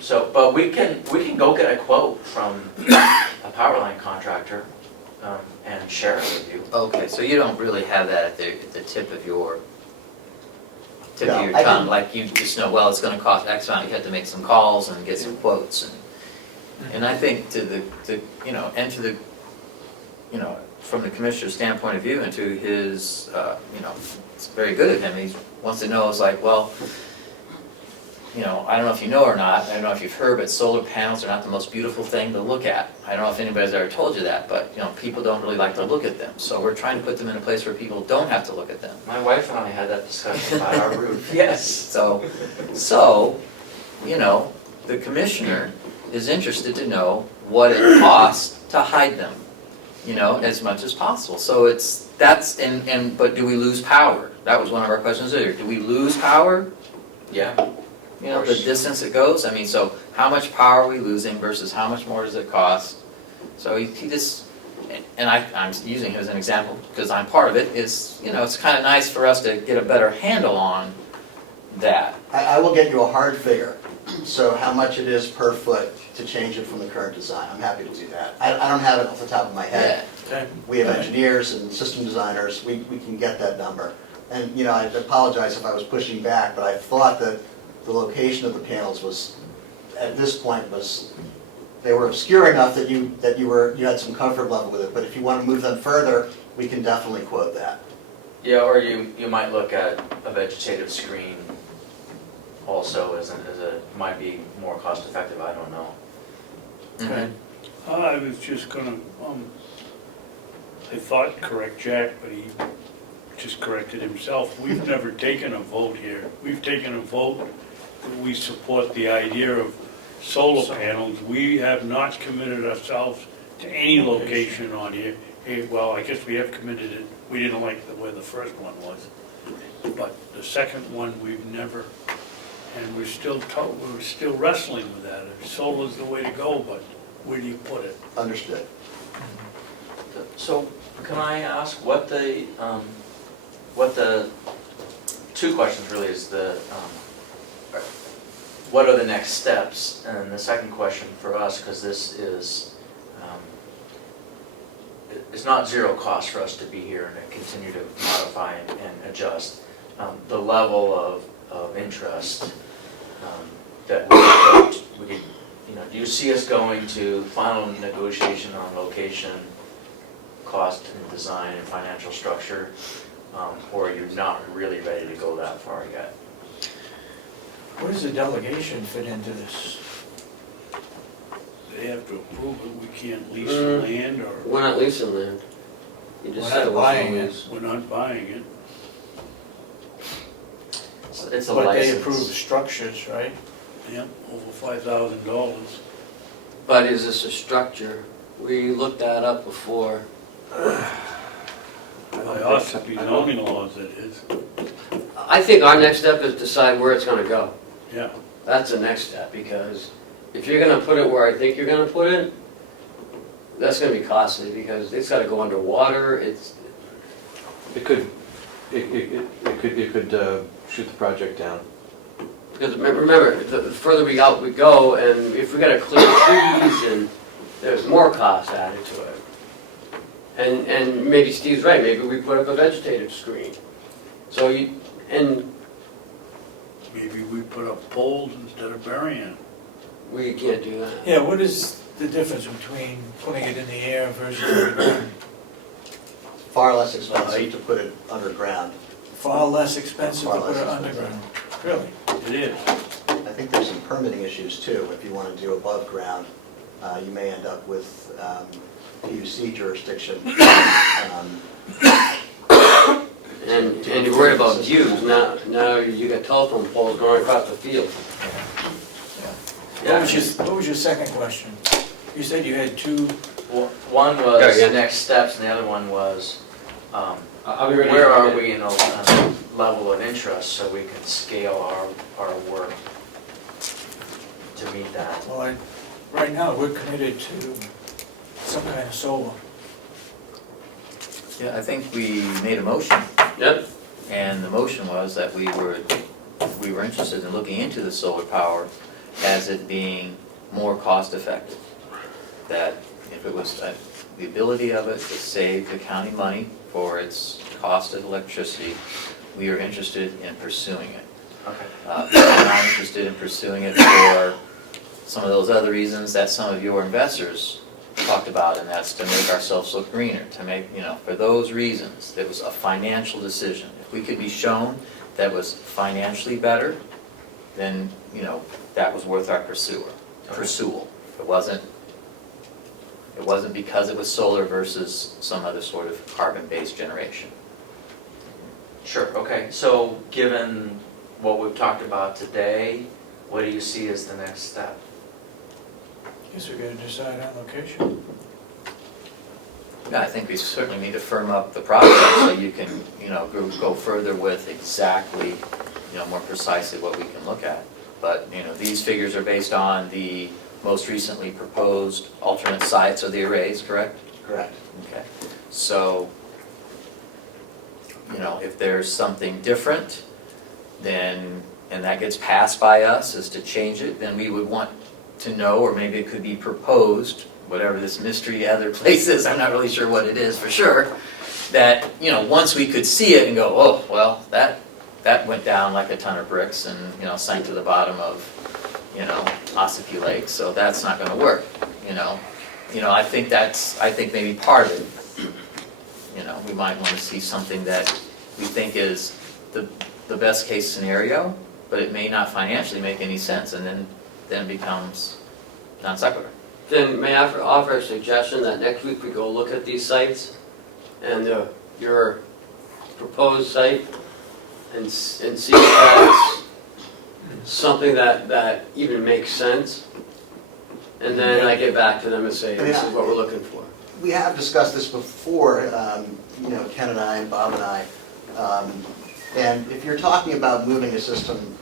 So, but we can go get a quote from a power line contractor and share it with you. Okay, so you don't really have that at the tip of your No, I tongue, can- like you just know, well, it's gonna cost X amount, you have to make some calls and get some quotes, and I think from the commissioner's standpoint of view and to his, it's very good of him, he wants to know, it's like, well, I don't know if you know or not, I don't know if you've heard, but solar panels are not the most beautiful thing to look at. I don't know if anybody's ever told you that, but, people don't really like to look at them. So we're trying to put them in a place where people don't have to look at them. My wife and I had that discussion about our roof. Yes. So, the commissioner is interested to know what it costs to hide them, as much as possible. So but do we lose power? That was one of our questions earlier. Do we lose power? Yeah. The distance it goes, so how much power are we losing versus how much more does it cost? So he just, and I'm using him as an example because I'm part of it, is, it's kind of nice for us to get a better handle on that. I will get you a hard figure, so how much it is per foot to change it from the current design. I'm happy to do that. I don't have it off the top of my head. Okay. We have engineers and system designers, we can get that number. And, I apologize if I was pushing back, but I thought that the location of the panels was, at this point, they were obscure enough that you had some comfort level with it. But if you want to move them further, we can definitely quote that. Yeah, or you might look at a vegetative screen also might be more cost effective, I don't know. Okay. I was just gonna, I thought correct Jack, but he just corrected himself. We've never taken a vote here. We've taken a vote that we support the idea of solar panels. We have not committed ourselves to any location on here. Well, I guess we have committed it. We didn't like where the first one was. But the second one, we've never And we're still wrestling with that. Solar's the way to go, but where do you put it? Understood. So can I ask what the, two questions really is what are the next steps? And the second question for us, because this is, it's not zero cost for us to be here and to continue to modify and adjust. The level of interest that we could, do you see us going to final negotiation on location, cost and design and financial structure, or you're not really ready to go that far yet? Where does the delegation fit into this? They have to approve it. We can't lease the land, or We're not leasing land. You just We're said not it wasn't buying it. leased. we're not buying it. It's a But they approve license. structures, right? Yep, over $5,000. But is this a structure? We looked that up before. By Ossipee zoning laws it is. I think our next step is decide where it's gonna go. Yeah. That's the next step, because if you're gonna put it where I think you're gonna put it, that's gonna be costly, because it's gotta go underwater, It could shoot the project down. because remember, the further we out we go, and if we gotta clear trees, and there's more cost added to it. And maybe Steve's right, maybe we put up a vegetative screen. So and Maybe we put up poles instead of burying. we can't do that. Yeah, what is the difference between putting it in the air versus underground? Far less expensive to put it underground. Far less expensive to Far put less it expensive. underground, really? It is. I think there's some permitting issues too. If you want to do above ground, you may end up with PUC jurisdiction. And you're worried about views, now you got telephone poles going across the field. What was your second question? You said you had two, One Yeah, was yeah. next steps, and the other one was, I'll be ready. where are we in a level of interest so we can scale our work to meet that? well, right now, we're committed to some kind of solar. Yeah, I think we made a motion, Yep, and the motion was that we were interested in looking into the solar power as it being more cost effective. That if it was the ability of it to save the county money for its cost of electricity, we are interested in pursuing it. Okay. We're not interested in pursuing it for some of those other reasons that some of your investors talked about, and that's to make ourselves look greener, to make, for those reasons. It was a financial decision. If we could be shown that was financially better, then, that was worth our pursual. It wasn't because it was solar versus some other sort of carbon-based generation. Sure, okay, so given what we've talked about today, what do you see as the next step? Guess we're gonna decide on location. Yeah, I think we certainly need to firm up the project so you can, go further with exactly, more precisely what we can look at. But, these figures are based on the most recently proposed alternate sites of the arrays, correct? Correct. Okay. So, if there's something different, then, and that gets passed by us, is to change it, then we would want to know, or maybe it could be proposed, whatever this mystery other place is, I'm not really sure what it is for sure, that, once we could see it and go, oh, well, that went down like a ton of bricks and, sank to the bottom of, Ossipee Lake, so that's not gonna work, I think maybe part of it, we might wanna see something that we think is the best case scenario, but it may not financially make any sense, and then it becomes non sequitur. then may I offer a suggestion that next week we go look at these sites and your proposed site and see if that's something that even makes sense? And then I get back to them and say, this is what we're looking for. We have discussed this before, Ken and I and Bob and I. And if you're talking about moving a system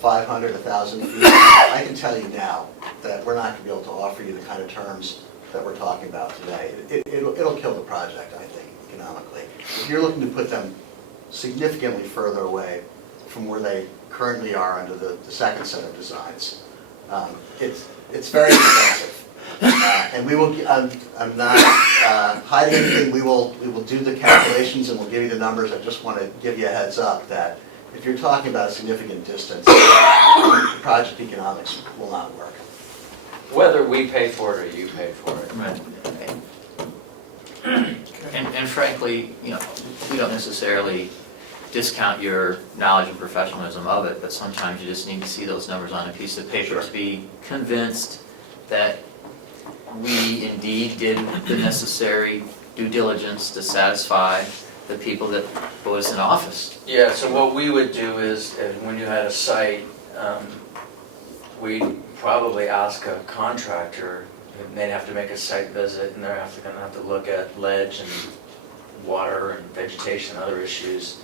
500, 1,000 feet, I can tell you now that we're not gonna be able to offer you the kind of terms that we're talking about today. It'll kill the project, I think, economically. If you're looking to put them significantly further away from where they currently are under the second set of designs, it's very expensive. And we will, I'm not hiding anything, we will do the calculations and we'll give you the numbers. I just want to give you a heads up that if you're talking about a significant distance, the project economics will not work. Whether we pay for it or you pay for it. Right. And frankly, you know, we don't necessarily discount your knowledge and professionalism of it, but sometimes you just need to see those numbers on a piece of paper to be convinced that we indeed did the necessary due diligence to satisfy the people that put us in office. Yeah, so what we would do is, when you had a site, we'd probably ask a contractor, and they'd have to make a site visit, and they're gonna have to look at ledge and water and vegetation and other issues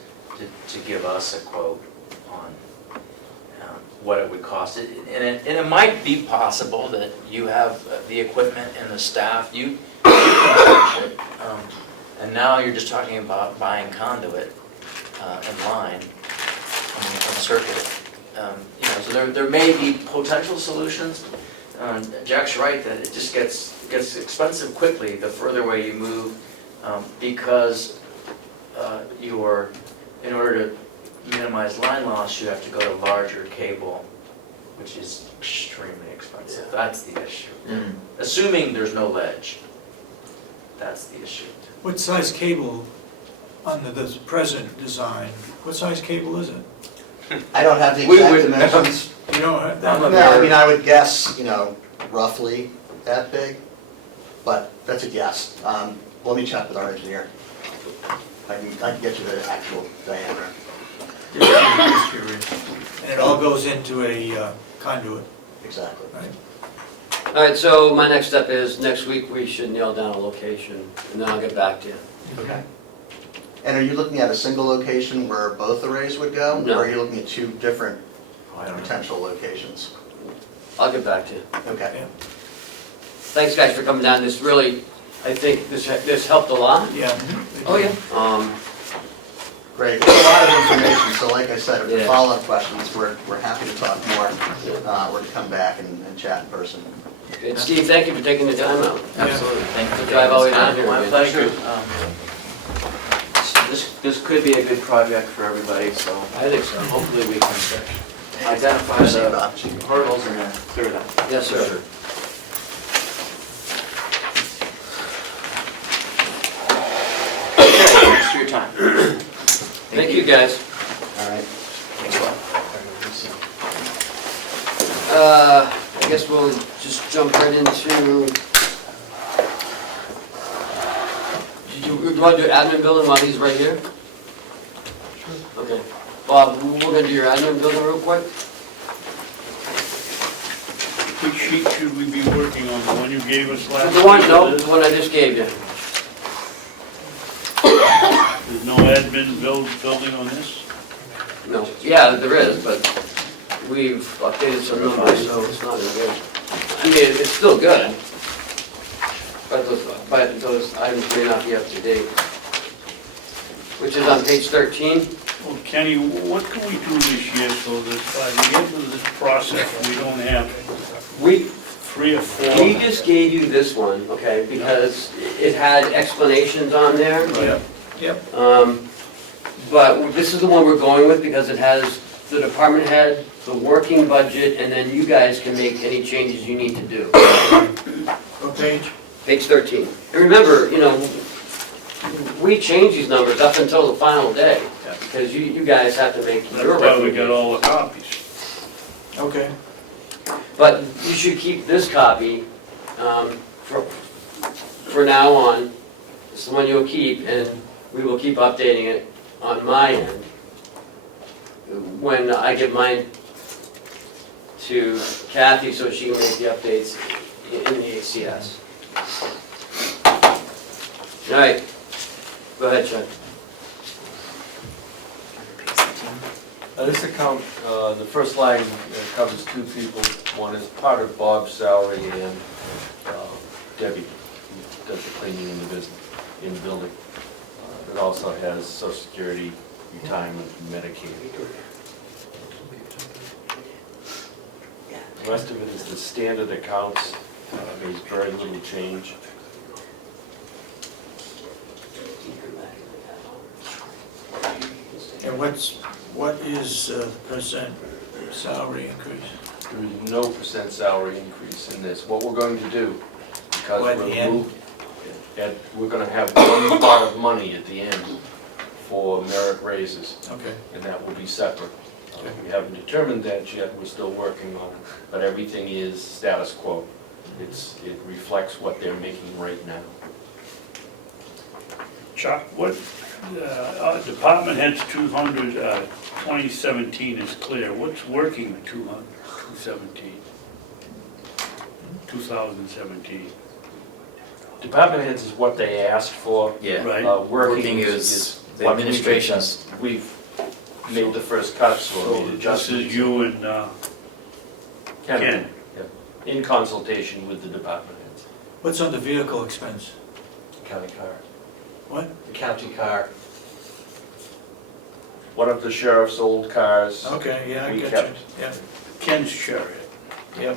to give us a quote on what it would cost. And it might be possible that you have the equipment and the staff, you can charge it. And now you're just talking about buying conduit and line on circuit. You know, so there may be potential solutions. Jack's right that it just gets expensive quickly the further away you move, because in order to minimize line loss, you have to go to larger cable, which is extremely expensive. Yeah. That's the issue. Assuming there's no ledge, that's the issue. What size cable under the present design, what size cable is it? I don't have the We exact would- dimensions. You don't have I'm that? a- No, I mean, I would guess, you know, roughly that big, but that's a guess. Let me check with our engineer. I can get you the actual diameter. Just curious. And it all goes into a conduit, Exactly. right? All right, so my next step is, next week we should nail down a location, and then I'll get back to you. Okay. And are you looking at a single location where both arrays would go? No. Or are you looking at two different I don't know. potential locations? I'll get back to you. Okay. Thanks, guys, for coming down. This really, I think this helped a lot. Yeah. Oh, yeah. Great. There's a lot of information, so like I said, if there are Yeah. follow-up questions, we're happy to talk more, or to come back and chat in person. Good. Steve, thank you for taking the time out. Absolutely. Thank you for Drive all the way taking down this here. time. My pleasure. This could be a good project for everybody, so I think so. hopefully we can identify the hurdles and clear them. Yes, sir. Thanks for your time. Thank you, guys. All right. Thanks a lot. I guess we'll just jump right into, you want to do admin building while he's right here? Sure. Okay. Bob, we're going to do your admin building real quick. Which sheet should we be working on, the one you gave us last The week? one, no, the one I just gave you. There's no admin building on this? No, yeah, there is, but we've updated some numbers, so it's not as good. I mean, it's still good, but those items may not be up to date. Which is on page 13. Well, Kenny, what can we do this year so that by the end of this process, we don't have We 3 or 4? We just gave you this one, okay, because it had explanations on there. Yeah. Yep. But this is the one we're going with because it has the department head, the working budget, and then you guys can make any changes you need to do. What page? Page 13. And remember, you know, we change these numbers up until the final day, because you guys have to make your That's why we got recommendations. all the copies. Okay. But you should keep this copy for now on. It's the one you'll keep, and we will keep updating it on my end when I give mine to Kathy so she can make the updates in the HCS. All right, go ahead, Chuck. This account, the first line covers two people. One is part of Bob's salary and Debbie, who does the cleaning in the business, in the building. It also has Social Security, retirement, and Medicaid. The rest of it is the standard accounts. There's very little change. And what is the percent salary increase? There is no percent salary increase in this. What we're going to do, because Oh, at the end? we're gonna have one pot of money at the end for merit raises, Okay, and that will be separate. Okay. We haven't determined that yet, we're still working on it, but everything is status quo. It reflects what they're making right now. Chuck, what, department heads 200, 2017 is clear. What's working 2017? Department heads is what they asked for. Yeah. Right. Working is the what we've administration's. adjusted. We've made the first cuts, so we So made this adjustments. is you and Ken. Yeah. In consultation with the department heads. what's on the vehicle expense? County car. What? The county car. One of the sheriff's old cars. Okay, yeah, I We get kept. you, yeah, Ken's chariot. yep.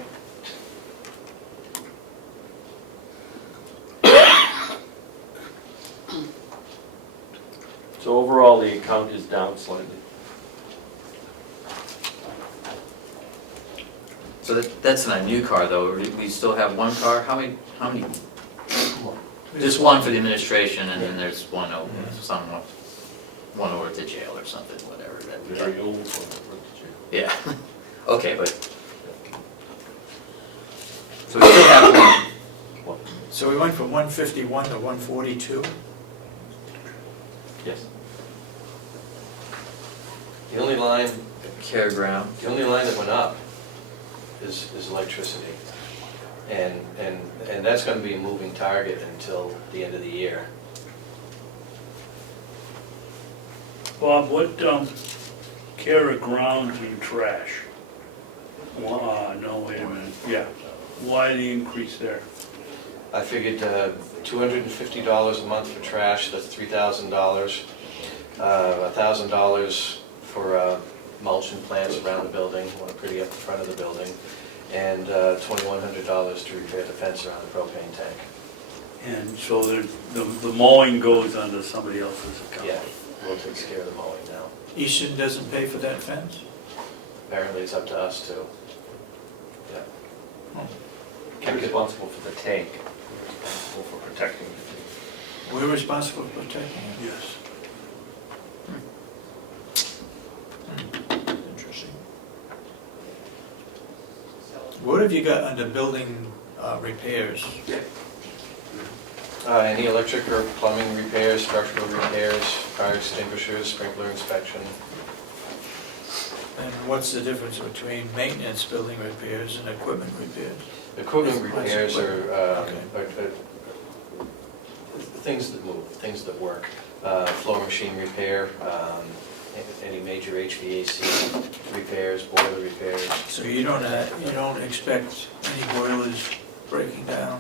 So overall, the account is down slightly. So that's not a new car though, we still have one car, how many, just one for the administration and then there's one over, one over at the jail or something, whatever. Very old one. Yeah, okay, but. So we still have one, So we went from 151 to 142? Yes. The only line, careground, the only line that went up is electricity. And that's gonna be a moving target until the end of the year. Bob, what, care of grounds and trash? No, wait a minute, yeah. Why the increase there? I figured $250 a month for trash, that's $3,000. $1,000 for mulch and plants around the building, want to pretty up the front of the building, and $2,100 to repair the fence around the propane tank. And so the mowing goes under somebody else's account? Yeah, we'll take care of the mowing now. Easton doesn't pay for that fence? Apparently it's up to us too. Yeah. I'm responsible for the tank, responsible for protecting the tank. We're responsible for protecting it. Yes. Interesting. What have you got under building repairs? Any electric or plumbing repairs, structural repairs, fire extinguishers, sprinkler inspection. And what's the difference between maintenance building repairs and equipment repairs? Equipment repairs are Okay. things that move, things that work. Floor machine repair, any major HVAC repairs, boiler repairs. So you don't expect any boilers breaking down?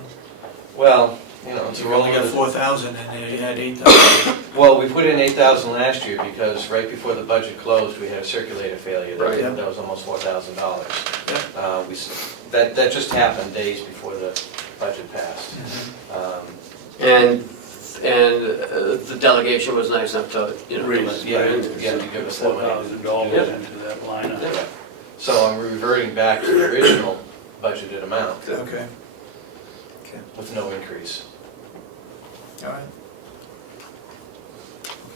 Well, you know, it's a You only got rolling. 4,000 and there you had 8,000. Well, we put in 8,000 last year because right before the budget closed, we had a circulator failure. Right. Yeah. That was almost $4,000. Yeah. That just happened days before the budget passed. And the delegation was nice enough to, Raise. Yeah, to give us that money. $4,000 Yeah. into that line item. Yeah. So I'm reverting back to the original budgeted amount Okay, with no increase. all right.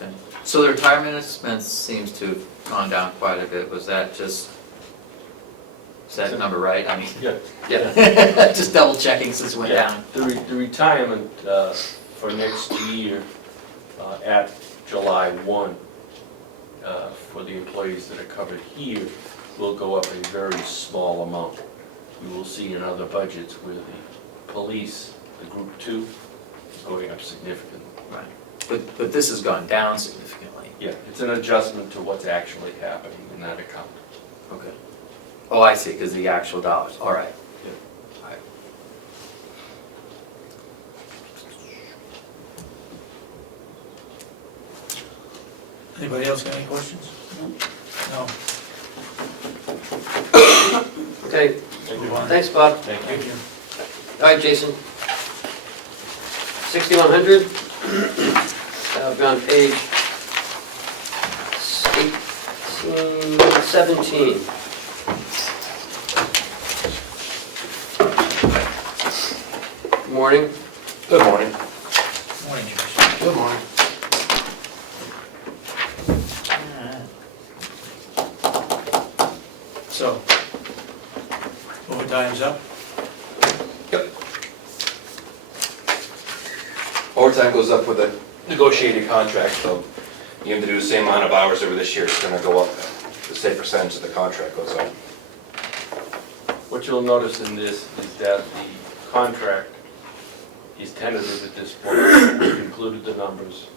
okay. So the retirement expense seems to have gone down quite a bit, was that just, is that number right? I mean, Yeah. yeah, just double checking since it went Yeah, down. the retirement for next year at July 1, for the employees that are covered here, will go up a very small amount. You will see in other budgets where the police, the group 2, going up significantly. Right. But this has gone down significantly. Yeah, it's an adjustment to what's actually happening in that account. Okay. Oh, I see, because the actual dollars, all right. Yeah. All right. Anybody else got any questions? No. Okay, Move on. thanks, Bob. Thank Thank you. All right, Jason. 6100, we're on page 17. Good morning. Good morning. Morning, Jason. Good morning. So, overtime's up? Yep. Overtime goes up with a negotiated contract, so you have to do the same amount of hours over this year, it's gonna go up. The same percentage of the contract goes up. What you'll notice in this is that the contract is tentative at this point. We've included the numbers,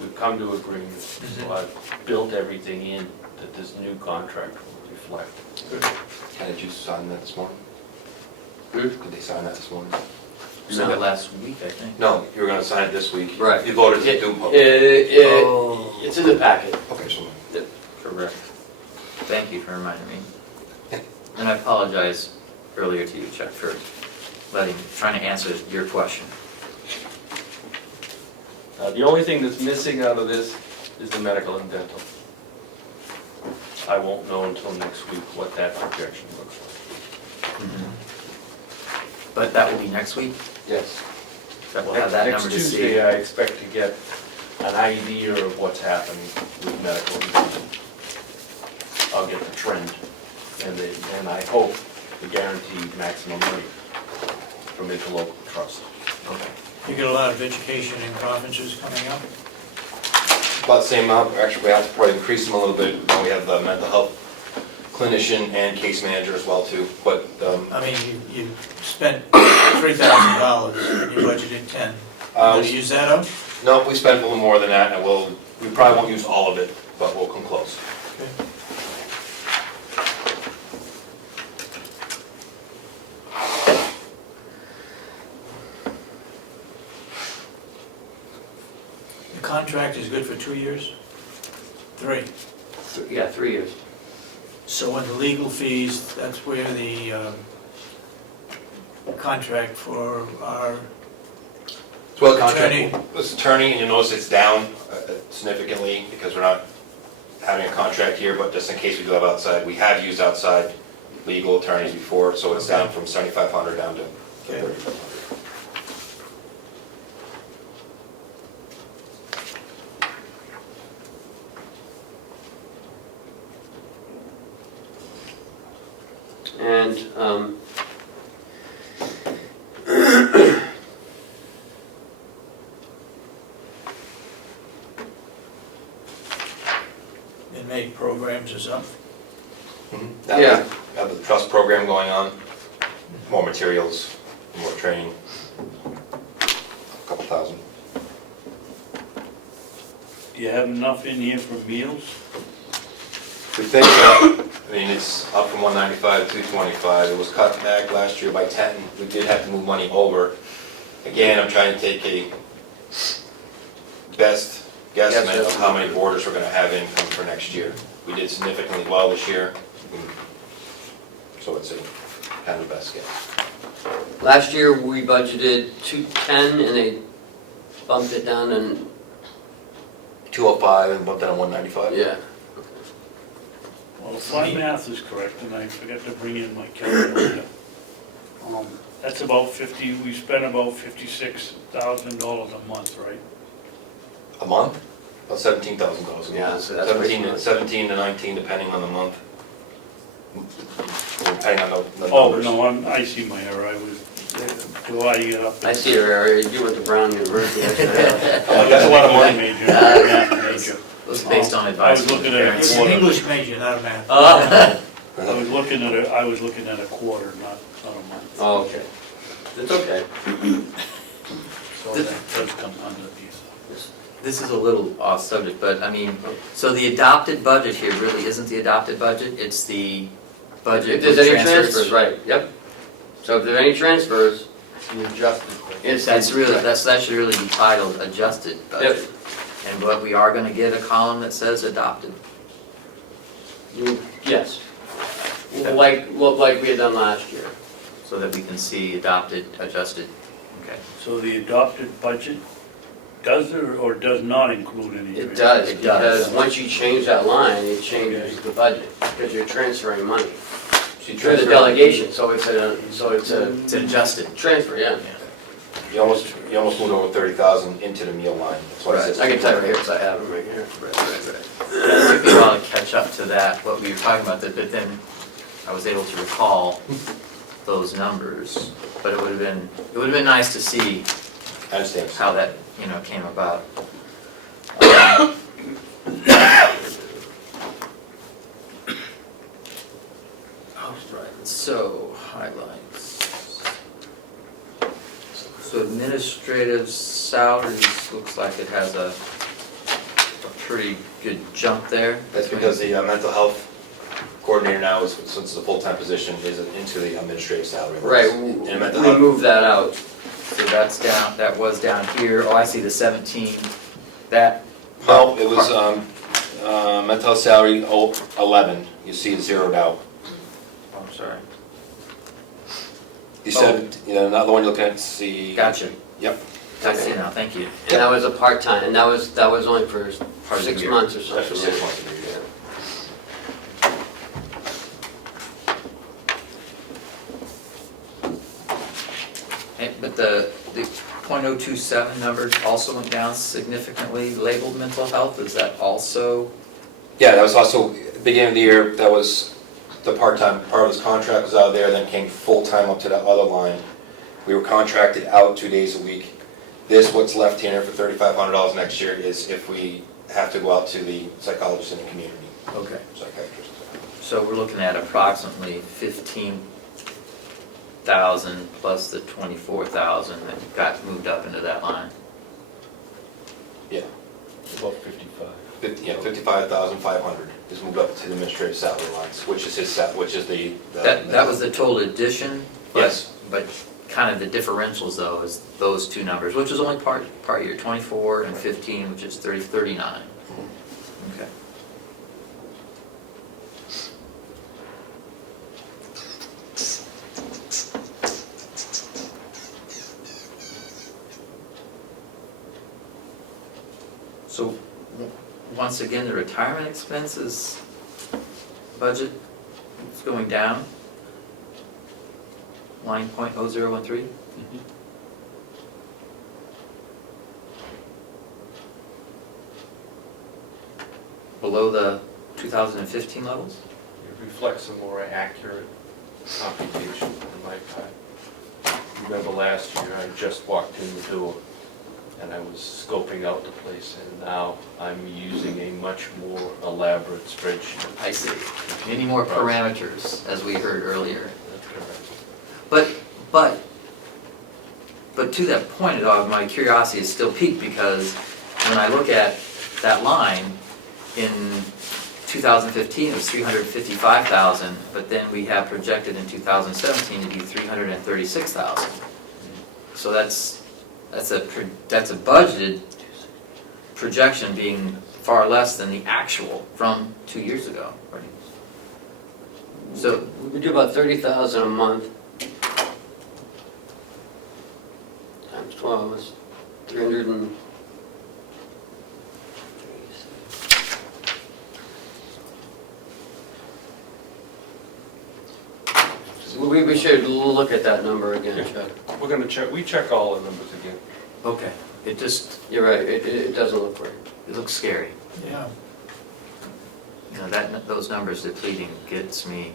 we've come to agreement, so I've built everything in that this new contract will reflect. And did you sign that this morning? Hmm? Did they sign that this morning? Signed it last week, I think. No, you were gonna sign it this week. Right. You voted to do public. Oh. It's in the packet. Okay, so Correct. Thank you for reminding me. And I apologize earlier to you, Chuck, for trying to answer your question. The only thing that's missing out of this is the medical and dental. I won't know until next week what that projection looks like. But that will be next week, Yes. that we'll have that number to Next see. Tuesday, I expect to get an idea of what's happening with medical and dental. I'll get the trend, and I hope the guaranteed maximum rate from interlocal trust. Okay. You get a lot of education and conferences coming up? about the same amount, actually we have to probably increase them a little bit. Now we have the mental health clinician and case manager as well too, but I mean, you spent $3,000 and you budgeted 10. Will you use that up? no, we spent a little more than that, and we probably won't use all of it, but we'll come close. Okay. The contract is good for 2 years? 3. Yeah, 3 years. So in the legal fees, that's where the contract for our So the Attorney. contract, this attorney, and you notice it's down significantly because we're not having a contract here, but just in case we do have outside, we have used outside legal attorneys before, so it's down from 7,500 down to Okay. 3,500. And inmate programs is up. Now Yeah. we have the trust program going on, more materials, more training, a couple thousand. Do you have enough in here for meals? We think, I mean, it's up from 195 to 225, it was cut back last year by 10, we did have to move money over. Again, I'm trying to take a best guesstimate of how many boarders we're gonna have income for next year. We did significantly well this year, so it's a kind of best guess. last year, we budgeted 210, and they bumped it down, and 205 and bumped down to 195? yeah. Well, if my math is correct, and I forgot to bring in my calculator, that's about 50, we spent about $56,000 a month, right? A month? About $17,000 a Yeah, month. so that's pretty 17 to 19 depending on the month. Depending on the Oh, numbers. no, I see my error, I was dividing it up. I see your area, you went to Brown University. That's a lot of money. Major, math major. It was based on I advice was from looking at it. parents. It's an English major, not a math. I was looking at a quarter, not a month. Oh, okay. It's okay. So that does come underneath. This is a little off subject, but I mean, so the adopted budget here really isn't the adopted budget, it's the budget If there's with any transfers, right, yep. So if there are any transfers, The adjusted. it's. That should really be titled adjusted budget. And what we are gonna get a column that says adopted. Yes. Like we had done last year. So that we can see adopted, adjusted, okay. So the adopted budget does or does not include any? It does, It does. because once you change that line, it changes the budget, because you're transferring money. So you Through the transfer- delegation, so it's a It's adjusted. transfer, yeah. You almost moved over 30,000 into the meal line, that's what it says. I can tell you right here, because I have them right here. It took me a while to catch up to that, what we were talking about, but then I was able to recall those numbers. But it would've been nice to see I understand. how that, came about. So, highlights. So administrative salaries, looks like it has a pretty good jump there. That's because the mental health coordinator now, since it's a full-time position, is into the administrative salary. Right, And mental we health, moved that out. So that's down, that was down here. Oh, I see the 17, that. no, it was mental health salary 11, you see it zeroed out. Oh, I'm sorry. You said, not the one you're looking at, see. Gotcha. Yep. I see now, thank you. And that was a part-time, and that was only for Part of the 6 year. months or That's for something. 6 months of the year. But the .027 number also went down significantly, labeled mental health, is that also? Yeah, that was also, at the beginning of the year, that was the part-time, part of his contract was out there, then came full-time up to that other line. We were contracted out 2 days a week. This, what's left here for $3,500 next year is if we have to go out to the psychologist in the community, Okay. psychiatrist. So we're looking at approximately 15,000 plus the 24,000 that got moved up into that line. Yeah, About 55. 55,500 is moved up to the administrative salary lines, which is the. That was the total addition? but- Yes. But kind of the differentials though is those two numbers, which is only part year, 24 and 15, which is 39. Okay. So, once again, the retirement expenses budget is going down. Line .0013. Below the 2015 levels? It reflects a more accurate computation in my part. Remember last year, I just walked in the door and I was scoping out the place, and now I'm using a much more elaborate spreadsheet. I see. Many more parameters, as we heard earlier. That's correct. But to that point, my curiosity is still piqued because when I look at that line, in 2015 it was 355,000, but then we have projected in 2017 to be 336,000. So that's a budgeted projection being far less than the actual from 2 years ago. Right? So We do about 30,000 a month. Times 12 is 300 and... We should look at that number again, Chuck. We're gonna check, we check all the numbers again. okay, it just You're right, it doesn't look right. it looks scary. Yeah. Those numbers depleting gets me.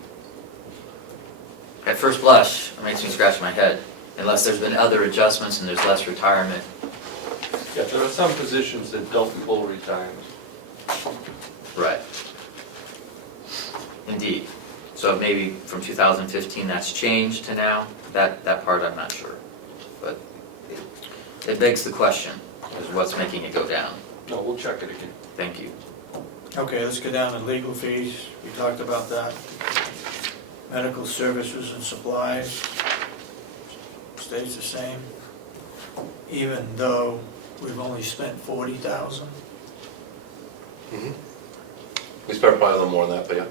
At first blush, it makes me scratch my head. Unless there's been other adjustments and there's less retirement. Yeah, there are some positions that don't pull retirement. Right. Indeed. So maybe from 2015 that's changed to now. That part I'm not sure. But it begs the question, is what's making it go down? No, we'll check it again. Thank you. Okay, let's go down to legal fees, we talked about that. Medical services and supplies stays the same, even though we've only spent 40,000. We spent probably a little more than that, but yeah.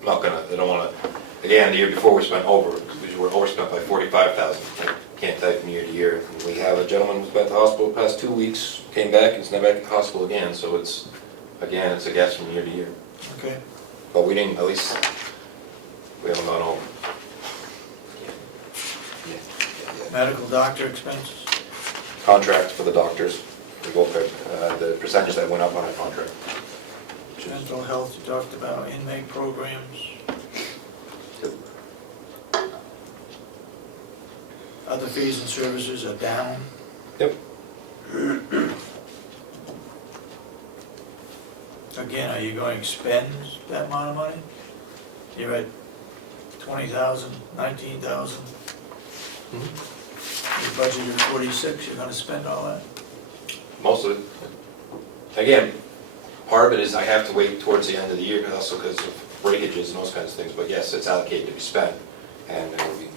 I'm not gonna, I don't wanna, again, the year before we spent over, we were overspent by 45,000. I can't tell you from year to year. And we have a gentleman who's been at the hospital the past 2 weeks, came back and is now back at the hospital again, so it's, again, it's a guess from year to year. Okay, But we didn't, at least, we haven't gone over. medical doctor expenses, Contract for the doctors, we both have, the percentage that went up on our contract. mental health, you talked about, inmate programs. Other fees and services are down. Yep. Again, are you going to spend that amount of money? You're at 20,000, 19,000. Your budget is 46, you're gonna spend all that? Most of it. Again, part of it is I have to wait towards the end of the year, also because of breakages and those kinds of things, but yes, it's allocated to be spent, and it will be,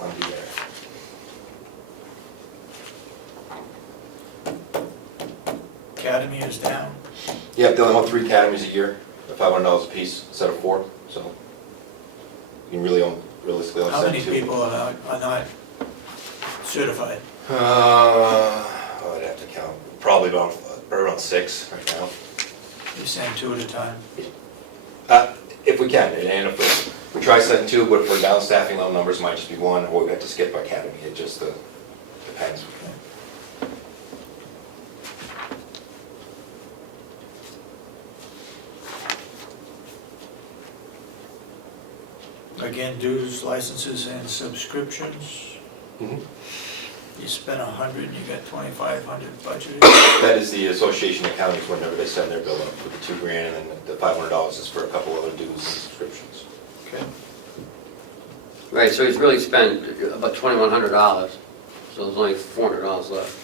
I'll be there. Academy is down. Yeah, they only want 3 academies a year, at $500 a piece instead of 4, so you can really realistically only How send many 2. people are not certified? I'd have to count, probably around 6 right now. You send 2 at a time? If we can, and if we try setting 2, but if we're down staffing level numbers, it might just be 1, or we have to skip academy, it just depends. Again, dues, licenses, and subscriptions. Mhm. You spent 100 and you got 2,500 budgeted. That is the association of counties whenever they send their bill up for the $2,000, and then the $500 is for a couple other dues and subscriptions. Okay. Right, so he's really spent about $2,100, so there's only $400 left.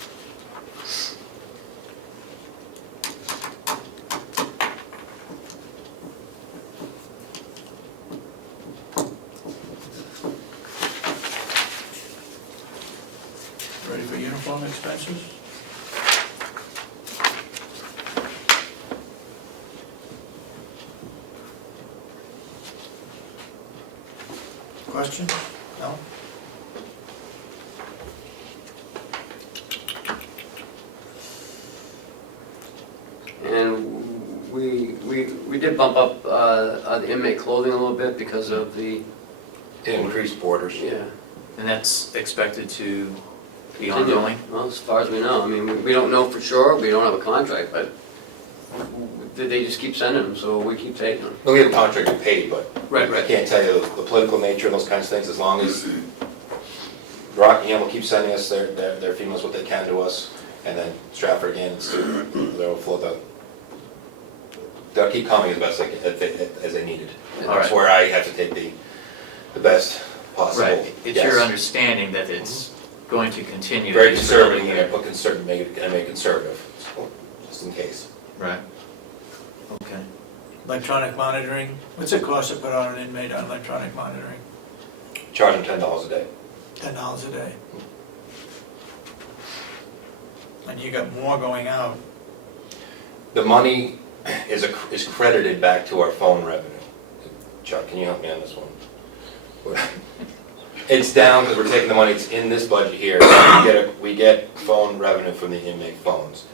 Ready for uniform expenses? Question? No? And we did bump up the inmate clothing a little bit because of the, Increased borders. yeah. And that's expected to be Continue. ongoing? Well, as far as we know, I mean, we don't know for sure, we don't have a contract, but they just keep sending them, so we keep taking them. We have a contract to pay, but Right, I can't tell you the political nature and those kinds of things, as long as Rockingham will keep sending us their females what they can to us, and then Stratford again, they'll float out. They'll keep coming as best as they need it. All That's right. where I have to take the best possible. Right, it's your guess. understanding that it's going to continue. Very to be conservative, fairly and I good. put conservative, make it conservative, so, just in case. Right. Okay. Electronic monitoring, what's it cost to put on an inmate on electronic monitoring? Charge them $10 a day. $10 a day. And you got more going out. The money is credited back to our phone revenue. Chuck, can you help me on this one? It's down because we're taking the money that's in this budget here. We get phone revenue from the inmate phones.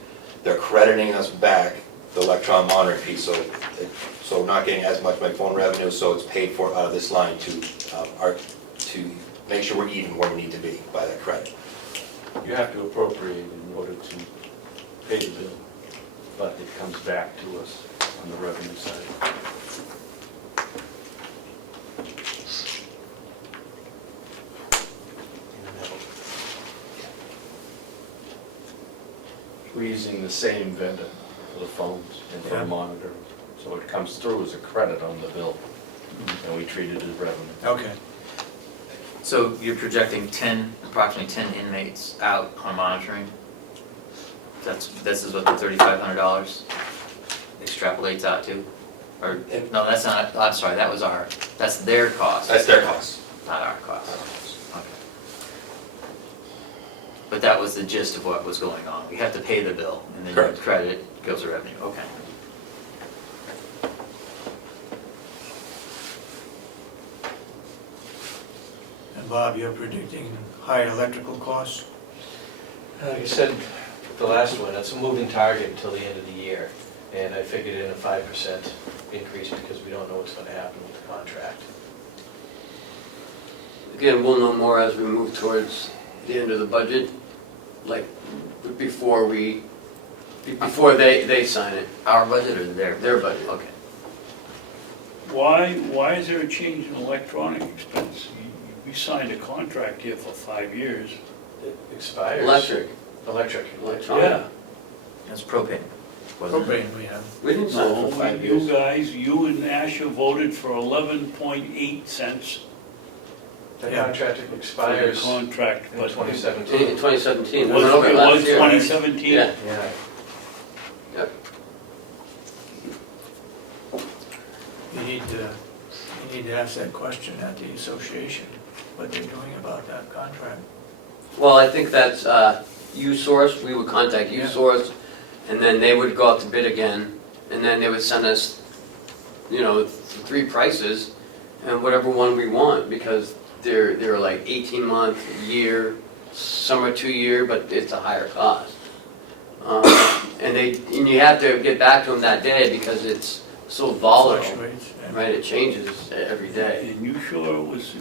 They're crediting us back the electron monitoring piece, so we're not getting as much by phone revenue, so it's paid for out of this line to make sure we're even where we need to be by that credit. You have to appropriate in order to pay the bill, but it comes back to us on the revenue side. We're using the same vendor for the phones and for Yeah. the monitor, so it comes through as a credit on the bill, and we treat it as revenue. Okay. So you're projecting approximately 10 inmates out on monitoring? This is what the $3,500 extrapolates out to? Or, no, that's not, I'm sorry, that's their cost. That's their cost. Not our cost. Okay. But that was the gist of what was going on. We have to pay the bill, and then you Correct. credit it, goes to revenue, okay. And Bob, you're predicting higher electrical costs? Like I said, the last one, it's a moving target until the end of the year. And I figured in a 5% increase because we don't know what's going to happen with the contract. Again, we'll know more as we move towards the end of the budget, like before they sign it, Our budget or their? their budget. Okay. Why is there a change in electronic expense? We signed a contract here for 5 years. It expires. Electric, Electric. electronic. Yeah. That's propane, wasn't it? Propane we have. We didn't sign it No, for 5 you years. guys, you and Asher voted for 11.8 cents The Yeah. contract for the expires in contract, but. 2017. In 2017, we Was went over it last year. 2017? Yeah. Yeah. You need to ask that question at the association, what they're doing about that contract. Well, I think that's U-Source, we would contact Yeah. U-Source, and then they would go out to bid again, and then they would send us, 3 prices, and whatever one we want, because they're like 18-month, year, some are 2-year, but it's a higher cost. And you have to get back to them that day because it's so volatile, Fluctuates. Yeah. right? It changes every day. And you sure it was,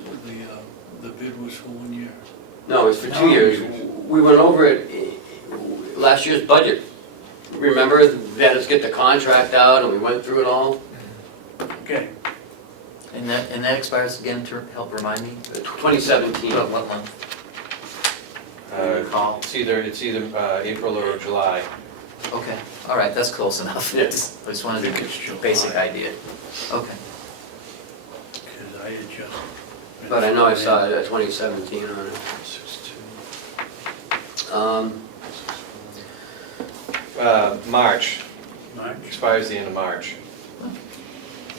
the bid was for 1 year? No, it's for No. 2 years. We went over it, last year's budget. Remember, they had us get the contract out and we went through it all? Okay, And that expires again, to help remind me? 2017. What month? Do you recall? It's either April or July. Okay, all right, that's close enough. Yeah. I just wanted I think a it's July. basic idea. Okay. because I had just. But I know I saw 2017 on it. March, March. expires the end of March.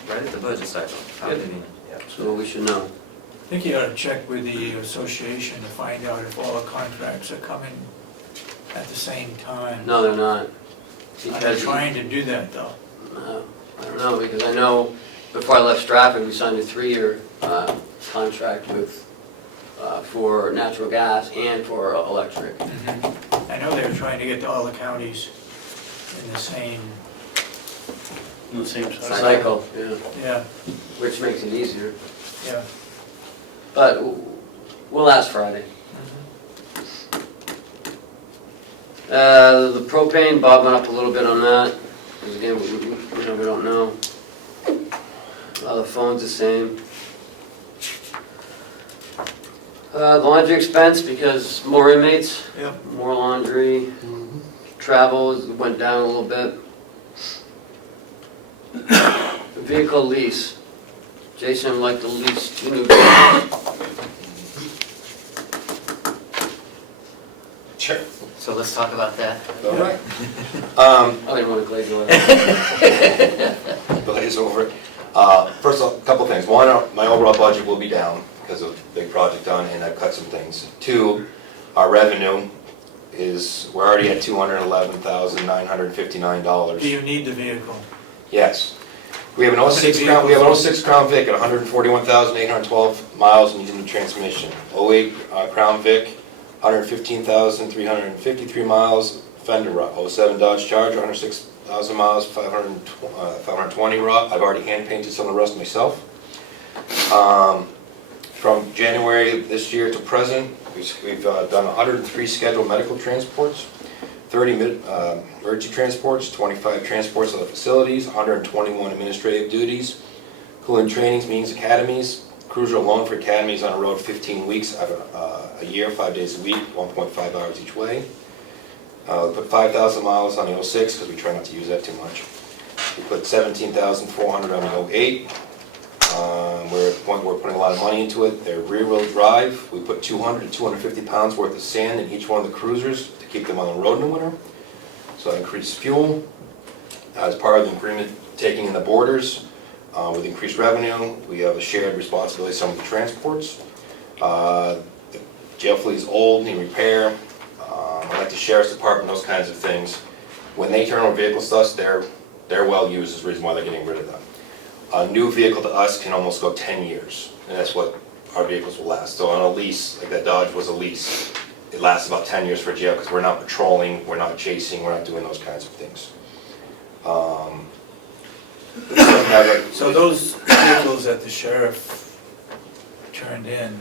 Right at the budget cycle. How Yep. convenient. So we should know. I think you ought to check with the association to find out if all the contracts are coming at the same time. No, they're not. Are they Because, trying to do that though? I don't know, because I know before I left Stratford, we signed a 3-year contract with, for natural gas and for electric. I know they were trying to get all the counties in the same, On the same side. Cycle, yeah, yeah, which makes it easier. yeah. But we'll ask Friday. The propane, Bob went up a little bit on that, because again, we don't know. The phone's the same. The laundry expense, because more inmates, Yep. more laundry, travel went down a little bit. Vehicle lease, Jason would like to lease 2 new vehicles. Sure. So let's talk about that. All right. I didn't want to glaze over. Blaze over it. First of all, a couple things. One, my overall budget will be down because of the big project done, and I've cut some things. 2, our revenue is, we're already at $211,959. Do you need the vehicle? Yes. We have an 06 Crown, we have an 06 Crown Vic at 141,812 miles and using the transmission. 08 Crown Vic, 115,353 miles, fender rut. 07 Dodge Charger, 106,000 miles, 520 rut. I've already hand painted some of the rest myself. From January of this year to present, we've done 103 scheduled medical transports, 30 emergency transports, 25 transports of the facilities, 121 administrative duties, including trainings, meetings, academies. Cruiser alone for academies on the road 15 weeks out of a year, 5 days a week, 1.5 hours each way. We put 5,000 miles on the 06 because we try not to use that too much. We put 17,400 on the 08. We're at the point where we're putting a lot of money into it. They're rear-wheel drive. We put 200 to 250 pounds worth of sand in each one of the cruisers to keep them on the road in the winter. So that increases fuel. As part of the agreement taking in the borders, with increased revenue, we have a shared responsibility for some of the transports. The jail fleet is old, need repair. Like the sheriff's department, those kinds of things. When they turn over vehicles to us, they're well used, is the reason why they're getting rid of them. A new vehicle to us can almost go 10 years, and that's what our vehicles will last. So on a lease, like that Dodge was a lease, it lasts about 10 years for jail because we're not patrolling, we're not chasing, we're not doing those kinds of things. So those vehicles that the sheriff turned in,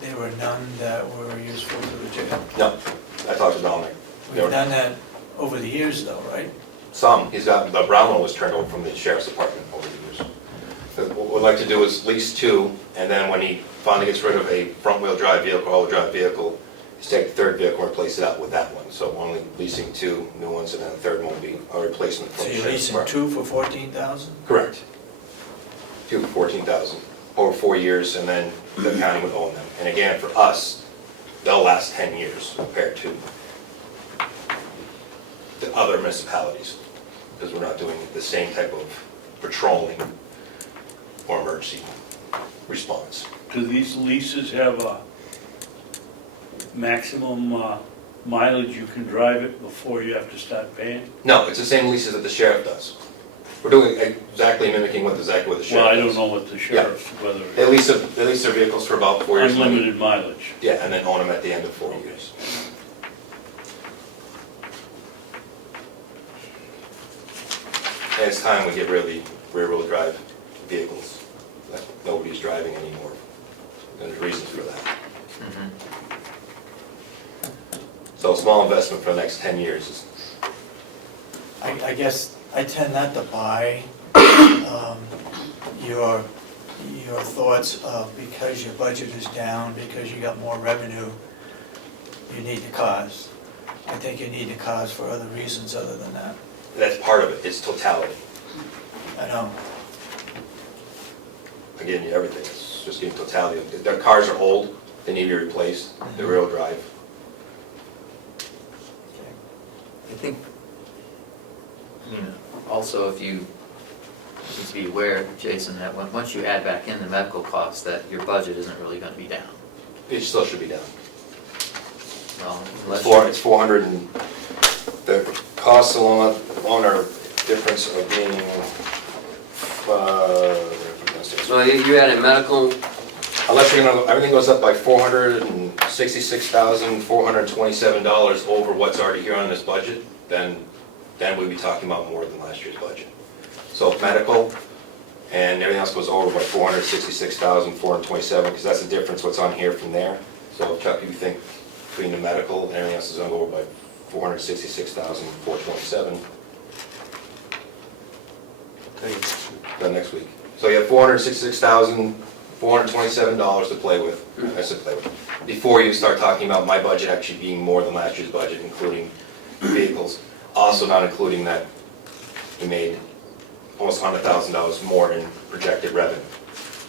there were none that were useful to the jail? No, I talked to Dominic. We've done that over the years though, right? Some, he's got, the brown one was turned over from the sheriff's department over the years. So what we'd like to do is lease 2, and then when he finally gets rid of a front-wheel drive vehicle, all-wheel drive vehicle, he's take the third vehicle and replace it out with that one. So only leasing 2 new ones, and then the third one will be a replacement from So the you're sheriff's leasing department. 2 for 14,000? Correct. 2 for 14,000 over 4 years, and then the county would own them. And again, for us, they'll last 10 years compared to the other municipalities, because we're not doing the same type of patrolling or emergency response. Do these leases have a maximum mileage you can drive it before you have to start paying? No, it's the same leases that the sheriff does. We're doing exactly mimicking exactly what the Well, sheriff I does. don't know what the sheriff's, whether They lease their vehicles for about 4 years. unlimited mileage. Yeah, and then own them at the end of 4 years. And it's time we get rid of the rear-wheel drive vehicles that nobody's driving anymore. And there's reasons for that. So a small investment for the next 10 years is, I guess I tend not to buy your thoughts of because your budget is down, because you got more revenue, you need the cars. I think you need the cars for other reasons other than that. that's part of it, it's totality. I know. Again, everything, it's just getting totality. Their cars are old, they need to be replaced, they're rear-wheel drive. I think, also if you need to be aware, Jason, that once you add back in the medical costs, that your budget isn't really gonna be down. It still should be down. Well, unless It's 400 and, the costs along our difference of being, So you added medical, unless you're gonna, everything goes up by $466,427 over what's already here on this budget, then we'd be talking about more than last year's budget. So if medical and everything else goes over by $466,427, because that's the difference what's on here from there. So Chuck, you think between the medical and everything else is gonna go over by $466,427. Then next week. So you have $466,427 to play with, I said play with, before you start talking about my budget actually being more than last year's budget, including vehicles. Also not including that we made almost $100,000 more in projected revenue.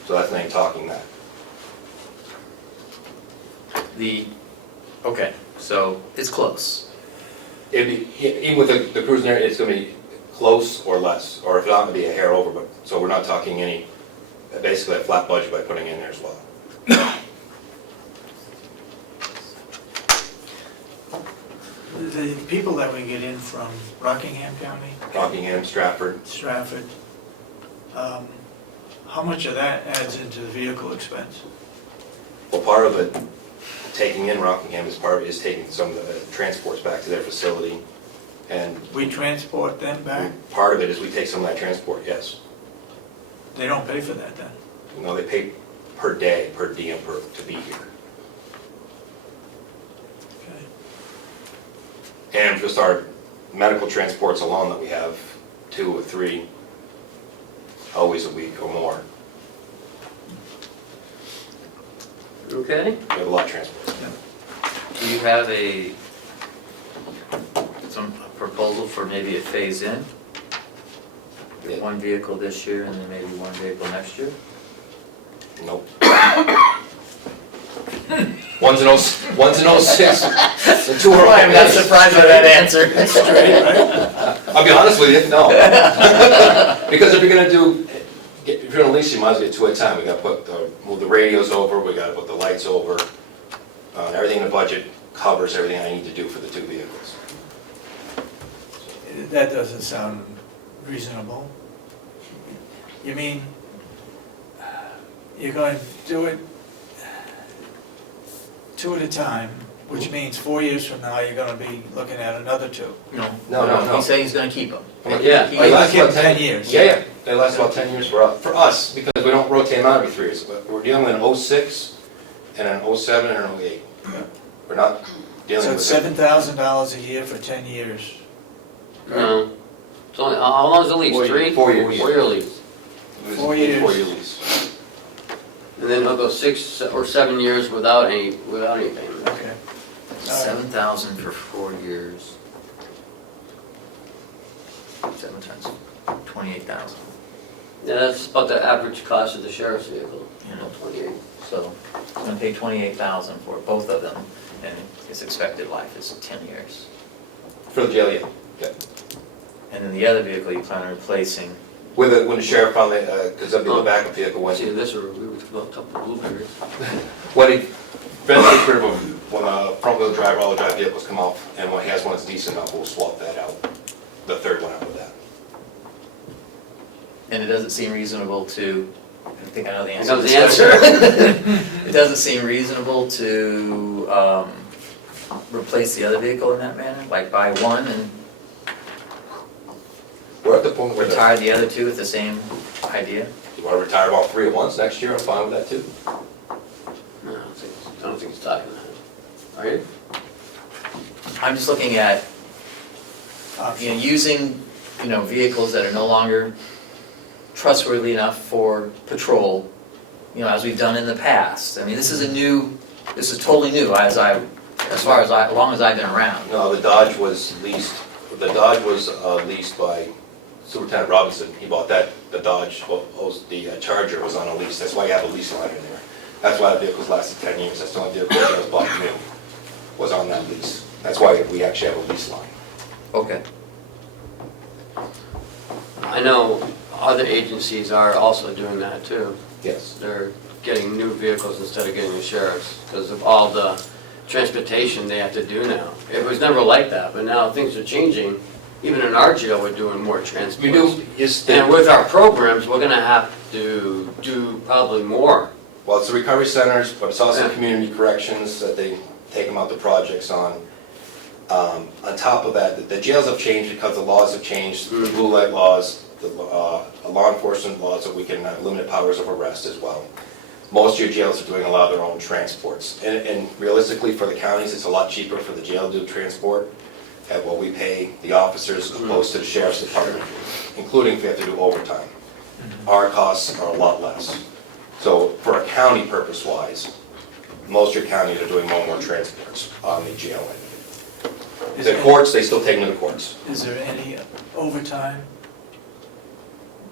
So that's not even talking that. okay, so it's close. It'd be, even with the cruise in there, it's gonna be close or less, or if not, it'd be a hair over, but, so we're not talking any, basically a flat budget by putting in there as well. The people that we get in from Rockingham County, Rockingham, Stratford, Stratford, how much of that adds into the vehicle expense? well, part of it, taking in Rockingham is part of it, is taking some of the transports back to their facility. And We transport them back? part of it is we take some of that transport, yes. They don't pay for that then? You know, they pay per day, per diem, to be here. Okay. And just our medical transports alone that we have, 2 or 3, always a week or more. okay? We have a lot of transports. Do you have some proposal for maybe a phase in? Yeah. One vehicle this year and then maybe one vehicle next year? Nope. One's in 06, and two are. I'm not surprised by that answer. I'll be honest with you, no. Because if you're gonna lease, you might as well get two at a time. We gotta move the radios over, we gotta put the lights over. Everything in the budget covers everything I need to do for the two vehicles. That doesn't sound reasonable. You mean, you're going to do it two at a time, which means 4 years from now, you're gonna be looking at another two. No. He's saying he's gonna keep them. Yeah. They last Give about them 10 years. Yeah, they last about 10 years for us, because we don't rotate them out every 3 years. But we're dealing with an 06, and an 07, and an 08. We're not dealing So with. it's $7,000 a year for 10 years. No. It's only, how long is the lease? 3? 4 years. 4-year lease. 4 years. 4-year lease. And then he'll go 6 or 7 years without any payment. Okay. 7,000 for 4 years. 7 times 28,000. Yeah, that's about the average cost of the sheriff's vehicle, You know, 28. so he's gonna pay 28,000 for both of them, and his expected life is 10 years. For the jail, yeah. And then the other vehicle you plan on replacing, When the sheriff finally, because that'll be the backup vehicle, when See, this, we were about a couple of blueberries. when he eventually gets rid of them, when front-wheel drive, all-wheel drive vehicles come off, and when he has one that's decent enough, we'll swap that out, the third one out with that. and it doesn't seem reasonable to, I think I know the I answer. know to the this answer. question. It doesn't seem reasonable to replace the other vehicle in that manner, like buy one and We're at the point where retire the other two with the same idea? you want to retire all 3 at once next year, I'm fine with that too. No, I don't think it's talking that. Are you? I'm just looking at, using, vehicles that are no longer trustworthy enough for patrol, as we've done in the past. I mean, this is totally new as long as I've been around. No, the Dodge was leased by Superintendent Robinson. He bought that, the Dodge, the Charger was on a lease. That's why you have a lease line in there. That's why the vehicles lasted 10 years. That's the only vehicle that was bought new, was on that lease. That's why we actually have a lease line. Okay. I know other agencies are also doing that too. Yes. They're getting new vehicles instead of getting the sheriff's because of all the transportation they have to do now. It was never like that, but now things are changing. Even in our jail, we're doing more transports. We do, yes. And with our programs, we're gonna have to do probably more. Well, it's the recovery centers, but it's also Yeah. community corrections that they take them out to projects on. On top of that, the jails have changed because the laws have changed, the blue light laws, the law enforcement laws, so we can limit powers of arrest as well. Most of your jails are doing a lot of their own transports. And realistically, for the counties, it's a lot cheaper for the jail to do transport at what we pay the officers opposed to the sheriff's department, including if we have to do overtime. Our costs are a lot less. So for a county purpose-wise, most of your counties are doing more transports on the jail end. The courts, they still take them to the courts. Is there any overtime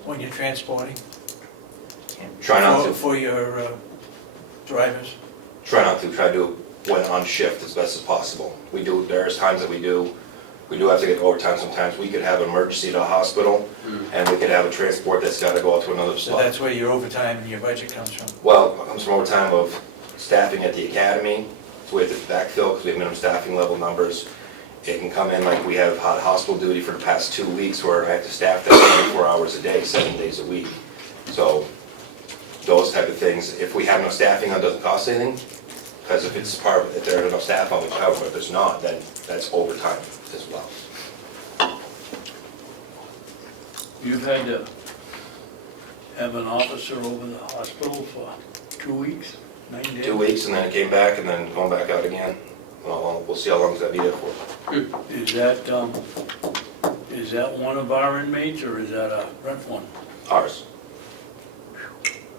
when you're transporting? Try not to. For your drivers? Try not to, try to do it when on shift as best as possible. We do, there's times that we do have to get overtime sometimes. We could have an emergency to a hospital, and we could have a transport that's gotta go out to another So spot. that's where your overtime and your budget comes from? Well, it comes from overtime of staffing at the academy, so we have to backfill because we have minimum staffing level numbers. It can come in like we have had hospital duty for the past 2 weeks where I have to staff that 24 hours a day, 7 days a week. So those type of things, if we have no staffing on, it doesn't cost anything. Because if there's enough staff on, we cover, but if there's not, then that's overtime as well. You've had to have an officer over the hospital for 2 weeks, 9 days? 2 weeks, and then it came back, and then going back out again. Well, we'll see how long that be there for. Is that one of our inmates, or is that a rent one? Ours.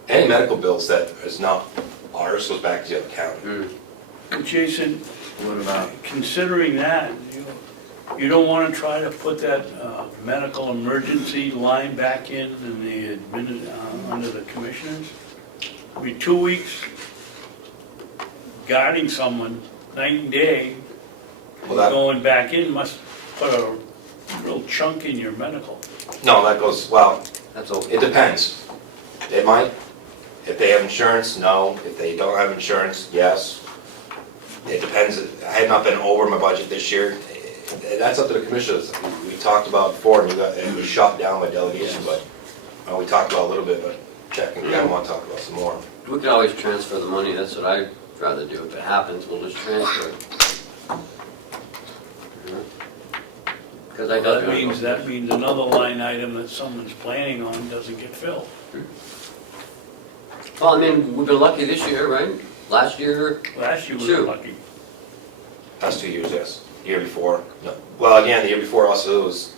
Any medical bills that is not ours goes back to the other county. Jason, What about, considering that, You don't wanna try to put that medical emergency line back in the under the commissioners? I mean, 2 weeks guarding someone, night and day, Well, that- going back in must put a real chunk in your medical. No, that goes, well, That's okay. it depends. It might. If they have insurance, no. If they don't have insurance, yes. It depends. I had not been over my budget this year. That's up to the commissioners. We talked about before, and it was shot down by delegation, but we talked about a little bit, but check, and I want to talk about some more. We could always transfer the money, that's what I'd rather do. If it happens, we'll just transfer it. Because I got. That means another line item that someone's planning on doesn't get filled. Well, I mean, we've been lucky this year, right? Last year, Last year we Two. were lucky. That's 2 years, yes. The year before, no. Well, again, the year before also, it was,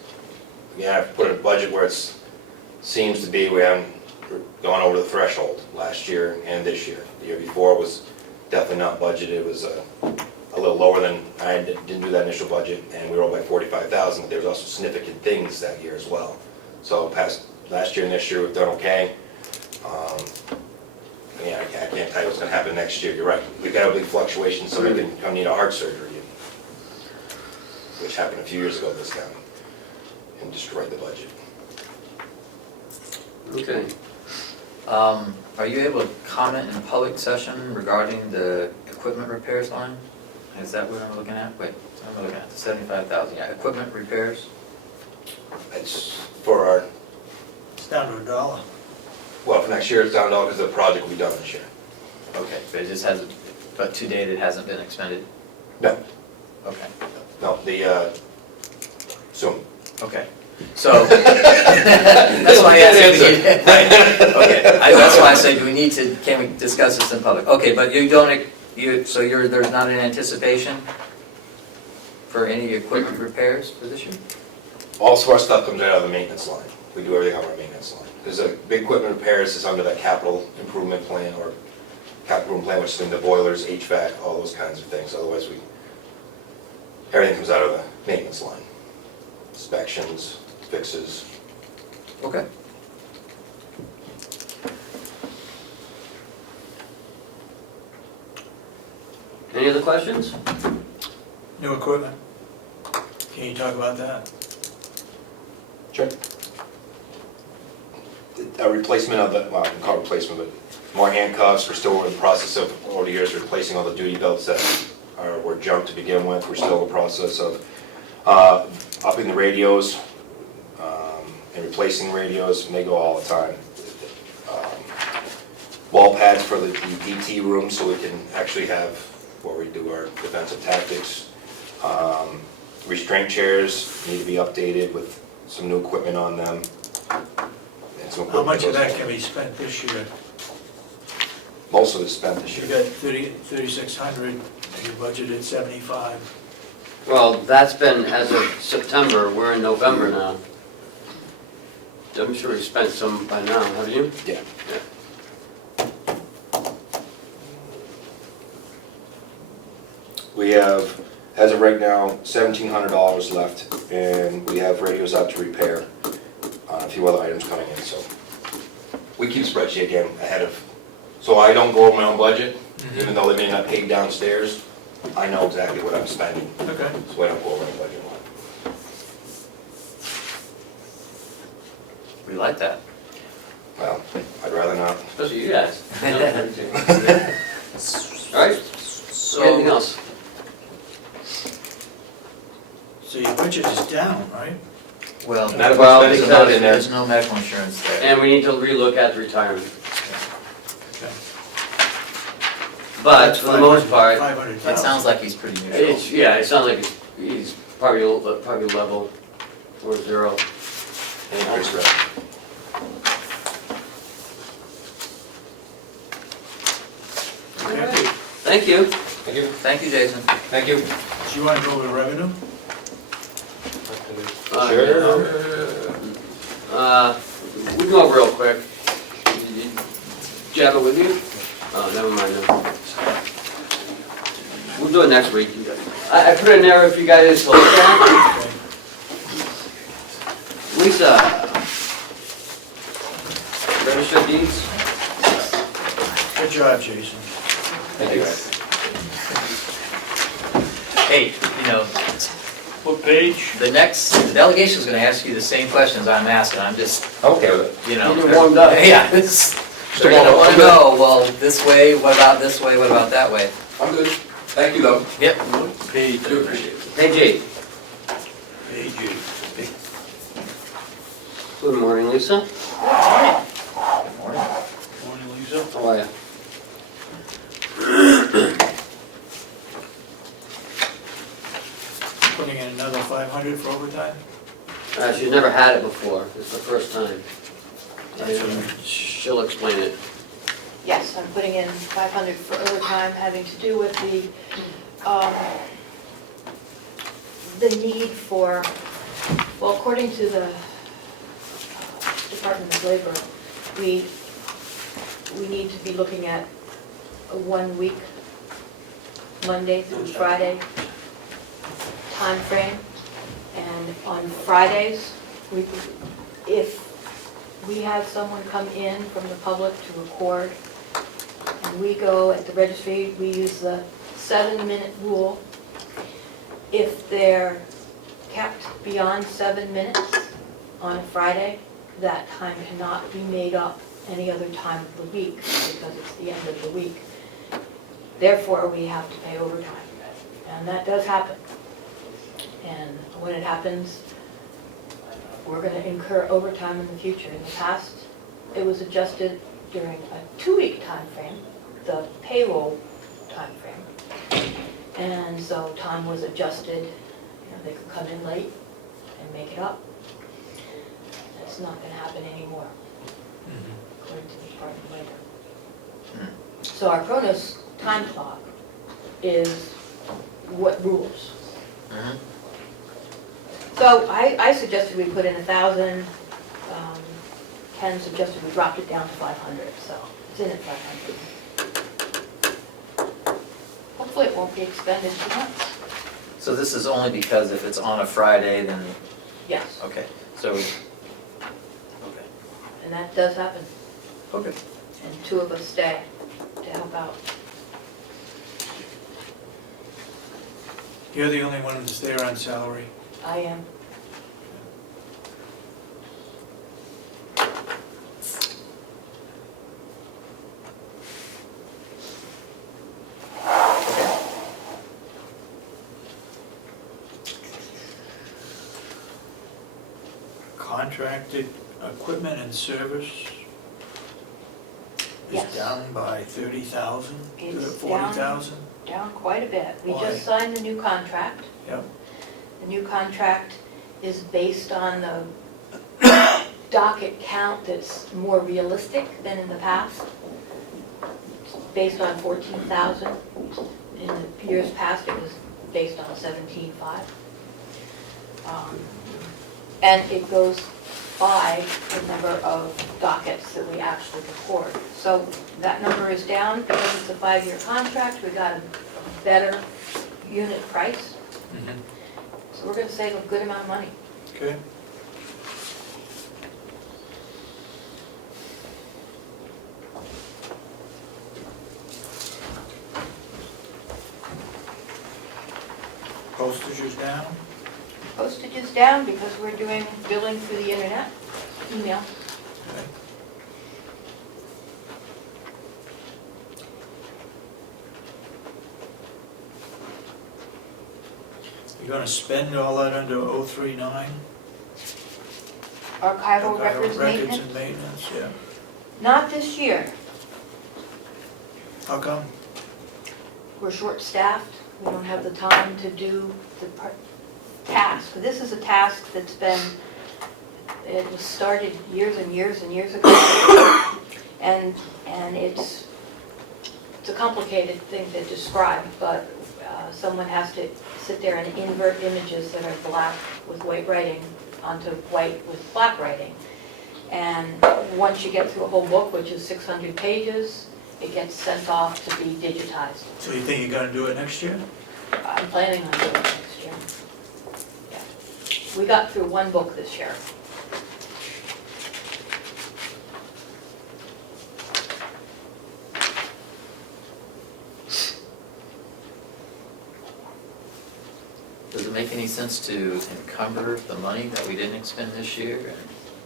I put in a budget where it seems to be, we haven't gone over the threshold last year and this year. The year before was definitely not budgeted. It was a little lower than, I didn't do that initial budget, and we were over by 45,000. There was also significant things that year as well. So past last year and this year, we've done okay. Yeah, I can't tell you what's gonna happen next year. You're right. We've got a big fluctuation, somebody can come need a heart surgery, which happened a few years ago in this county, and destroyed the budget. okay. Are you able to comment in a public session regarding the equipment repairs line? Is that what I'm looking at? Wait, what am I looking at? The 75,000, yeah, equipment repairs? It's for our, It's down to $1. well, for next year, it's down to all because the project will be done this year. Okay, but it just hasn't, but to date, it hasn't been expended? No, Okay, no, soon. okay. So, that's why I asked if we need, okay, that's why I said, do we need to, can we discuss this in public? Okay, but you don't, so there's not an anticipation for any equipment repairs for this year? All of our stuff comes right out of the maintenance line. We do everything on our maintenance line. There's a big equipment repairs is under that capital improvement plan or capital improvement plan, which is in the boilers, HVAC, all those kinds of things. Otherwise, everything comes out of the maintenance line. Inspections, fixes. Okay. Any other questions? New equipment. Can you talk about that? Sure. A replacement of the, well, I can call it replacement, but more handcuffs. We're still in the process of, over the years, replacing all the duty belts that were junk to begin with. We're still in the process of upping the radios and replacing radios, and they go all the time. Wall pads for the DT room so we can actually have where we do our defensive tactics. Restraint chairs need to be updated with some new equipment on them. And some How much of equipment that can be spent this year? Most of it's spent this You year. got 3,600, and you budgeted 75. Well, that's been as of September, we're in November now. I'm sure we spent some by now, haven't you? Yeah. We have, as of right now, $1,700 left, and we have radios out to repair, a few other items coming in, so. We keep a spreadsheet again ahead of, so I don't go over my own budget, even though they may not pay downstairs, I know exactly what I'm spending, Okay. so I don't go over my budget. We like that. Well, I'd rather not. Especially you guys. All right, anything else? So your budget is down, right? Well, Medical Well, expenses because not in there. there's no medical insurance there. And we need to relook at retirement. Okay. But for the most part, 500,000. It sounds like he's pretty neutral. it's, yeah, it sounds like he's probably level or zero. Increase rate. Okay. Thank you. Thank you. Thank you, Jason. Thank you. Do you want to go over revenue? Sure. We can go real quick. Do you have it with you? Oh, never mind. No. We'll do it next week. I put it in there for you guys to look at. Okay. Lisa. Register deeds? Good job, Jason. Thank you, guys. Hey, you know, What page? the delegation's gonna ask you the same questions I'm asking, I'm just, I'm okay with it. you know. You're warmed up. Yeah, they're gonna wanna know, well, this way, what about this way, what about that way? I'm good. Thank you, though. Yep. Page, Do appreciate it. Page 8. page 8. Good morning, Lisa. Morning, Lisa. How are you? Putting in another 500 for overtime? She's never had it before. It's the first time. That's what She'll explain it. Yes, I'm putting in 500 for overtime having to do with the need for, well, according to the Department of Labor, we need to be looking at a 1 week, Monday through Friday time frame. And on Fridays, if we have someone come in from the public to record, and we go at the registry, we use the 7-minute rule. If they're kept beyond 7 minutes on a Friday, that time cannot be made up any other time of the week because it's the end of the week. Therefore, we have to pay overtime, and that does happen. And when it happens, we're going to incur overtime in the future. In the past, it was adjusted during a 2-week time frame, the payroll time frame. And so time was adjusted, they could come in late and make it up. That's not going to happen anymore, according to the Department of Labor. So our Kronos time clock is what rules. So I suggested we put in 1,000, Ken suggested we dropped it down to 500, so it's in at 500. Hopefully it won't be expended too much. So this is only because if it's on a Friday, then, Yes, okay, so, okay, and that does happen, okay. and 2 of us stay to help out. You're the only one that's there on salary. I am. Contracted equipment and service is Yes. down by 30,000 to It's 40,000? Down quite a bit. We Why? just signed the new contract. Yep. The new contract is based on the docket count that's more realistic than in the past. It's based on 14,000. In the years past, it was based on 17,500. And it goes by the number of dockets that we actually record. So that number is down because it's a 5-year contract. We got a better unit price. So we're going to save a good amount of money. Okay. Postage is down? Postage is down because we're doing billing through the internet, email. Okay. You're gonna spend all that under 039? Archival records Records maintenance. and maintenance, yeah. Not this year. How come? We're short-staffed. We don't have the time to do the task. This is a task that's been, it was started years and years and years ago. And it's a complicated thing to describe, but someone has to sit there and invert images that are black with white writing onto white with black writing. And once you get through a whole book, which is 600 pages, it gets sent off to be digitized. So you think you're gonna do it next year? I'm planning on doing it next year. Yeah. We got through one book this year. Does it make any sense to encumber the money that we didn't expend this year and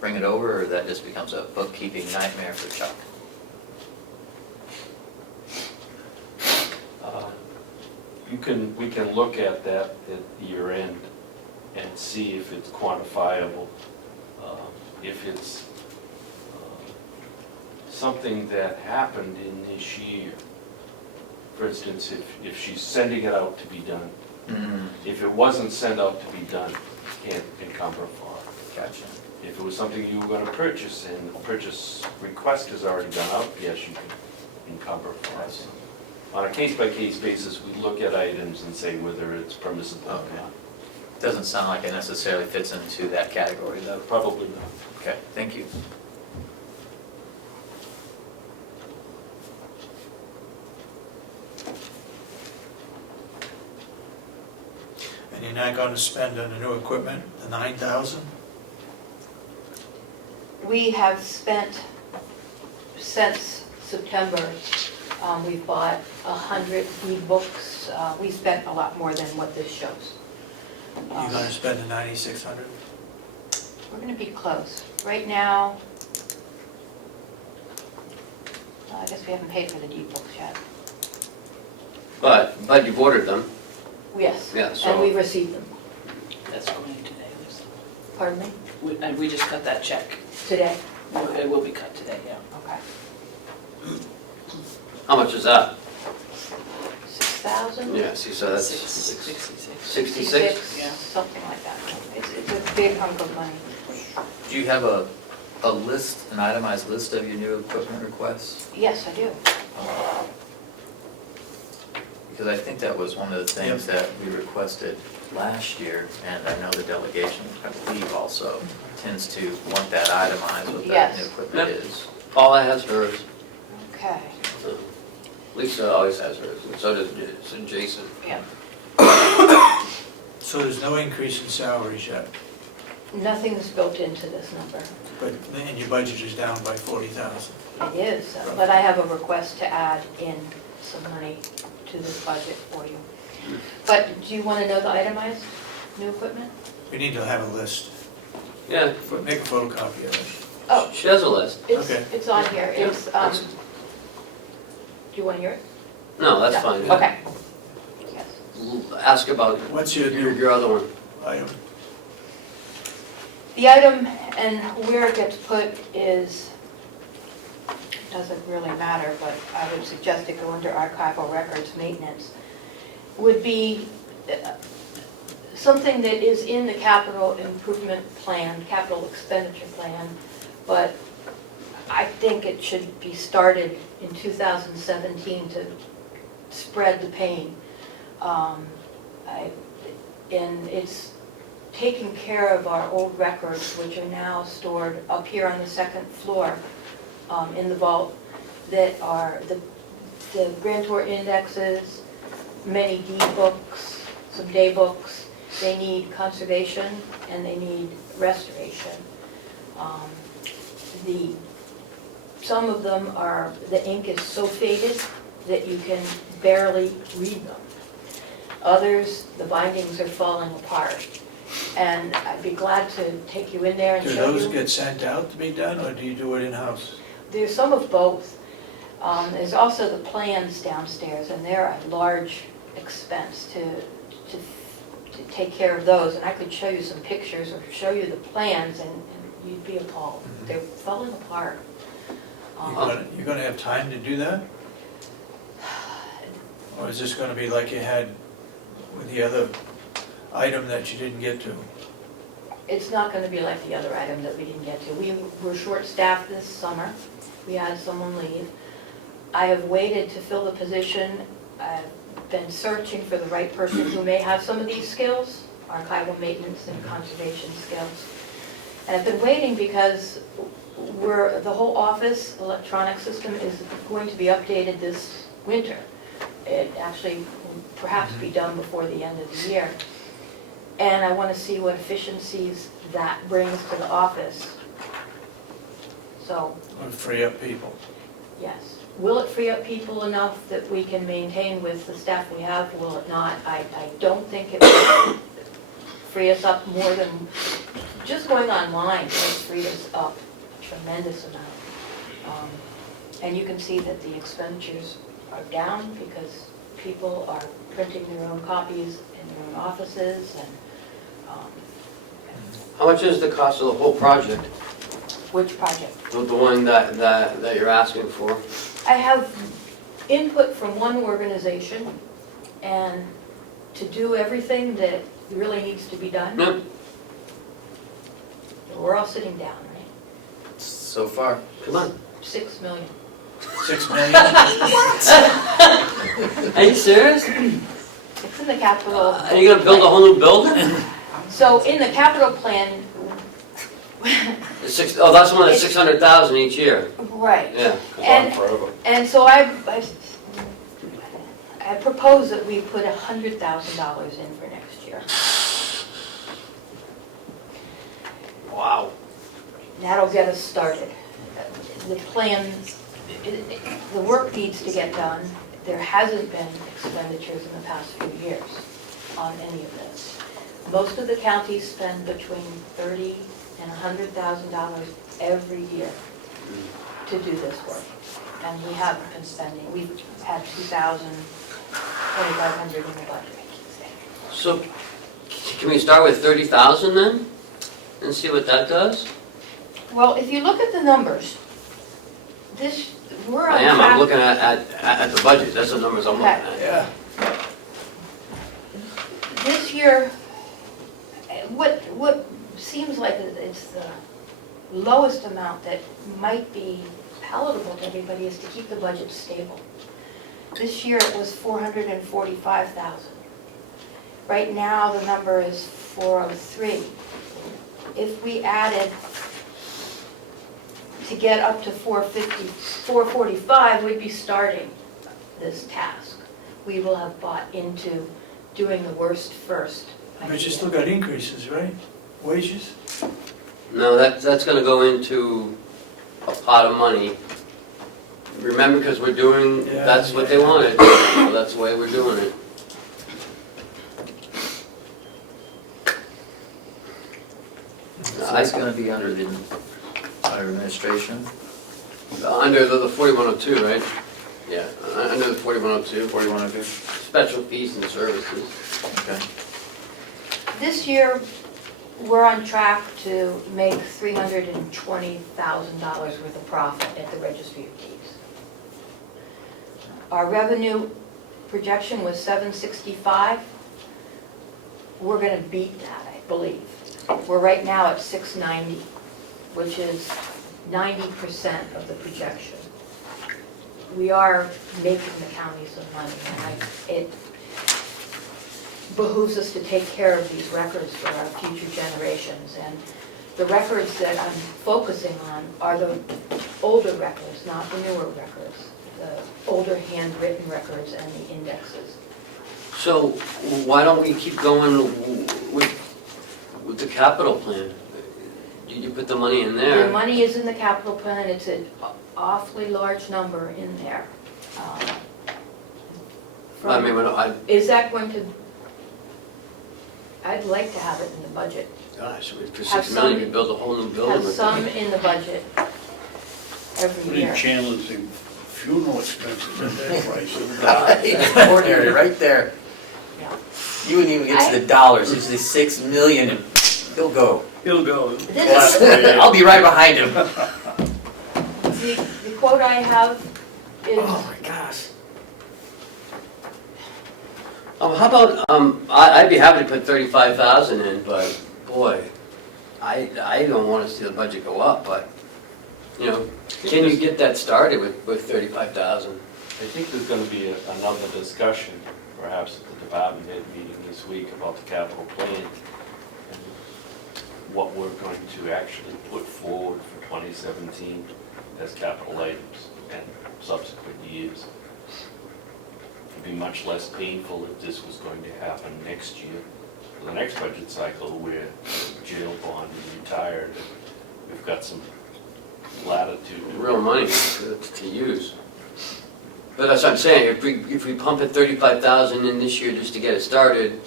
bring it over, or that just becomes a bookkeeping nightmare for Chuck? We can look at that at year end and see if it's quantifiable. If it's something that happened in this year. For instance, if she's sending it out to be done, if it wasn't sent out to be done, you can't encumber for it. Gotcha. If it was something you were gonna purchase and the purchase request has already gone out, yes, you can encumber for I it. see. On a case-by-case basis, we look at items and say whether it's permissible or Okay. not. Doesn't sound like it necessarily fits into that category, though. Probably not. Okay, thank you. And you're not gonna spend on the new equipment, the 9,000? We have spent, since September, we've bought 100 e-books. We spent a lot more than what this shows. You're gonna spend the 9,600? We're gonna be close. Right now, I guess we haven't paid for the e-books yet. But you've ordered them. Yes, Yeah, and so- we received them. That's going today, Pardon me? and we just cut that check. Today? It will be cut today, yeah. Okay. How much is that? 6,000? Yeah, see, so that's 66. 66? Yeah. Something like that. It's a big hunk of money. Do you have a list, an itemized list of your new equipment requests? Yes, I do. Because I think that was one of the things that we requested last year, and I know the delegation, I believe, also tends to want that itemized, what that Yes. new equipment Yep. is. Paula has hers. Okay, Lisa always has hers, and so does Jason. yeah. So there's no increase in salaries yet, Nothing's built into this number. but, and your budget is down by 40,000. It is, but I have a request to add in some money to this budget for you. But do you want to know the itemized new equipment? We need to have a list. Yeah, Make a photocopy of it. Oh, she has a list. Okay. it's on here. It's, do you want to hear it? No, that's No. fine. Okay. Yes. Ask about What's your new your other one. item? The item and where it gets put is, doesn't really matter, but I would suggest it go under archival records maintenance, would be something that is in the capital improvement plan, capital expenditure plan, but I think it should be started in 2017 to spread the pain. And it's taking care of our old records, which are now stored up here on the second floor in the vault, that are the grantor indexes, many deed books, some day books. They need conservation and they need restoration. Some of them are, the ink is so faded that you can barely read them. Others, the bindings are falling apart. And I'd be glad to take you in there and Do show those you. get sent out to be done, or do you do it in-house? There's some of both. There's also the plans downstairs, and they're a large expense to take care of those. And I could show you some pictures or show you the plans, and you'd be appalled. They're falling apart. You're gonna have time to do that? Or is this gonna be like you had with the other item that you didn't get to? It's not going to be like the other item that we didn't get to. We were short-staffed this summer. We had someone leave. I have waited to fill the position. I've been searching for the right person who may have some of these skills, archival maintenance and conservation skills. And I've been waiting because the whole office electronic system is going to be updated this winter. It actually will perhaps be done before the end of the year. And I want to see what efficiencies that brings to the office. So, Or free up people. yes. Will it free up people enough that we can maintain with the staff we have? Will it not? I don't think it will free us up more than, just going online has freed us up a tremendous amount. And you can see that the expenditures are down because people are printing their own copies in their own offices and, How much is the cost of the whole project? which project? The one that you're asking for? I have input from one organization, and to do everything that really needs to be done, No. we're all sitting down, right? So far. Come on. 6 million. 6 million? Are you serious? It's in the capital. Are you gonna build a whole new building? So in the capital plan, Oh, that's the one that's 600,000 each year. right, Yeah. Goes on And- forever. and so I propose that we put $100,000 in for next year. Wow. That'll get us started. The plan, the work needs to get done. There hasn't been expenditures in the past few years on any of this. Most of the counties spend between $30,000 and $100,000 every year to do this work. And we haven't been spending, we've had 2,000, 2,500 in the budget. So, can we start with 30,000 then? And see what that does? Well, if you look at the numbers, we're on I am, track. I'm looking at the budget, that's the numbers I'm looking at. Yeah. This year, what seems like it's the lowest amount that might be palatable to everybody is to keep the budget stable. This year it was 445,000. Right now the number is 403. If we added to get up to 450, 445, we'd be starting this task. We will have bought into doing the worst first. But you still got increases, right? Wages? No, that's gonna go into a pot of money. Remember, because we're doing, Yeah, that's what they yeah. wanted, so that's the way we're doing it. So that's gonna be under administration? Under the 4102, right? Yeah, under the 4102. 4102? Special fees and services. Okay. This year, we're on track to make $320,000 worth of profit at the Registry of Deeds. Our revenue projection was 765. We're going to beat that, I believe. We're right now at 690, which is 90% of the projection. We are making the county some money, and it behooves us to take care of these records for our future generations. And the records that I'm focusing on are the older records, not the newer records, the older handwritten records and the indexes. So why don't we keep going with the capital plan? You put the money in The there. money is in the capital plan, it's an awfully large number in there. I mean, Is that going to, I'd like to have it in the budget. gosh, for Have 6 million, some- you build a whole new building. Have with some that. in the budget every What year. did Chandler think? Funeral expenses at that price. Ordinary, right there. Yeah. You wouldn't even get to the dollars, it's the 6 million and he'll go. He'll go. This I'll be right behind him. The quote I have is, Oh my gosh. How about, I'd be happy to put 35,000 in, but boy, I don't want to see the budget go up, but, you know, can you get that started with 35,000? I think there's gonna be another discussion, perhaps at the department head meeting this week, about the capital plan and what we're going to actually put forward for 2017 as capital items and subsequent years. be much less painful if this was going to happen next year. For the next budget cycle, where jail bond is retired, we've got some latitude. Real money to use. But that's what I'm saying, if we pump it 35,000 in this year just to get it started,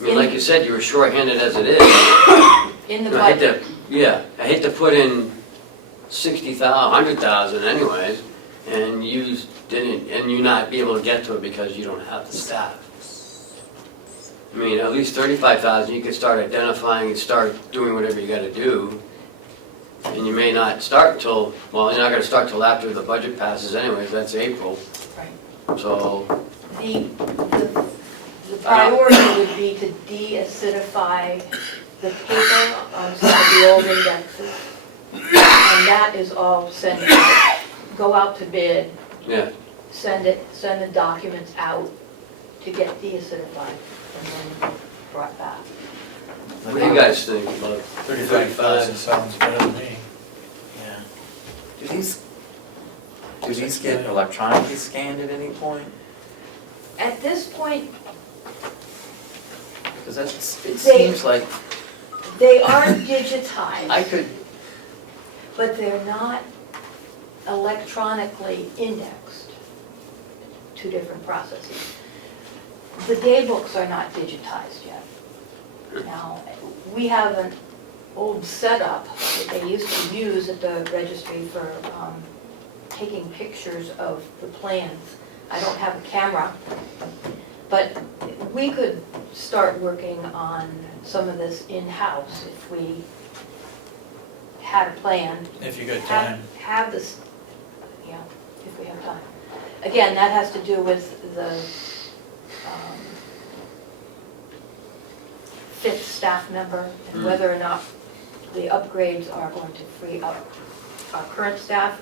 I mean, like you said, you were shorthanded as it is. In the I hate budget. to, yeah, I hate to put in 60,000, 100,000 anyways, and you not be able to get to it because you don't have the staff. I mean, at least 35,000, you could start identifying and start doing whatever you gotta do. And you may not start until, well, you're not gonna start till after the budget passes anyways, that's April. Right. So, The priority would be to de-acidify the paper on some of the old indexes. And that is all go out to bid, yeah, send the documents out to get de-acidified and then brought back. what do you guys think about 35,000 sounds better to me. Yeah. Do these get electronically scanned at any point? At this point, Because it They- seems like they are digitized. I could, But they're not electronically indexed. Two different processes. The day books are not digitized yet. Now, we have an old setup that they used to use at the registry for taking pictures of the plans. I don't have a camera, but we could start working on some of this in-house if we had a plan. If you got time. Have this, yeah, if we have time. Again, that has to do with the fifth staff member and whether or not the upgrades are going to free up our current staff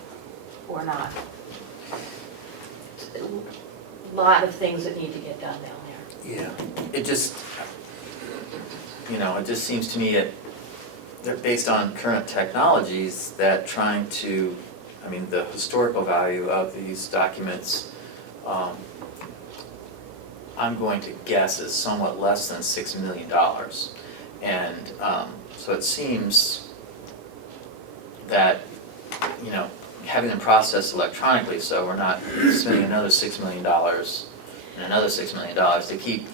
or not. It's a lot of things that need to get done down there. yeah, it just, it just seems to me that based on current technologies, that trying to, the historical value of these documents, I'm going to guess is somewhat less than $6 million. And so it seems that, having them processed electronically, so we're not spending another $6 million and another $6 million to keep,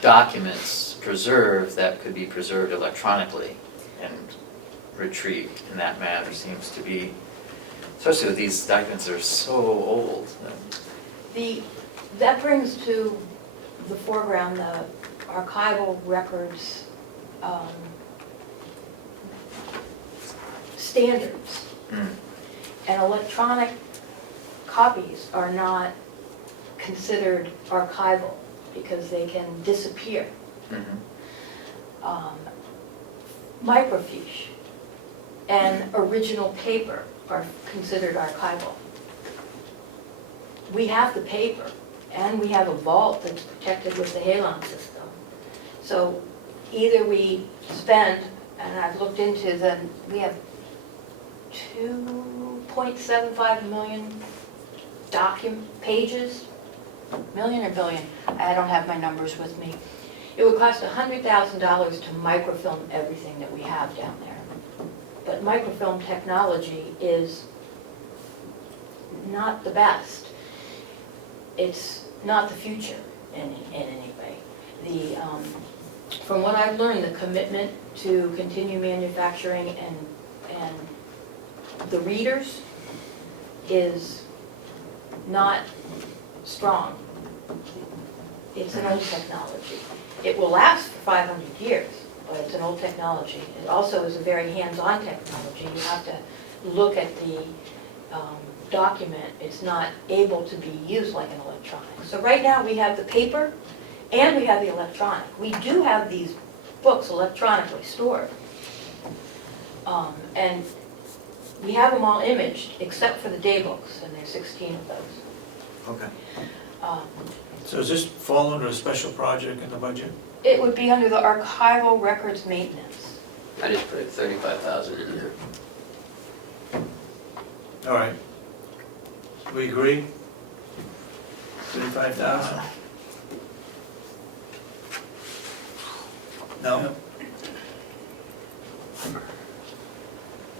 documents preserved that could be preserved electronically and retrieved in that manner seems to be, especially with these documents that are so old. That brings to the foreground the archival records standards. And electronic copies are not considered archival because they can disappear. Microfiche and original paper are considered archival. We have the paper, and we have a vault that's protected with the Halon system. So either we spend, and I've looked into we have 2.75 million pages, million or billion, I don't have my numbers with me. It would cost $100,000 to microfilm everything that we have down there. But microfilm technology is not the best. It's not the future in any way. From what I've learned, the commitment to continue manufacturing and the readers is not strong. It's an old technology. It will last for 500 years, but it's an old technology. It also is a very hands-on technology. You have to look at the document. It's not able to be used like an electronic. So right now we have the paper and we have the electronic. We do have these books electronically stored. And we have them all imaged except for the day books, and there's 16 of those. Okay. So does this fall under a special project in the budget? It would be under the archival records maintenance. I just put 35,000 in there. All right. We agree? 35,000? No?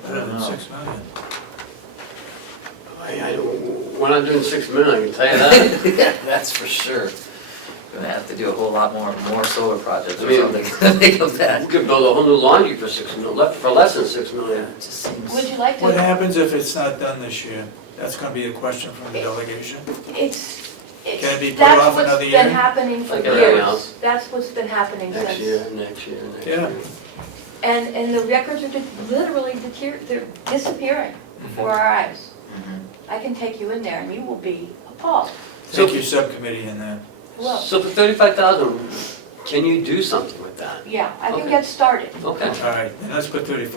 Better than 6 million. We're not doing 6 million, I can tell you that. That's for sure. Gonna have to do a whole lot more solar projects I or mean- something to make of We that. could build a whole new laundry for 6 million, for less than 6 million. It just seems. Would you like What to, happens if it's not done this year? That's gonna be a question from the delegation. it's, Can it be put that's off what's another been year? happening for Like everything years. else. That's what's been happening Next since. year, next year, next Yeah. year. And the records are literally they're disappearing before our eyes. Mhm. I can take you in there and you will be appalled. Take your subcommittee in there. Well, So for 35,000, can you do something with that? yeah, I can Okay. get started. Okay. All right, then let's put 30,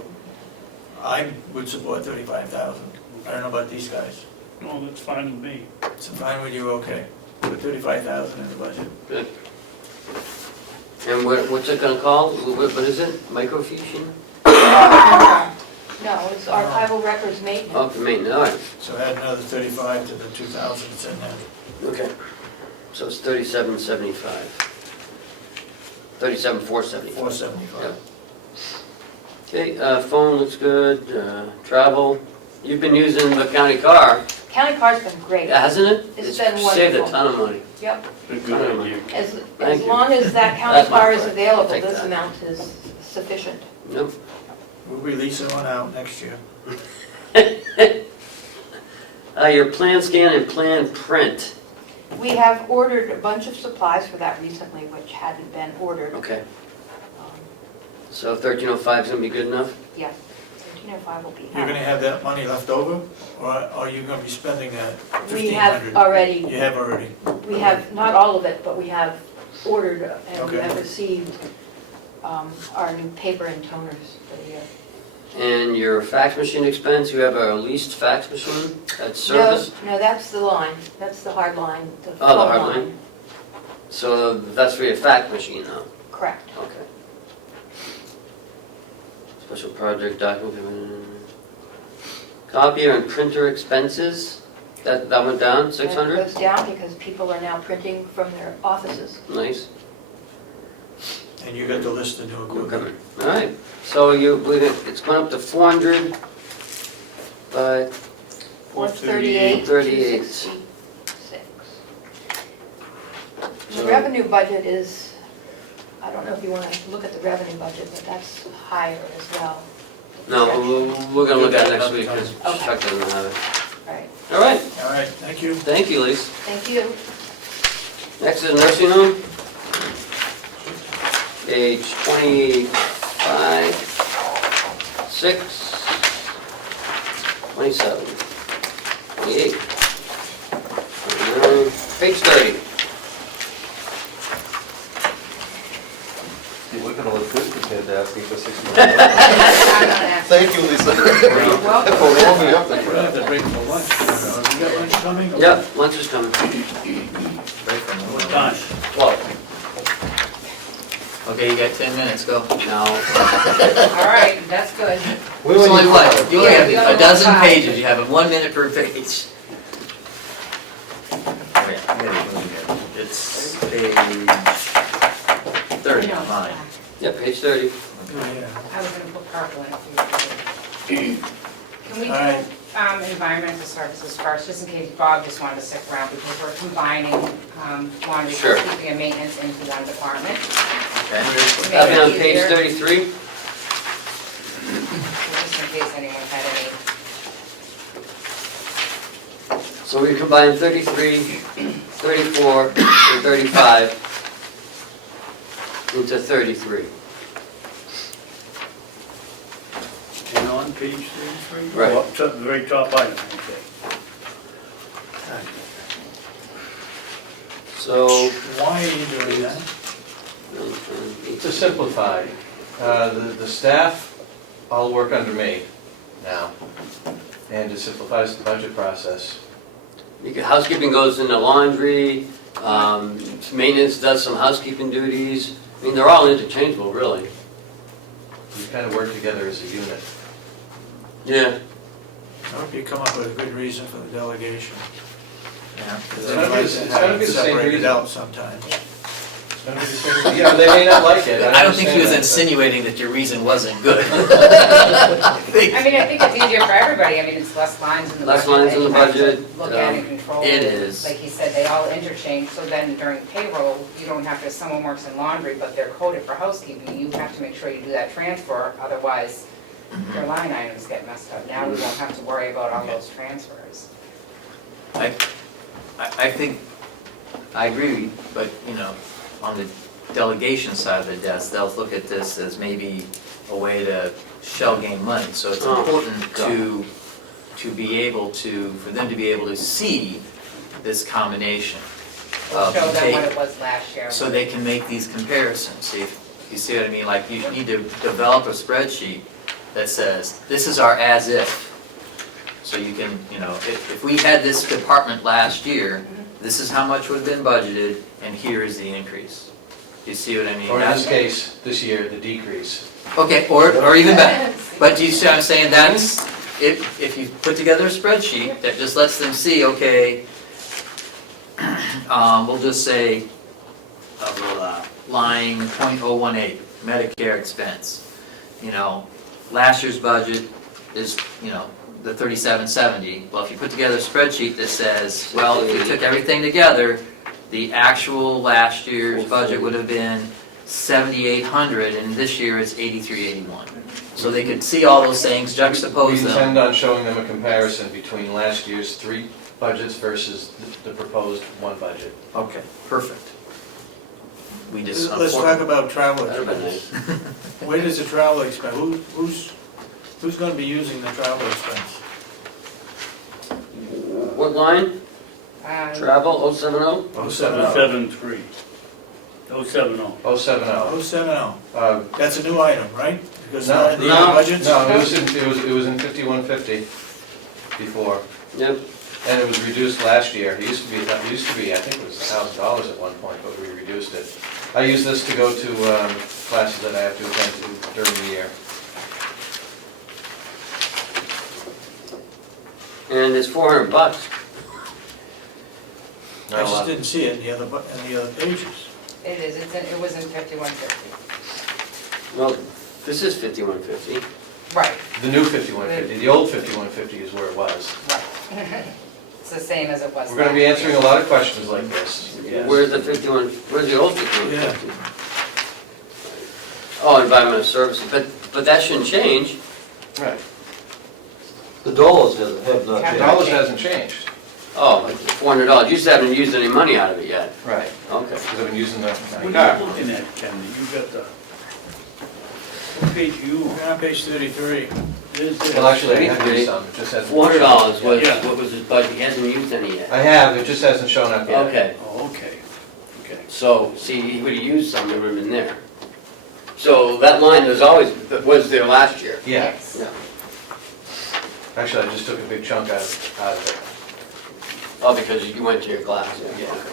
I would support 35,000. I don't know about these guys. No, that's fine with me. It's fine with you, okay. Put 35,000 in the budget. Good. And what's it gonna call? What is it? Microfiche? No, it's archival records maintenance. Oh, for maintenance, all right. So add another 35 to the 2,000 that's in there. Okay. So it's 3775. 37,475. 475. Okay, phone looks good, travel. You've been using the county car, County car's been great. hasn't it? It's been saved a wonderful. ton of money. Yep, A good idea. as Thank you. long as that county That's my car is part. available, Take this that. amount is sufficient. Nope. We'll be leasing one out next year. Your plan scan and plan print. We have ordered a bunch of supplies for that recently, which hadn't been ordered. Okay, Um, so 1305 is gonna be good enough? Yeah, 1305 will be You're gonna happy. have that money left over, or are you gonna be spending that We have 1,500? already, You have already. we have, not all of it, but we have ordered and we Okay. have received our new paper and toners for the year. And your fax machine expense, you have a leased fax machine at service? No, that's the line, that's the hard line, the Oh, the phone hard line. line. So that's for your fax machine now? Correct. Okay. Special project document. Copier and printer expenses, that went down, That 600? goes down because people are now printing from their offices. Nice. And you got the list of new equipment. All right, so it's going up to 400, but 438, 38. 266. The So- revenue budget is, I don't know if you want to look at the revenue budget, but that's higher as well. no, we're gonna look at it next Another week, time. because Chuck doesn't have it. Right, All right, All right, thank you. thank you, Lise. thank you. Next is nursing home. Page 25, 6, 27, 28, 29, page 30. We're gonna look good compared to asking for 6 million. Thank you, Lisa. Welcome. For warming me up. We're gonna have to break for lunch. You got lunch coming? Yep, lunch is coming. What time? 12. Okay, you got 10 minutes, go. Now, All right, that's good. It's only what, you only Yeah, we have only a dozen have 5. pages, you have 1 minute per page. Oh, yeah, I gotta move here. It's page 30 on mine. yep, page 30. Yeah. I was gonna put purple in for you. Can we All right. do environmental services first, just in case Bob just wanted to stick around, because we're combining laundry, Sure. keeping and maintenance into one department. Okay. To That'll make be on it page easier, 33. just in case anyone had any. So we combine 33, 34, and 35 into 33. And on page 33? Right. Up to the very top item, okay. So, Why are you doing that? To simplify, the staff all work under me now, and it simplifies the budget process. housekeeping goes into laundry, maintenance does some housekeeping duties. I mean, they're all interchangeable, really. We kind of work together as a unit. Yeah. I hope you come up with a good reason for the delegation. Yeah. Because It's they gotta be- like it's to gotta have be it the same separated reason. out sometimes. Yeah, they may not like it. I don't think he was understand that, but- insinuating that your reason wasn't good. I mean, I think it's easier for everybody, I mean, it's less lines in the budget. Less lines that in the you have to budget, Look at and control. it is. Like he said, they all interchange, so then during payroll, you don't have to, if someone works in laundry, but they're coded for housekeeping, you have to make sure you do that transfer, otherwise your line items get messed up. Now we won't have to worry about all those transfers. I think, I agree, but, you know, on the delegation side of the desk, they'll look at this as maybe a way to shell game money. So it's Oh, important to be able to, for them to be able to see this combination of Show them take- what it was last year. so they can make these comparisons. See, you see what I mean? Like, you need to develop a spreadsheet that says, this is our as-if. So you can, you know, if we had this department last year, this is how much would have been budgeted, and here is the increase. You see what I mean? Or in this That's- case, this year, the decrease. Okay, or even better. But do you see what I'm saying? That's, if you put together a spreadsheet that just lets them see, okay, we'll just say, line .018, Medicare expense. You know, last year's budget is, you know, the 3770. Well, if you put together a spreadsheet that says, well, if you took everything together, the actual last year's budget would have been 7,800, and this year it's 8,381. So they could see all those things, We juxtapose them. intend on showing them a comparison between last year's 3 budgets versus the proposed 1 budget. Okay, perfect. We just. Let's talk about travel That'd be expense. nice. Where does the travel expense, who's gonna be using the travel expense? What line? Travel, 070? 073. 070. 070. 070, that's a new item, right? Because No, not in the no, other budgets? No, it was in 5150 before, Yep. and it was reduced last year. It used to be, I think it was $1,000 at one point, but we reduced it. I use this to go to classes that I have to attend to during the year. And it's $400. I just didn't see it in the other pages. It is, it was in 5150. Well, this is 5150. Right, The new 5150, the old 5150 is where it was. right. It's the same as it was. We're gonna be last year. answering a lot of questions like this. Yes. Where's the 51, where's the old 5150? Oh, environmental services, but that shouldn't change. Right. The dollars have not Have The changed. dollars hasn't changed. Oh, like $400. You just haven't used any money out of it yet. Right. Okay. Because I've been using the What car. are you looking at, Ken? You got the, what page you, We're on page 33. Well, actually, I have used some, it just hasn't. $400 was, Yeah. what was his budget? He hasn't used any yet. I have, it just hasn't shown up yet. Okay, oh, okay, okay. so, see, he would have used some, it would have been there. So that line was there last year. Yeah, Yes. Yeah. actually, I just took a big chunk out of it. Oh, because you went to your class. Yeah. Okay.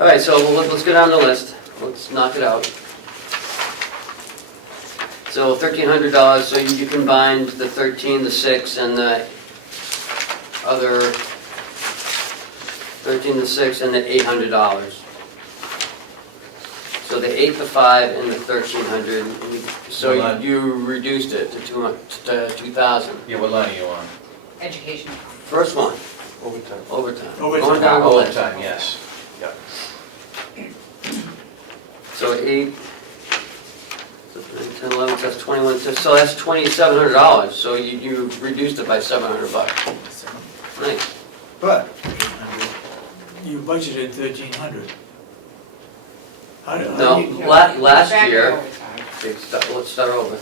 All right, so let's go down the list. Let's knock it out. So $1,300, so you combined the 13, the 6, and the other 13, the 6, and the $800. So the 8, the 5, and the 1,300, so Line. you reduced it to 2,000. Yeah, what line are you on? Education. First one, Overtime. overtime. Overtime. Going down the list. Overtime, yes. So 8, 10, 11, so that's 21, so that's $2,700, so you reduced it by $700. Nice. But you budgeted 1,300. How do No, you- last Back to year, overtime. let's start over.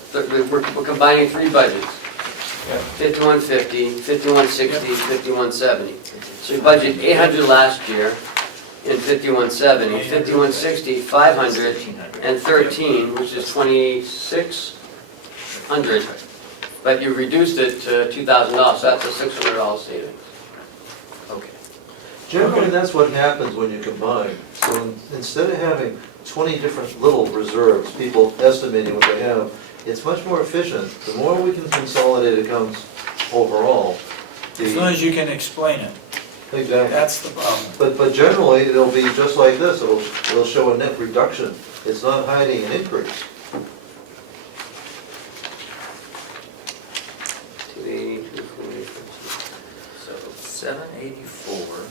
We're combining 3 budgets. Yep. 5150, 5160, 5170. So you budgeted 800 last year in 5170, 5160, 500, and 13, which is 2,600. But you reduced it to $2,000, so that's a $600 savings. Okay. Generally, that's what happens when you combine. So instead of having 20 different little reserves, people estimating what they have, it's much more efficient. The more we can consolidate accounts overall, As long as you can explain it. Exactly. That's the problem. But generally, it'll be just like this, it'll show a net reduction. It's not hiding an increase. 280, 240. So 784.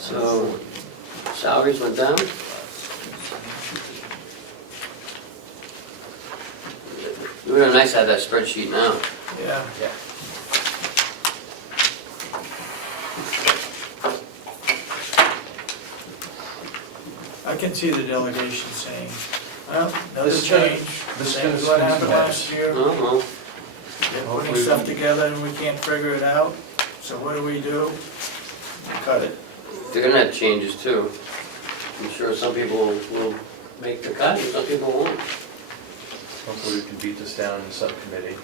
So salaries went down? It would have been nice to have that spreadsheet now. Yeah. I can see the delegation saying, well, another This is gonna- change, this is same gonna as what swing happened some last year. Oh, well, They're putting stuff together and we can't figure it out, so what do? We cut it. they're gonna have changes too. I'm sure some people will make the cut and some people won't. Hopefully we can beat this down in the subcommittee.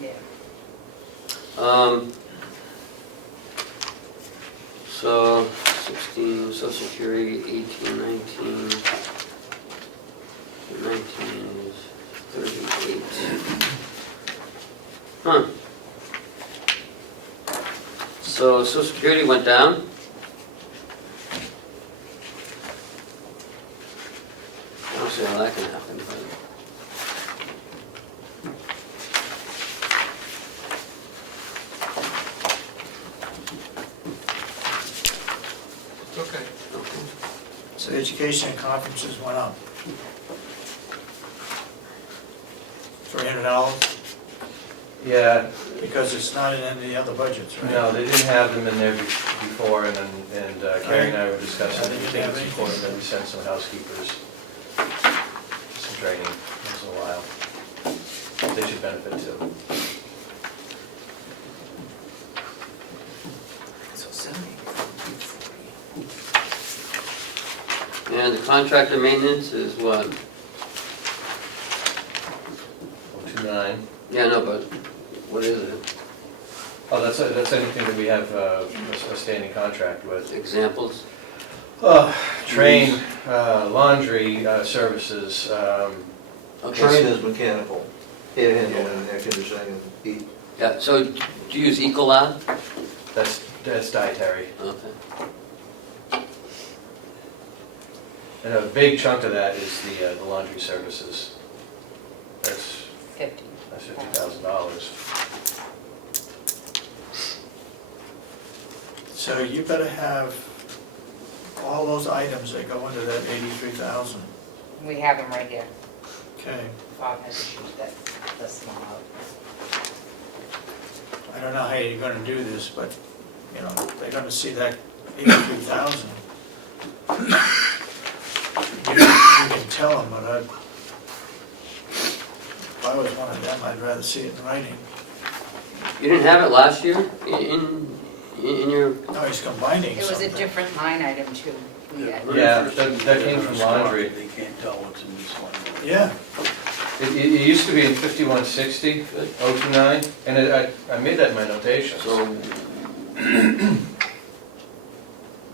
Yeah. So 16, Social Security, 18, 19. 19 is 38. Huh. So Social Security went down. I don't see how that can happen, but. Okay. So education and conferences went up. $300, Yeah, because it's not in any of the other budgets, right? no, they didn't have them in there before, and Carrie and I were discussing, They we didn't think have it's anything. important that we send some housekeepers some training once in a while. They should benefit too. So 784. And the contractor maintenance is what? 029. Yeah, no, but what is it? Oh, that's anything that we have a standing contract with. Examples? Train, laundry services, Okay, Train so- is mechanical, air handling and air conditioning and heat. Yeah, so do you use Ecolab? that's dietary. Okay. And a big chunk of that is the laundry services. That's 50. So $50,000. So you better have all those items that go into that 83,000. We have them right here. Okay, Bob has a sheet that lists them all out. I don't know how you're gonna do this, but, you know, they're gonna see that 83,000. You can tell them, but if I was one of them, I'd rather see it in writing. You didn't have it last year in your, No, he's combining It was a something. different line item too. We had. Yeah, that came from laundry. They can't tell what's in this one. Yeah, It used to be in 5160, 029, and I made that in my notations. so.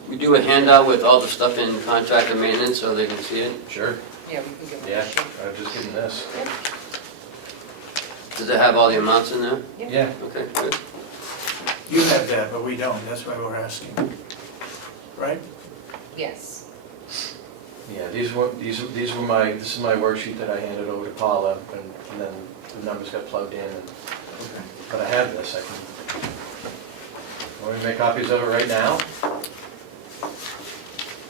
We do a handout with all the stuff in contractor maintenance so they can see it. Sure, Yeah, we can give them yeah, a sheet. I was just getting this. Does it have all the amounts in there? Yeah, Okay, good. you have that, but we don't, that's why we're asking. Right? Yes. yeah, this is my worksheet that I handed over to Paula, and then the numbers got plugged in, but I have this, I can, want me to make copies of it right now?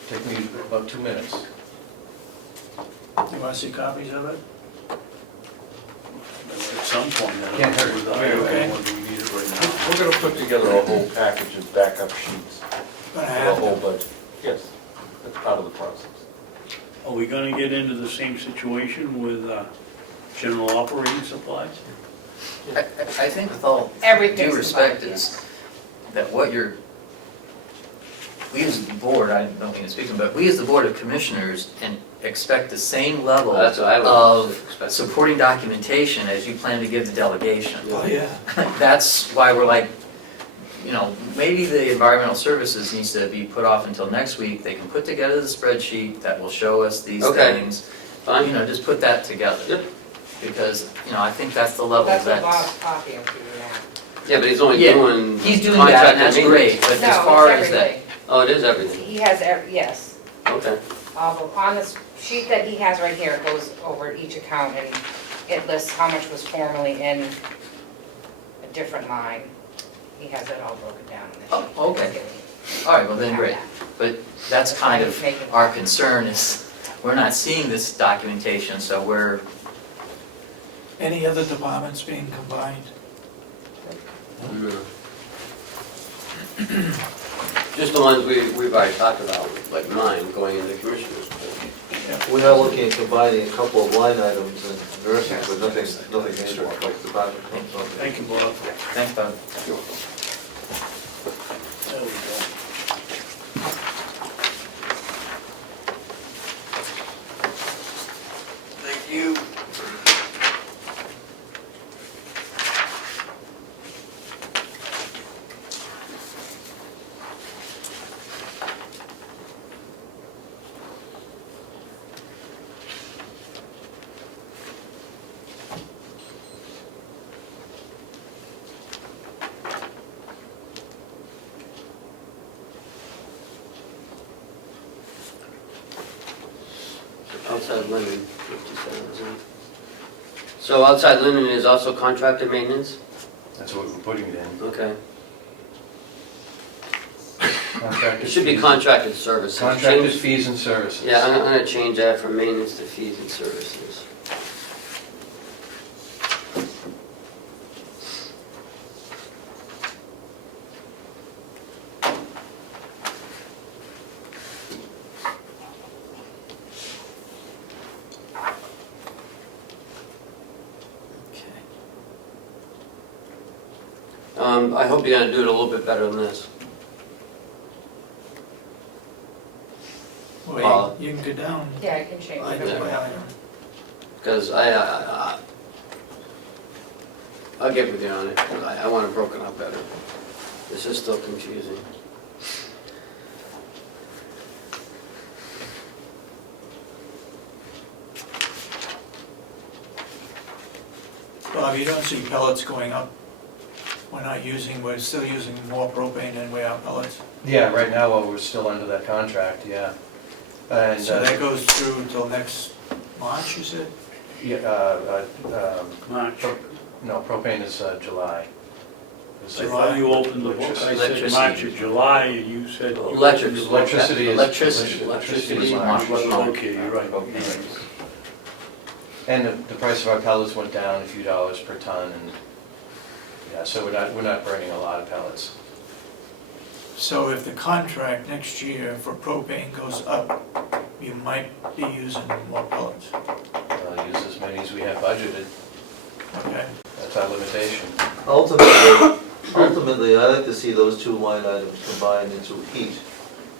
Take me about 2 minutes. You wanna see copies of it? At some point, I Can't don't hurt. know Are you okay? whether we need it right now. We're gonna put together a whole package of backup sheets Gonna for the have whole to. budget. Yes, that's part of the process. Are we gonna get into the same situation with general operating supplies? I think with all Everything's due respect combined, is that we as the board, I don't mean to speak, but we as the Board of Commissioners and expect the same level That's what I would of expect. supporting documentation as you plan to give the delegation. Oh, yeah. That's why we're like, you know, maybe the environmental services needs to be put off until next week. They can put together the spreadsheet that will show us these Okay. things. Fine. You know, just put that together. Yep. Because, you know, I think that's the level That's what that, Bob's copying for you now. Yeah, but he's only Yeah, doing he's doing that, and contracted that's maintenance. great, but No, as it's far as that, everything. Oh, it is everything, He has, yes. okay. On this sheet that he has right here, it goes over each account and it lists how much was formerly in a different line. He has it all broken down in the sheet. Oh, okay. all right, well then, great. But that's kind of our concern is, we're not seeing this documentation, so we're, Any other departments being combined? No. Just the ones we've already talked about, like mine, going into commissioners. We are looking at combining a couple of line items and nursing, but nothing major, like the budget. Thank you, Bob. thanks, Bob. There we go. Thank you. Outside linen, 57,000. So outside linen is also contracted maintenance? That's what we're putting it in. Okay. Contracted It should be fees- contracted services. Contracted Change- fees and services. Yeah, I'm gonna change that from maintenance to fees and services. I hope you're gonna do it a little bit better than this. Well, you can go down Yeah, I can change item it. by item. Because I'll get with you on it, 'cause I want it broken up better. This is still confusing. Bob, you don't see pellets going up? We're still using more propane than we are pellets. Yeah, right now, while we're still under that contract, yeah. And, So that goes through till next March, you said? yeah, March. no, propane is July. I thought you opened the book, I said Electricity. March or July, and you said. Electric. Electricity is. Electricity is is March. March. Okay, you're right. And the price of our pellets went down a few dollars per ton, and, yeah, so we're not burning a lot of pellets. So if the contract next year for propane goes up, you might be using more pellets, We'll use as many as we have budgeted, okay? that's our limitation. Ultimately, I like to see those two line items combined into heat.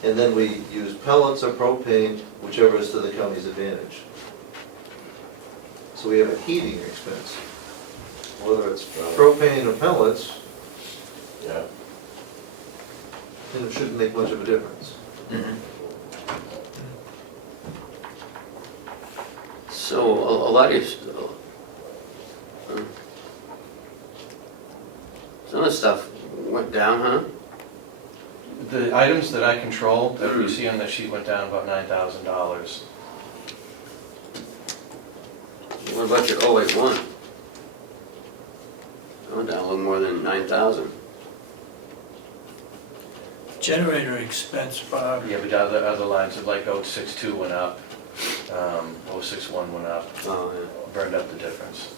And then we use pellets or propane, whichever is to the county's advantage. So we have a heating expense. Whether it's propane or pellets, Yeah. then it shouldn't make much of a difference. Mhm. So a lot of your, some of the stuff went down, huh? The items that I control, that we see on the sheet, went down about $9,000. What about your 081? That went down a little more than 9,000. Generator expense, Bob, Yeah, but other lines, like 062 went up, 061 went up, Oh, yeah. burned up the difference.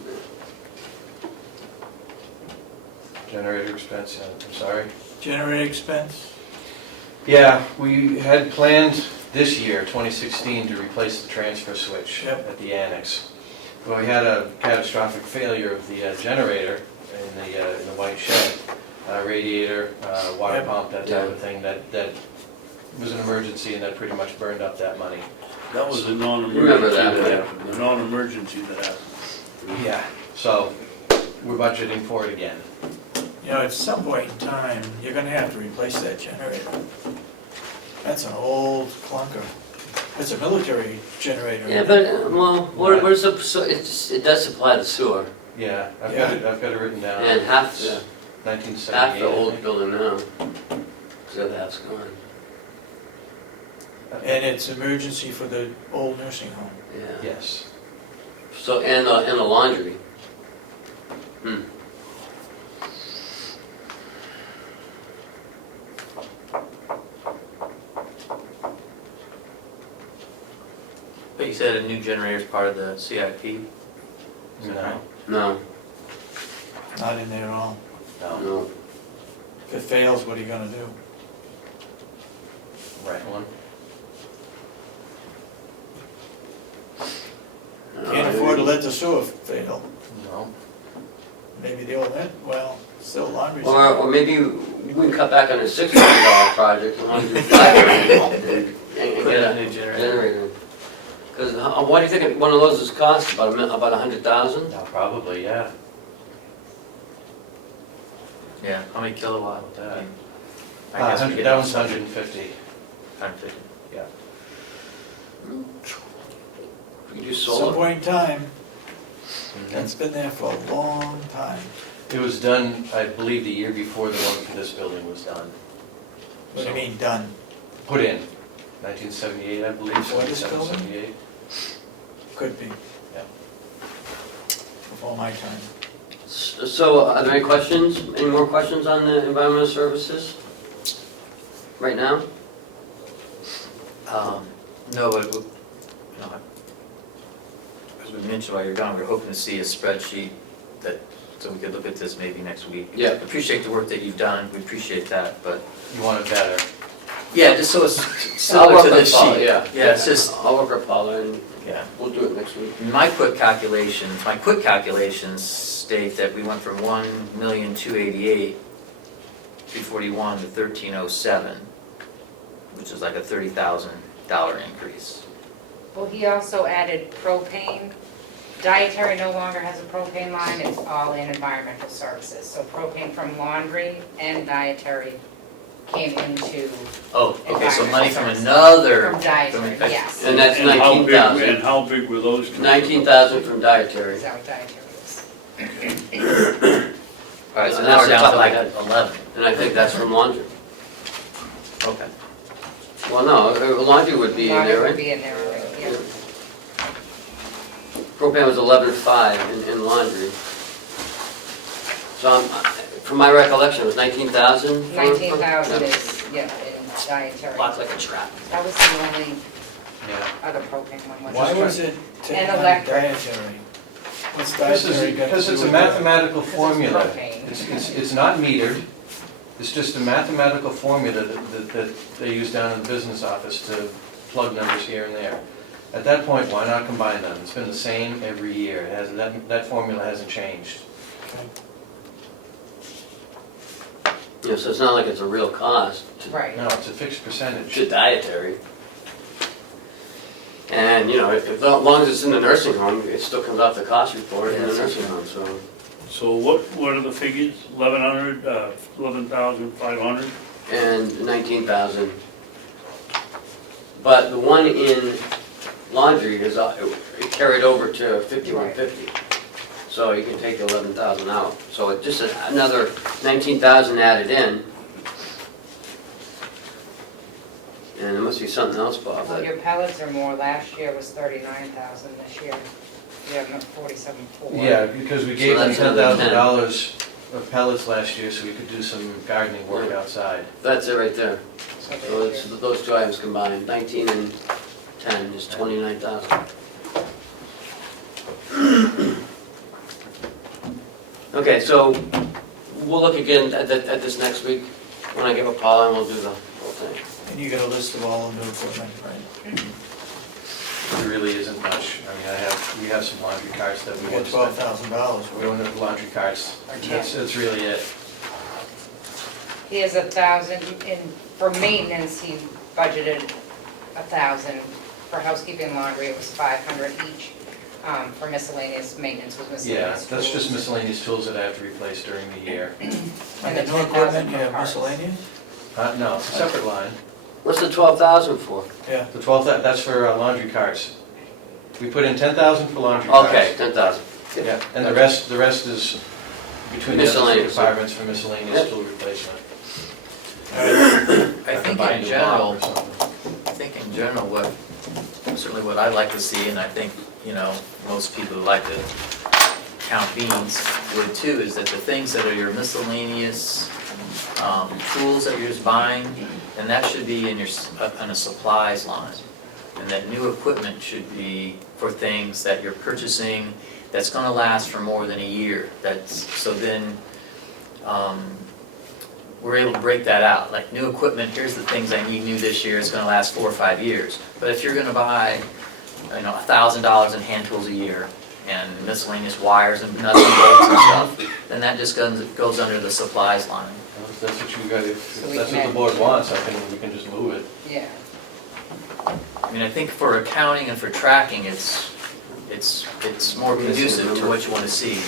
Generator expense, yeah, I'm sorry. generator expense, Yeah, we had planned this year, 2016, to replace the transfer switch Yep. at the annex. Well, we had a catastrophic failure of the generator in the white shed. Radiator, water Yep. pump, that type of thing, that was an emergency, and that pretty much burned up that money. That was a Remember non-emergency that, that yeah. happened, a non-emergency that happened. Yeah, so we're budgeting for it again. you know, at some point in time, you're gonna have to replace that generator. That's an old clunker. It's a military generator. Yeah, but, well, where's the, so it does supply the sewer. Yeah, I've Yeah. got it written down. And half, 1978. Half the I old think. building now, so that's gone, And it's emergency for the old nursing home. yeah. Yes. So, and a laundry. But you said a new generator is part of the CIP? Is that No. right? No, Not in there at all. no. If it fails, what are you gonna do? Right one. Can't afford to let the sewer fail. No. Maybe the old, well, still laundry's. Or maybe we can cut back on a $6 million project and only do $5 million and Put get in a a new generator. generator. Because what do you think one of those is cost? About $100,000? No, probably, yeah. Yeah, how many kilowatt? Uh, I guess we 100 get that one's 150. 150. We do Some solar. point in time, that's been there for a long time. It was done, I believe, the year before the one for this building was done. What do you mean, done? Put in, 1978, I believe, For this 77, building? 78. Could be. Yeah. Before my time. So are there any questions? Any more questions on the environmental services? Right now? No, but, you know, as we mentioned while you're gone, we we're hoping to see a spreadsheet that, so we could look at this maybe next week. Yeah. Appreciate the work that you've done, we appreciate that, but, You want it better. yeah, just so it's I'll similar work to with this Paula, sheet. yeah. Yeah, it's just, I'll work with Paula and yeah. we'll do it next week. My quick calculations state that we went from 1,288,341 to 1,307, which is like a $30,000 increase. Well, he also added propane. Dietary no longer has a propane line, it's all in environmental services. So propane from laundry and dietary came into, Oh, okay, so money from Environmental another. from dietary, yes. And that's And how big- 19,000. And how big were those two? 19,000 from dietary. Is that what dietary is? All right, so And now we're that's down to the like top of 11. And I think that's from laundry. Okay. Well, no, laundry would be in Laundry there, would right? be in there already, yeah. Propane was 11.5 in laundry. So from my recollection, it was 19,000? 19,000 is, yeah, in dietary. Lots like a trap. That was the only Yeah. other propane one. Why was it taken And on electric. dietary? What's dietary got to Because do it's a with mathematical Because it's formula. propane. It's not metered. It's just a mathematical formula that they use down in the business office to plug numbers here and there. At that point, why not combine them? It's been the same every year. It hasn't, that formula hasn't changed. Yeah, so it's not like it's a real cost Right. No, it's a fixed percentage. to dietary. And, you know, as long as it's in the nursing home, it still comes off the cost report in the Yes. nursing home, so. So what are the figures? 11,500? And 19,000. But the one in laundry is, it carried over to 5150. So you can take the 11,000 out. So it just another 19,000 added in. And there must be something else, Bob, Well, that, your pellets are more, last year was 39,000, this year you have 47,400. Yeah, because we gave So them that's another $10,000 of pellets last year so we could do some gardening work Yeah. outside. that's it right there. So So this it's year- those two items combined, 19 and 10 is 29,000. Okay, so we'll look again at this next week when I give a call and we'll do the whole thing. And you got a list of all the new equipment, right? There really isn't much. I mean, we have some laundry carts that we We want got to spend. $12,000 We're going to the laundry carts. That's really it. He has 1,000 in, for maintenance, he budgeted 1,000. For housekeeping and laundry, it was 500 each. For miscellaneous maintenance was Yeah, miscellaneous. that's just tools. miscellaneous tools that I have to replace during the year. And And the the new 10,000 equipment, you for have cars. miscellaneous? No, it's a separate line. What's the 12,000 for? Yeah. The 12, that's for laundry carts. We put in 10,000 for laundry carts. Okay, 10,000. Yeah, and the rest is between the other three Miscellaneous. departments for miscellaneous tool replacement. I think Buy a in new general, mop or something. I think in general, certainly what I'd like to see, and I think, most people who like to count beans would too, is that the things that are your miscellaneous tools that you're just buying, and that should be in on a supplies line. And that new equipment should be for things that you're purchasing that's gonna last for more than a year. So then, we're able to break that out. Like new equipment, here's the things I need new this year, it's gonna last 4 or 5 years. But if you're gonna buy, $1,000 in hand tools a year, and miscellaneous wires and nuts and bolts and stuff, then that just goes under the supplies line. Well, if that's what you got, if So we that's can what the add- board wants, I think we can just move it. Yeah. I think for accounting and for tracking, it's more conducive to what you wanna see,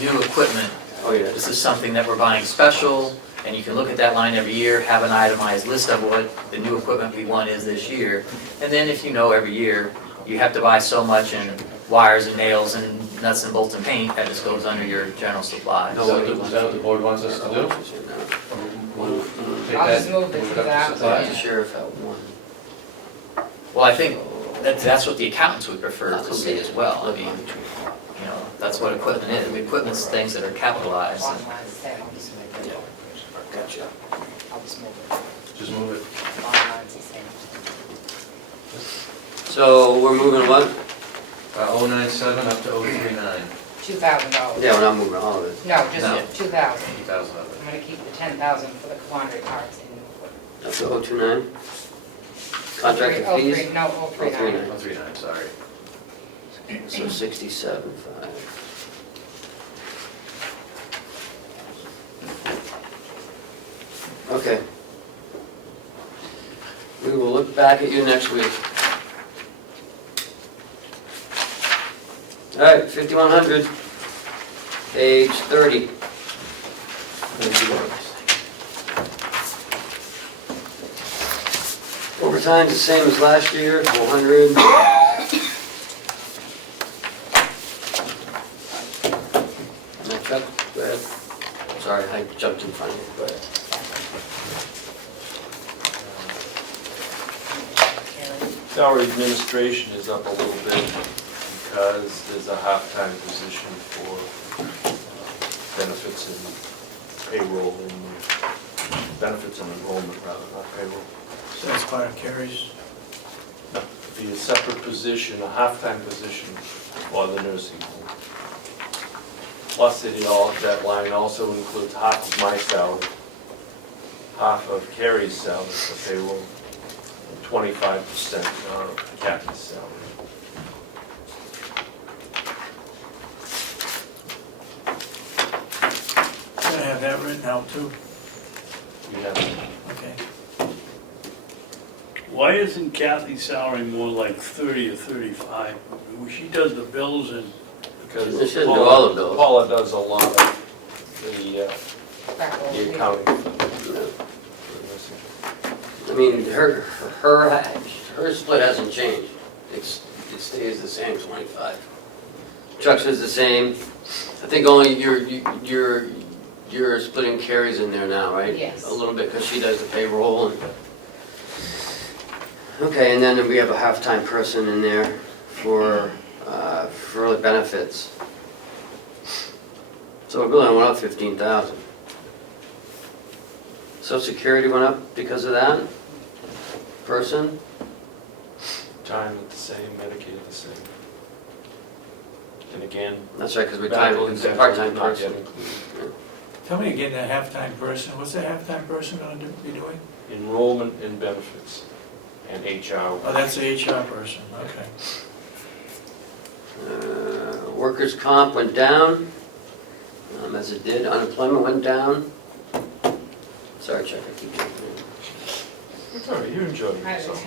new equipment. Oh, yeah. This is something that we're buying special, and you can look at that line every year, have an itemized list of what the new equipment we want is this year. And then if you know every year, you have to buy so much in wires and nails and nuts and bolts and paint, that just goes under your general supplies. Is that what the board wants us to do? Take I'll that, just move it move to it up that. to supplies? The sheriff had one. Well, I think that's what the accountants would prefer to see as well. I mean, that's what equipment is. Equipment's things that are capitalized. Bottom line's the same, I'll just move it. Gotcha. I'll just move it. Just move it. Bottom line's the same. So we're moving what? 097 up to 039. $2,000. Yeah, we're not moving all of it. No, No. just 2,000. 80,000 of I'm gonna keep the 10,000 for the laundry carts and. Up to 029? Contracted fees? No, 039. it. 039, sorry. So 67.5. Okay. We will look back at you next week. All right, 5100, page 30. Overtime's the same as last year, 400. Chuck, go ahead. Sorry, I jumped in front of you, go ahead. Salary administration is up a little bit because there's a half-time position for benefits and payroll and benefits and enrollment rather, not payroll. So that's part of Carrie's. Be a separate position, a half-time position for the nursing home. Plus that line also includes half of my salary, half of Carrie's salary for payroll, and 25% of Kathy's salary. Gonna have that written out too. We have Okay. Why isn't Kathy's salary more like 30 or 35? She does the bills and, because They shouldn't do all the bills. Paula does a lot of the accounting for the nursing home. I mean, her split hasn't changed. It stays the same, 25. Chuck's is the same. I think only you're splitting Carrie's in there now, right? Yes. A little bit, because she does the payroll and. Okay, and then we have a half-time person in there for the benefits. So our billing went up 15,000. Social Security went up because of that person? Time at the same, Medicaid the same. And again, That's right, because we medical timed, and it's a dental part-time not yet person. included. Tell me again, that half-time person, what's the half-time person gonna be doing? Enrollment and benefits and HR. Oh, that's the HR person, okay. Workers' comp went down, as it did. Unemployment went down. Sorry, Chuck, I keep jumping in. It's all right, you're enjoying yourself.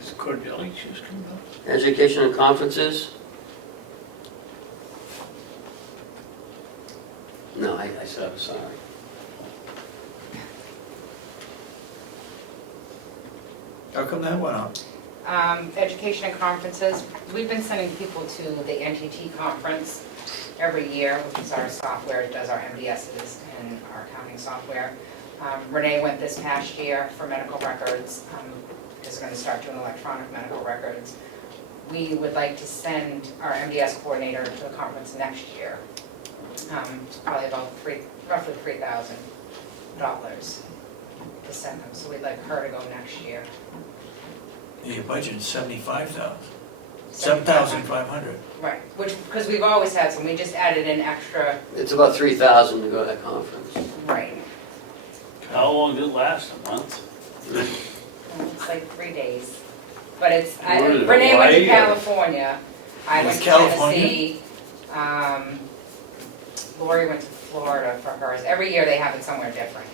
is Cordelli just come up? Education and conferences? No, I said I was sorry. How come that went up? Education and conferences, we've been sending people to the NTT conference every year, which is our software, it does our MDSs and our accounting software. Renee went this past year for medical records, is going to start doing electronic medical records. We would like to send our MDS coordinator to the conference next year. It's probably about roughly $3,000 to send them, so we'd like her to go next year. Your budget's 75,000, 7,500. Right, because we've always had some, we just added in extra, It's about 3,000 to go to that conference. right, How long did it last, a month? it's like 3 days. But it's, Where is it, Renee went to Hawaii or- California, I went to California? Tennessee, Lori went to Florida for hers. Every year they have it somewhere different.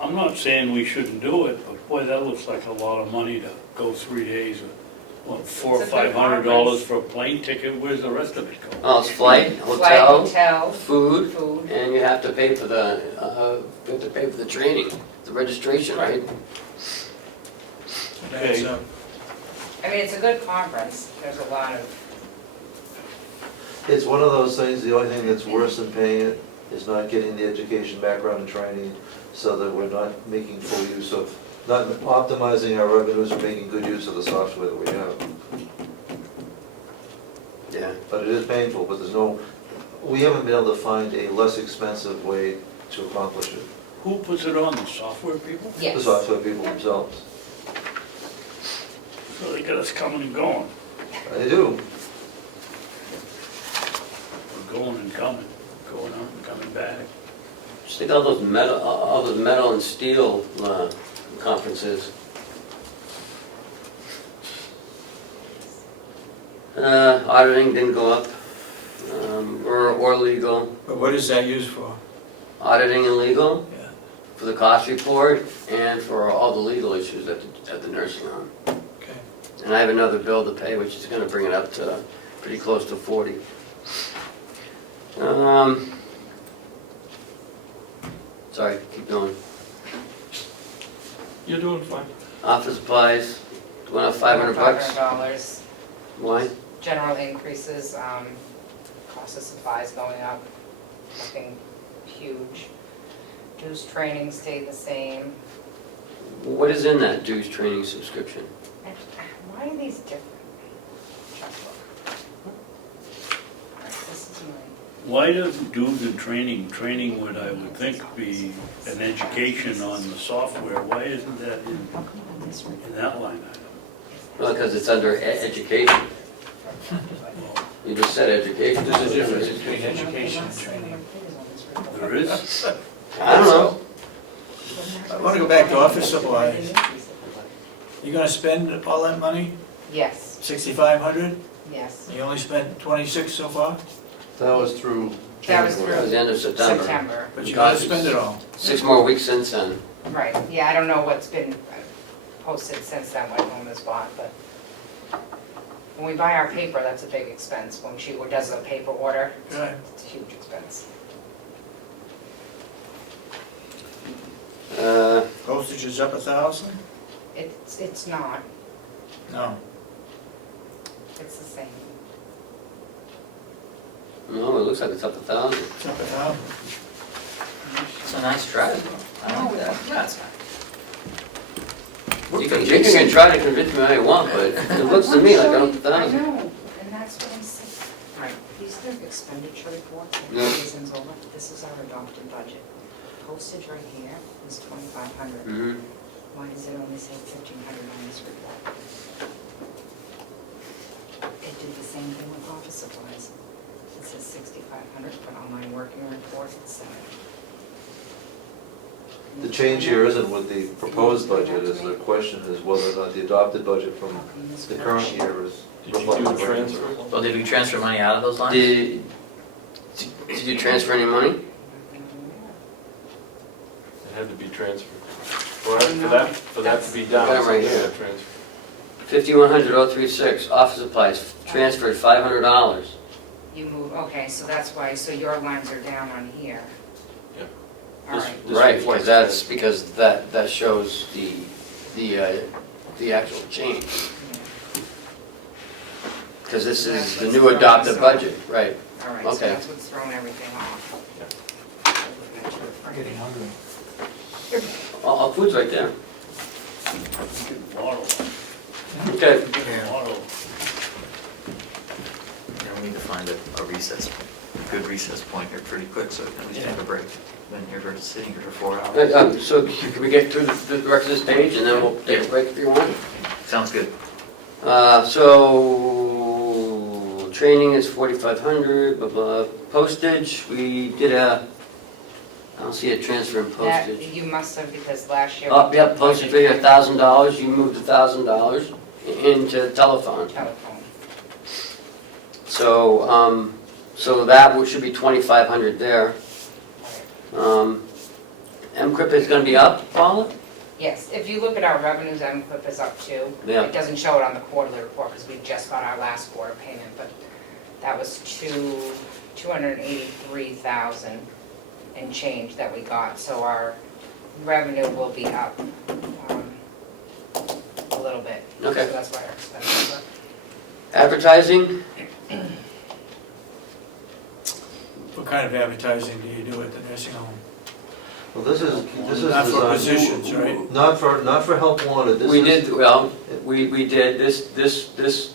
I'm not saying we shouldn't do it, but boy, that looks like a lot of money to go 3 days, or what, $400 or It's a good $500 conference. for a plane ticket, where's the rest of it go? Oh, it's flight, Flight, hotel, hotel, food, food. and you have to pay for the, training, the registration, right? That's, Okay. I mean, it's a good conference. There's a lot of, It's one of those things, the only thing that's worse than paying it is not getting the education, background, and training, so that we're not making full use of, not optimizing our revenues or making good use of the software that we have. Yeah. But it is painful, but there's no, we haven't been able to find a less expensive way to accomplish it. Who puts it on, the software people? The yes. software people themselves. So they got us coming and going, They do. we're going and coming, going out and coming back. Just think all those metal and steel conferences. Auditing didn't go up, or legal. but what is that used for? Auditing and legal, Yeah. for the cost report, and for all the legal issues at the nursing home. Okay. And I have another bill to pay, which is gonna bring it up to pretty close to 40. Sorry, keep going. You're doing fine. Office supplies, went up $500. $500. Why? General increases, cost of supplies going up, nothing huge. Dues training stayed the same. What is in that dues training subscription? And why are these different? Checkbook. All right, this is mine. Why doesn't dues and training would, I would think, be an education on the software, why isn't that in that line item? Well, because it's under education. You just said education. There's a difference between education and training. There is? I don't know. I want to go back to office supplies. You gonna spend all that money, Yes, 6,500? yes. You only spent 26 so far? That was through. That was That through was the end of September. September. But you gotta spend it all. 6 more weeks since then. Right, yeah, I don't know what's been posted since then, what home is bought, but when we buy our paper, that's a big expense. When she does a paper order, Right. it's a huge expense. Postage is up 1,000? It's not, No. it's the same. No, it looks like it's up 1,000. It's up 1,000. It's a nice try, though. I like that. That's fine. You can try to convince me all you want, but it looks to me like up I 1,000. know, and that's what I'm saying. Right, these are expenditure reports, and Yeah. reasons over, this is our adopted budget. Postage right here is 2,500. Mhm. Why does it only say 1,500 on this report? It did the same thing with office supplies. It says 6,500, but on my working report, it's 7. The change here isn't with the proposed budget, is the question is whether or not the adopted budget from the current year is. Did you do a transfer? Well, did we transfer money out of those lines? Did you transfer any money? It had to be transferred. For that to be done, Got it right something here. had transferred. 5100-036, office supplies, transferred $500. You move, okay, so that's why, so your lines are down on here. Yep. All right, This Right, reflects because that shows the the actual change. Because this is the new adopted budget, right? All right, so Okay. that's what's thrown everything off. Getting hungry. All food's right there. Water. Okay. Water. Yeah, we need to find a recess, a good recess point here pretty quick, so we can at least take a break. Been here for, sitting here for 4 hours. So can we get through the rest of this page and then we'll take a break if you want? Sounds good. So, training is 4,500, blah, blah. Postage, we did I don't see a transfer in That, postage. you must have, because last year. Oh, we yep, did postage budget fee, $1,000, you moved $1,000 into telephone. Telephone. So, so that should be 2,500 there. Encrypted is gonna be up, Paula? Yes, if you look at our revenues, MCLIP is up too. Yeah. It doesn't show it on the quarterly report because we just got our last quarter payment, but that was 283,000 and change that we got. So our revenue will be up a little bit. Okay. So that's why our expenses are. Advertising, What kind of advertising do you do at the nursing home? Well, this is Not for designed- positions, right? Not for help wanted, this is. we did, well, we did this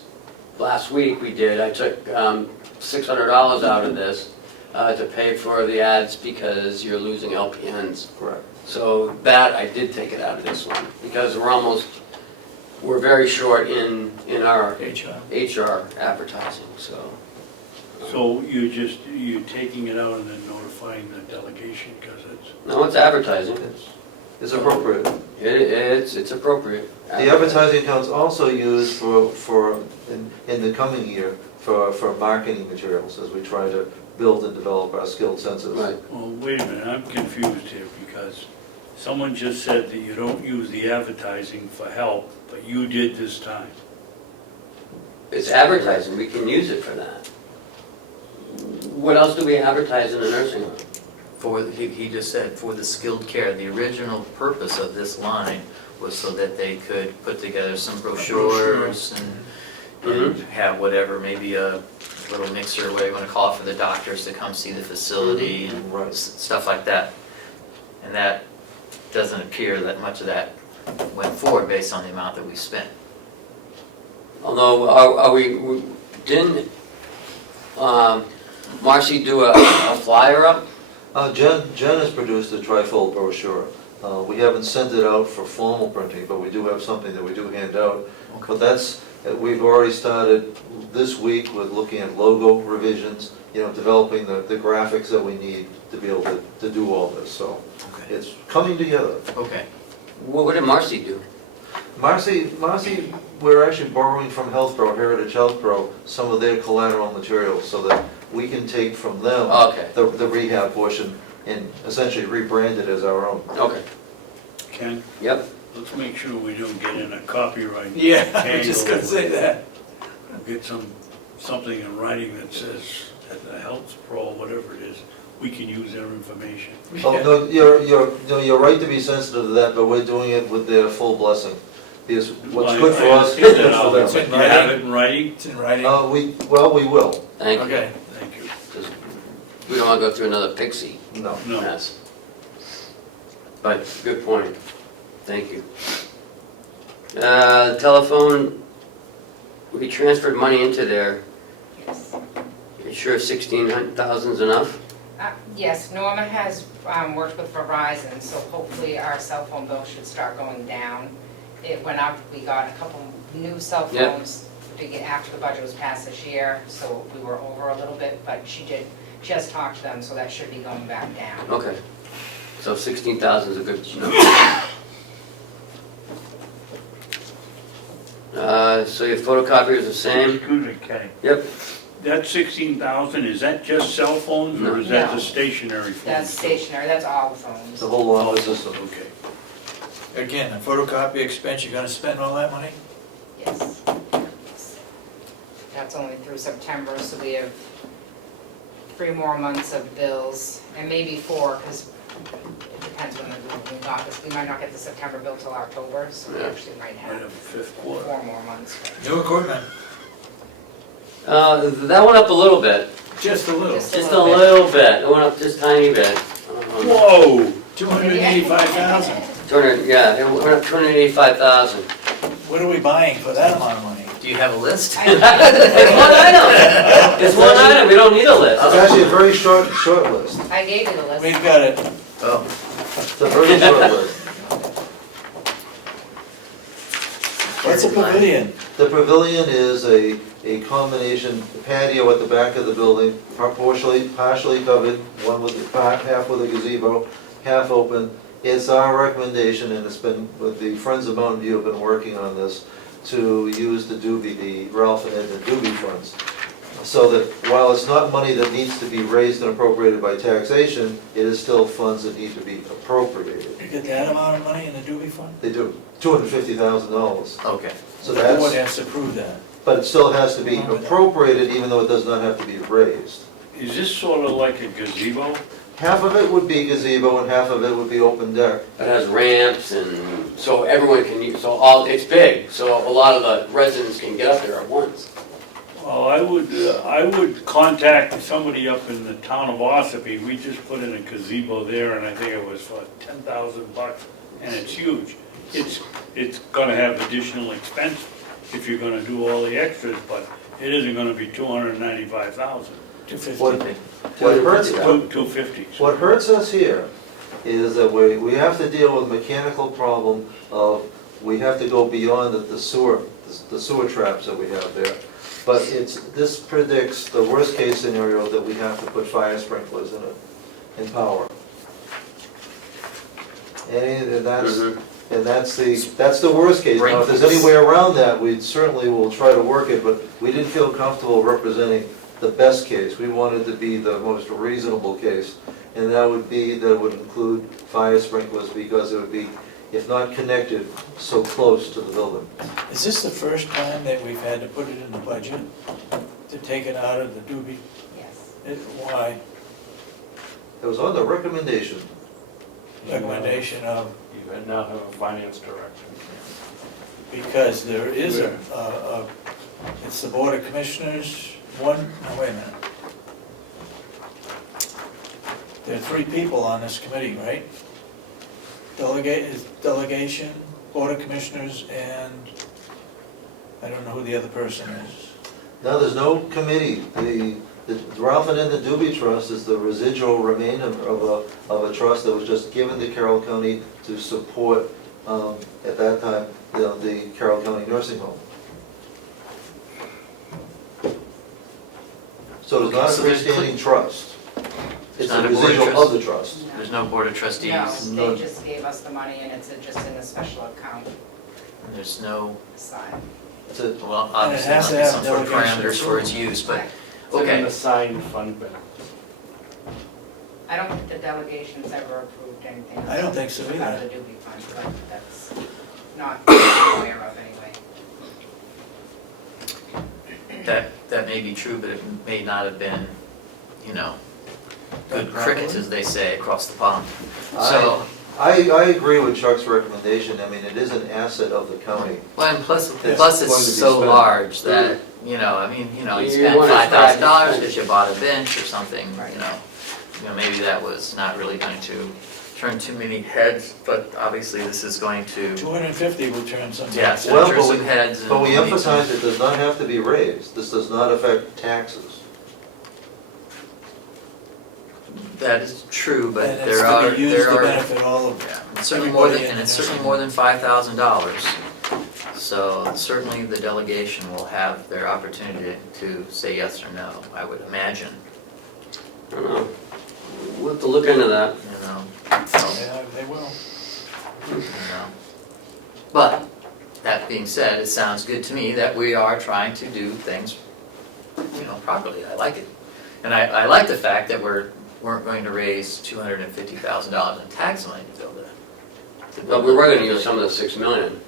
last week, we did, I took $600 out of this to pay for the ads because you're losing LPNs. Correct. So that, I did take it out of this one, because we're very short in our HR. HR advertising, so. So you're taking it out and then notifying the delegation, because it's, No, it's advertising, It's appropriate. it's appropriate. The advertising account's also used in the coming year for marketing materials as we try to build and develop our skilled census. Right, well, wait a minute, I'm confused here, because someone just said that you don't use the advertising for help, but you did this time. it's advertising, we can use it for that. What else do we advertise in a nursing home? He just said, for the skilled care, the original purpose of this line was so that they could put together some brochures and have whatever, maybe a little mixer, whatever you want to call it, for the doctors to come see the facility and Right. stuff like that. And that doesn't appear that much of that went forward based on the amount that we spent. Although, didn't Marcy do a flyer up? Jen has produced a trifold brochure. We haven't sent it out for formal printing, but we do have something that we do hand out. But we've already started this week with looking at logo revisions, developing the graphics that we need to be able to do all this, so Okay. it's coming together. Okay. What did Marcy do? Marcy, we're actually borrowing from Health Pro, Heritage Health Pro, some of their collateral materials so that we can take from them Okay, the rehab portion and essentially rebrand it as our own. okay, Ken, yep. let's make sure we don't get in a copyright. Yeah, I was tangle just gonna say over it. that. Get something in writing that says, at the Health Pro, whatever it is, we can use their information. Oh, no, you're right to be sensitive to that, but we're doing it with their full blessing. Because what's good for us is good for It's them. in You have writing. it in writing? It's in writing. We will. Thank you. Okay. Thank you. 'Cause we don't want to go through another pixie No. No. mess. But, good point. Thank you. Telephone, we transferred money into there. Yes. You sure 16,000 is enough? Yes, Norma has worked with Verizon, so hopefully our cell phone bill should start going down. It went up, we got a couple new cell Yep. phones after the budget was passed this year, so we were over a little bit, but she has talked to them, so that should be going back down. Okay. So 16,000 is a good number. So your photocopier is the same? Excuse me, Kenny. Yep. That 16,000, is that just cell phones, or is that No. the stationary phones? That's stationary, that's all the phones. The whole office system. Okay. Again, a photocopy expense, you're gonna spend all that money? Yes. That's only through September, so we have 3 more months of bills, and maybe 4, because It depends when the moving office, we might not get the September bill till October, so we Yeah. actually might Right have up fifth quarter. 4 more months. New equipment, That went up a little bit, just a little, Just just a little bit, it went up just tiny bit. Whoa! 285,000. 200, yeah, it went up 285,000. What are we buying for that amount of money? Do you have a list? It's one item, it's one item, we don't need a list. It's actually a very short list. I gave you the list. We've got it. Oh, It's a very short list. What's a pavilion? The pavilion is a combination patio at the back of the building, partially covered, one with half with a gazebo, half open. It's our recommendation, and it's been, with the Friends of Mountain View have been working on this, to use the Doobie, the Ralph and Ed Doobie funds. So that while it's not money that needs to be raised and appropriated by taxation, it is still funds that need to be appropriated. You get that amount of money in the Doobie Fund? They do, $250,000. okay. So The board that's, has to approve that. but it still has to be appropriated, even though it does not have to be raised. Is this sort of like a gazebo? Half of it would be gazebo and half of it would be open deck. It has ramps and, so everyone can use, it's big, so a lot of the residents can get up there at once. Well, I would contact somebody up in the town of Ossipee. We just put in a gazebo there, and I think it was for $10,000, and it's huge. It's gonna have additional expense if you're gonna do all the extras, but it isn't gonna be $295,000. 250. What hurts, 250. what hurts us here is that we have to deal with mechanical problem of, we have to go beyond the sewer traps that we have there. But this predicts the worst case scenario that we have to put fire sprinklers in it, in power. And that's the worst case. Now, if there's any way around that, we certainly will try to work it, but we didn't feel comfortable representing the best case. We wanted to be the most reasonable case, and that would include fire sprinklers, because it would be, if not connected, so close to the building. Is this the first time that we've had to put it in the budget, to take it out of the Doobie? Yes. Why? It was on the recommendation. Recommendation of, You now have a finance director. because there is it's the Board of Commissioners, no, wait a minute. There are 3 people on this committee, right? Delegation, Board of Commissioners, and I don't know who the other person is. No, there's no committee. The Ralph and Ed Doobie Trust is the residual remainder of a trust that was just given to Carroll County to support, at that time, the Carroll County Nursing Home. So it's not a So there's freestanding trust. It's not a a board of residual trust? of the trust. There's no board of trustees? No, they just gave us the money and it's just in a special account And there's no, assigned. It's a, well, obviously, has to there have must be some sort of delegation parameters for its use, but, It's an okay. assigned fund balance. I don't think the delegation's ever approved anything. I don't think so Out of either. the Doobie Fund, but that's not I'm aware of anyway. That may be true, but it may not have been, good crickets, as they say, across the pond. So, I agree with Chuck's recommendation. I mean, it is an asset of the county. well, and plus It's it's going to be so spent. large that, you You spend wanna $5,000 track because you bought a bench or something, Right. maybe that was not really going to turn too many heads, but obviously this is going to, 250 will turn some. yes, Well, turn but some we- heads. But we and need some- emphasize it does not have to be raised. This does not affect taxes. That is true, but And it's there are, to be used to there are, benefit all of yeah, it's certainly more than, everybody in and it's the certainly more than $5,000. So certainly the delegation will have their opportunity to say yes or no, I would imagine, I don't know, we'll have to look into that. Yeah, they will. But, that being said, it sounds good to me that we are trying to do things, properly, I like it. And I like the fact that weren't going to raise $250,000 in tax money to build it. But we were gonna use some of the 6 million.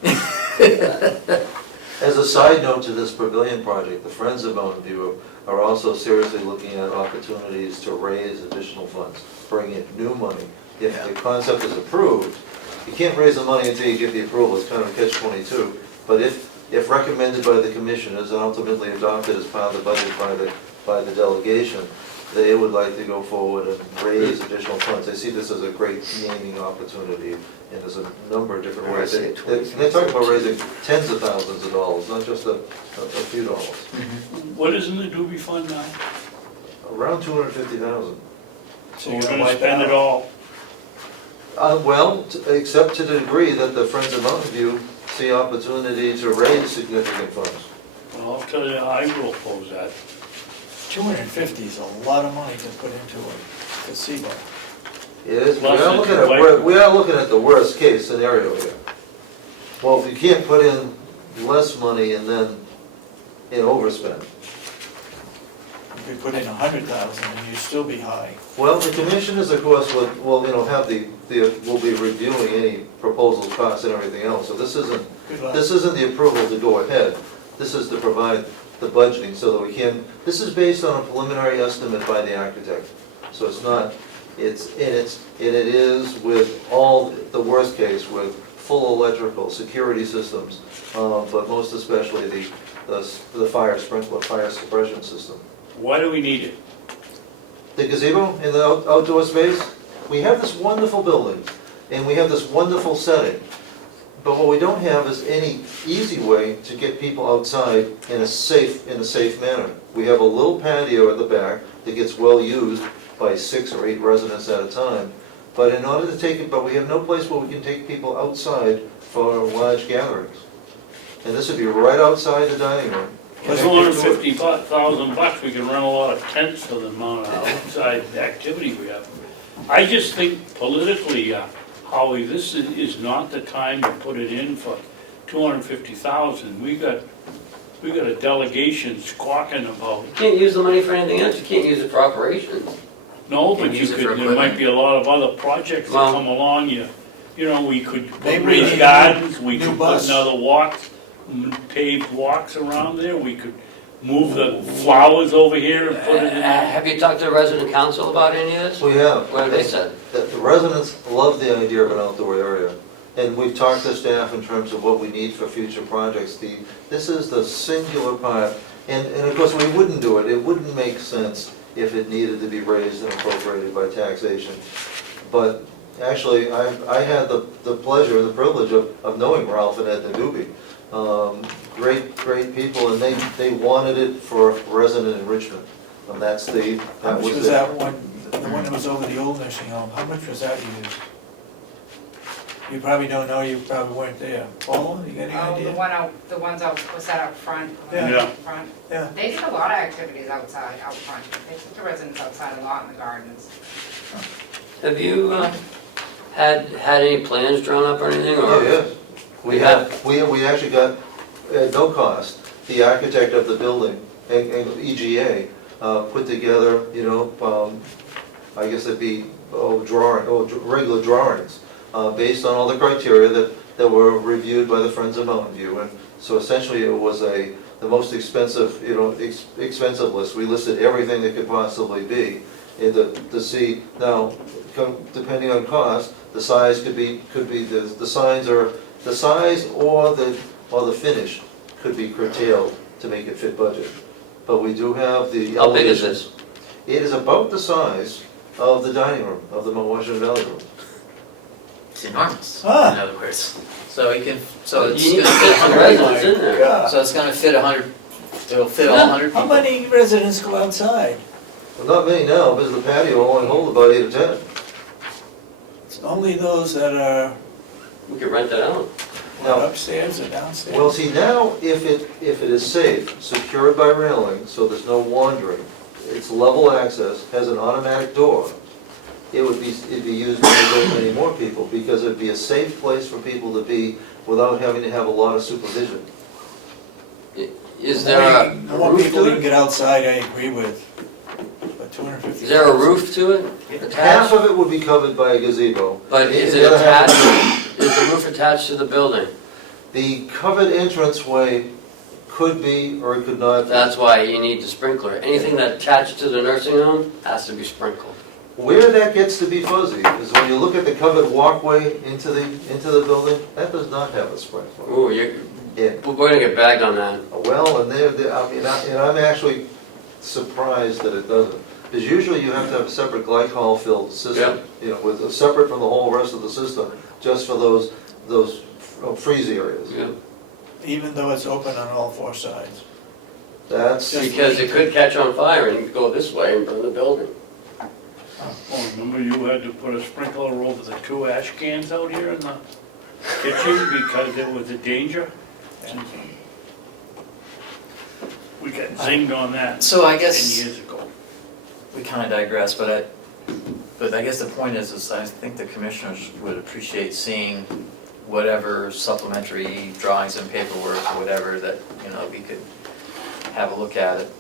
As a side note to this pavilion project, the Friends of Mountain View are also seriously looking at opportunities to raise additional funds, bring in new money if the concept is approved, you can't raise the money until you get the approval, it's kind of a catch-22. But if recommended by the commissioners and ultimately adopted as part of the budget by the delegation, they would like to go forward and raise additional funds. They see this as a great naming opportunity, and there's a number of different ways. They're talking about raising tens of thousands of dollars, not just a few dollars. What is in the Doobie Fund now? Around 250,000. So we're gonna spend it all. Well, except to the degree that the Friends of Mountain View see opportunity to raise significant funds. Well, I'll tell you, I will oppose that. 250 is a lot of money to put into a gazebo. It is, we Plus are it's looking at, like- we are looking at the worst case scenario here. Well, if you can't put in less money and then overspend. You could put in 100,000 and you'd still be high. Well, the commissioners, of course, will have will be reviewing any proposals, costs and everything else. So this isn't, Good luck. this isn't the approval to go ahead. This is to provide the budgeting so that we can, this is based on a preliminary estimate by the architect. So it's not, it is with all, the worst case, with full electrical, security systems, but most especially the fire sprinkler, fire suppression system. Why do we need it? The gazebo in the outdoor space, we have this wonderful building, and we have this wonderful setting. But what we don't have is any easy way to get people outside in a safe manner. We have a little patio at the back that gets well used by 6 or 8 residents at a time. But in order to take it, but we have no place where we can take people outside for large gatherings. And this would be right outside the dining room. For $250,000, we can rent a lot of tents for the amount of outside activity we have. I just think politically, Howie, this is not the time to put it in for $250,000. We got a delegation squawking about. You can't use the money for anything else, you can't use it for operations. No, Can but you use it for could, there might equipment. be a lot of other projects that Well- come along, you know, we could Maybe we raise need a gardens, we new could put bus. another paved walks around there, we could move the flowers over here and put it in. Have you talked to the resident council about any of this? We have. What have they said? The residents love the idea of an outdoor area. And we've talked to staff in terms of what we need for future projects. This is the singular part, and of course, we wouldn't do it. It wouldn't make sense if it needed to be raised and appropriated by taxation. But actually, I had the pleasure and the privilege of knowing Ralph and Edna Doobie. Great people, and they wanted it for resident enrichment. And How much was that one, the one that was over the old nursing home, how much was that used? You probably don't know, you probably weren't there. Paula, you got any Oh, idea? the ones out, was that out front? The one Yeah. out front? Yeah. They did a lot of activities outside, out front. They took the residents outside a lot in the gardens. Have you had any plans drawn up or anything, or? Oh, yes. We actually got, at no cost, the architect of the building, and EGA, put together, I guess it'd be regular drawings, based on all the criteria that were reviewed by the Friends of Mountain View. And so essentially it was the most expensive, expensive list. We listed everything that could possibly be, and to see, now, depending on cost, the size could be the signs are, the size or the finish could be curtailed to make it fit budget. But we do have the How big is elevations. this? It is about the size of the dining room, of the Mount Washington Valley room. It's enormous, Ah. in other words. So you can, so it's You need to gonna fit fit some 100, residents in there. God. so it's gonna fit 100, it'll fit all 100 How people. many residents go outside? Well, not many now, because the patio will only hold about 8 or 10. It's only those that are We could rent that out. upstairs or downstairs. Well, see, now, if it is safe, secured by railing, so there's no wandering, it's level access, has an automatic door, it'd be used by many more people, because it'd be a safe place for people to be without having to have a lot of supervision. Is there a The more roof people to you can it? get outside, I agree with. But 250. Is there a roof to it Half attached? of it would be covered by a gazebo. But is The it other half- attached, is the roof attached to the building? The covered entranceway could be, or it could not be. That's why you need the sprinkler. Anything that attached to the nursing home has to be sprinkled. Where that gets to be fuzzy is when you look at the covered walkway into the building, that does not have a sprinkler. Ooh, Yeah. we're going to get bagged on that. Well, and I'm actually surprised that it doesn't. Because usually you have to have a separate glycol filled system, separate from the whole rest of the system, just for those freeze areas. Yeah. Even though it's open on all four sides. That's, Because it could catch on fire and go this way and burn the building. Oh, remember you had to put a sprinkler over the 2 ash cans out here in the kitchen because it was a danger? And we got zinged on that So I 10 guess years ago. we kind of digress, but I guess the point is I think the commissioners would appreciate seeing whatever supplementary drawings and paperwork or whatever that, we could have a look at it,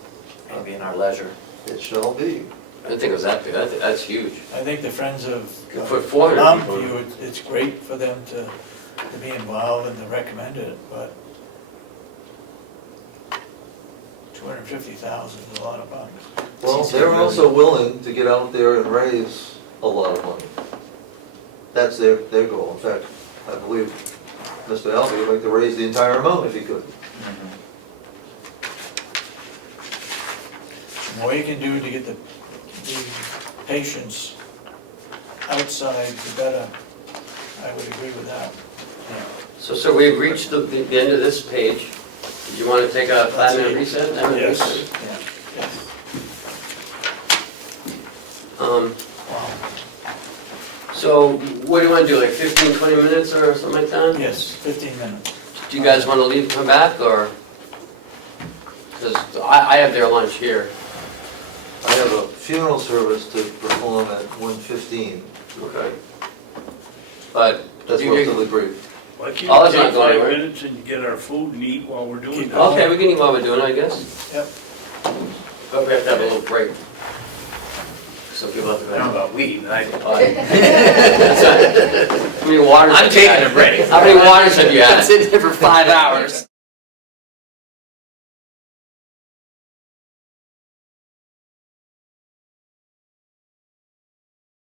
maybe in our leisure. it shall be. I didn't think it was that big, that's huge. I think the Friends of You put 400 people in. Longview, it's great for them to be involved and to recommend it, but $250,000 is a lot of bucks. Well, Seems to they're be also willing to get out there and raise a lot of money. That's their goal. In fact, I believe Mr. Ahlgren would like to raise the entire amount if he could. The more you can do to get the patients outside, the better. I would agree with that. So we've reached the end of this page. Do you want to take a 5-minute reset? Yes. Yeah. Yes. Um, Wow. So what do you want to do, like 15, 20 minutes or something like that? Yes, 15 minutes. Do you guys want to leave and come back, or? Because I have their lunch here. I have a funeral service to perform at 1:15. Okay. But That's you- relatively brief. Why Oh, can't that's you not take going 5 anywhere. minutes and get our food and eat while we're doing Keep that? going. Okay, we can eat while we're doing it, I guess. Yep. But we have to have a little break. So people have to I don't know go. about we, but I. That's right. How many waters? I'm have you taking had? a break. How many waters have you had? I've been here for 5 hours.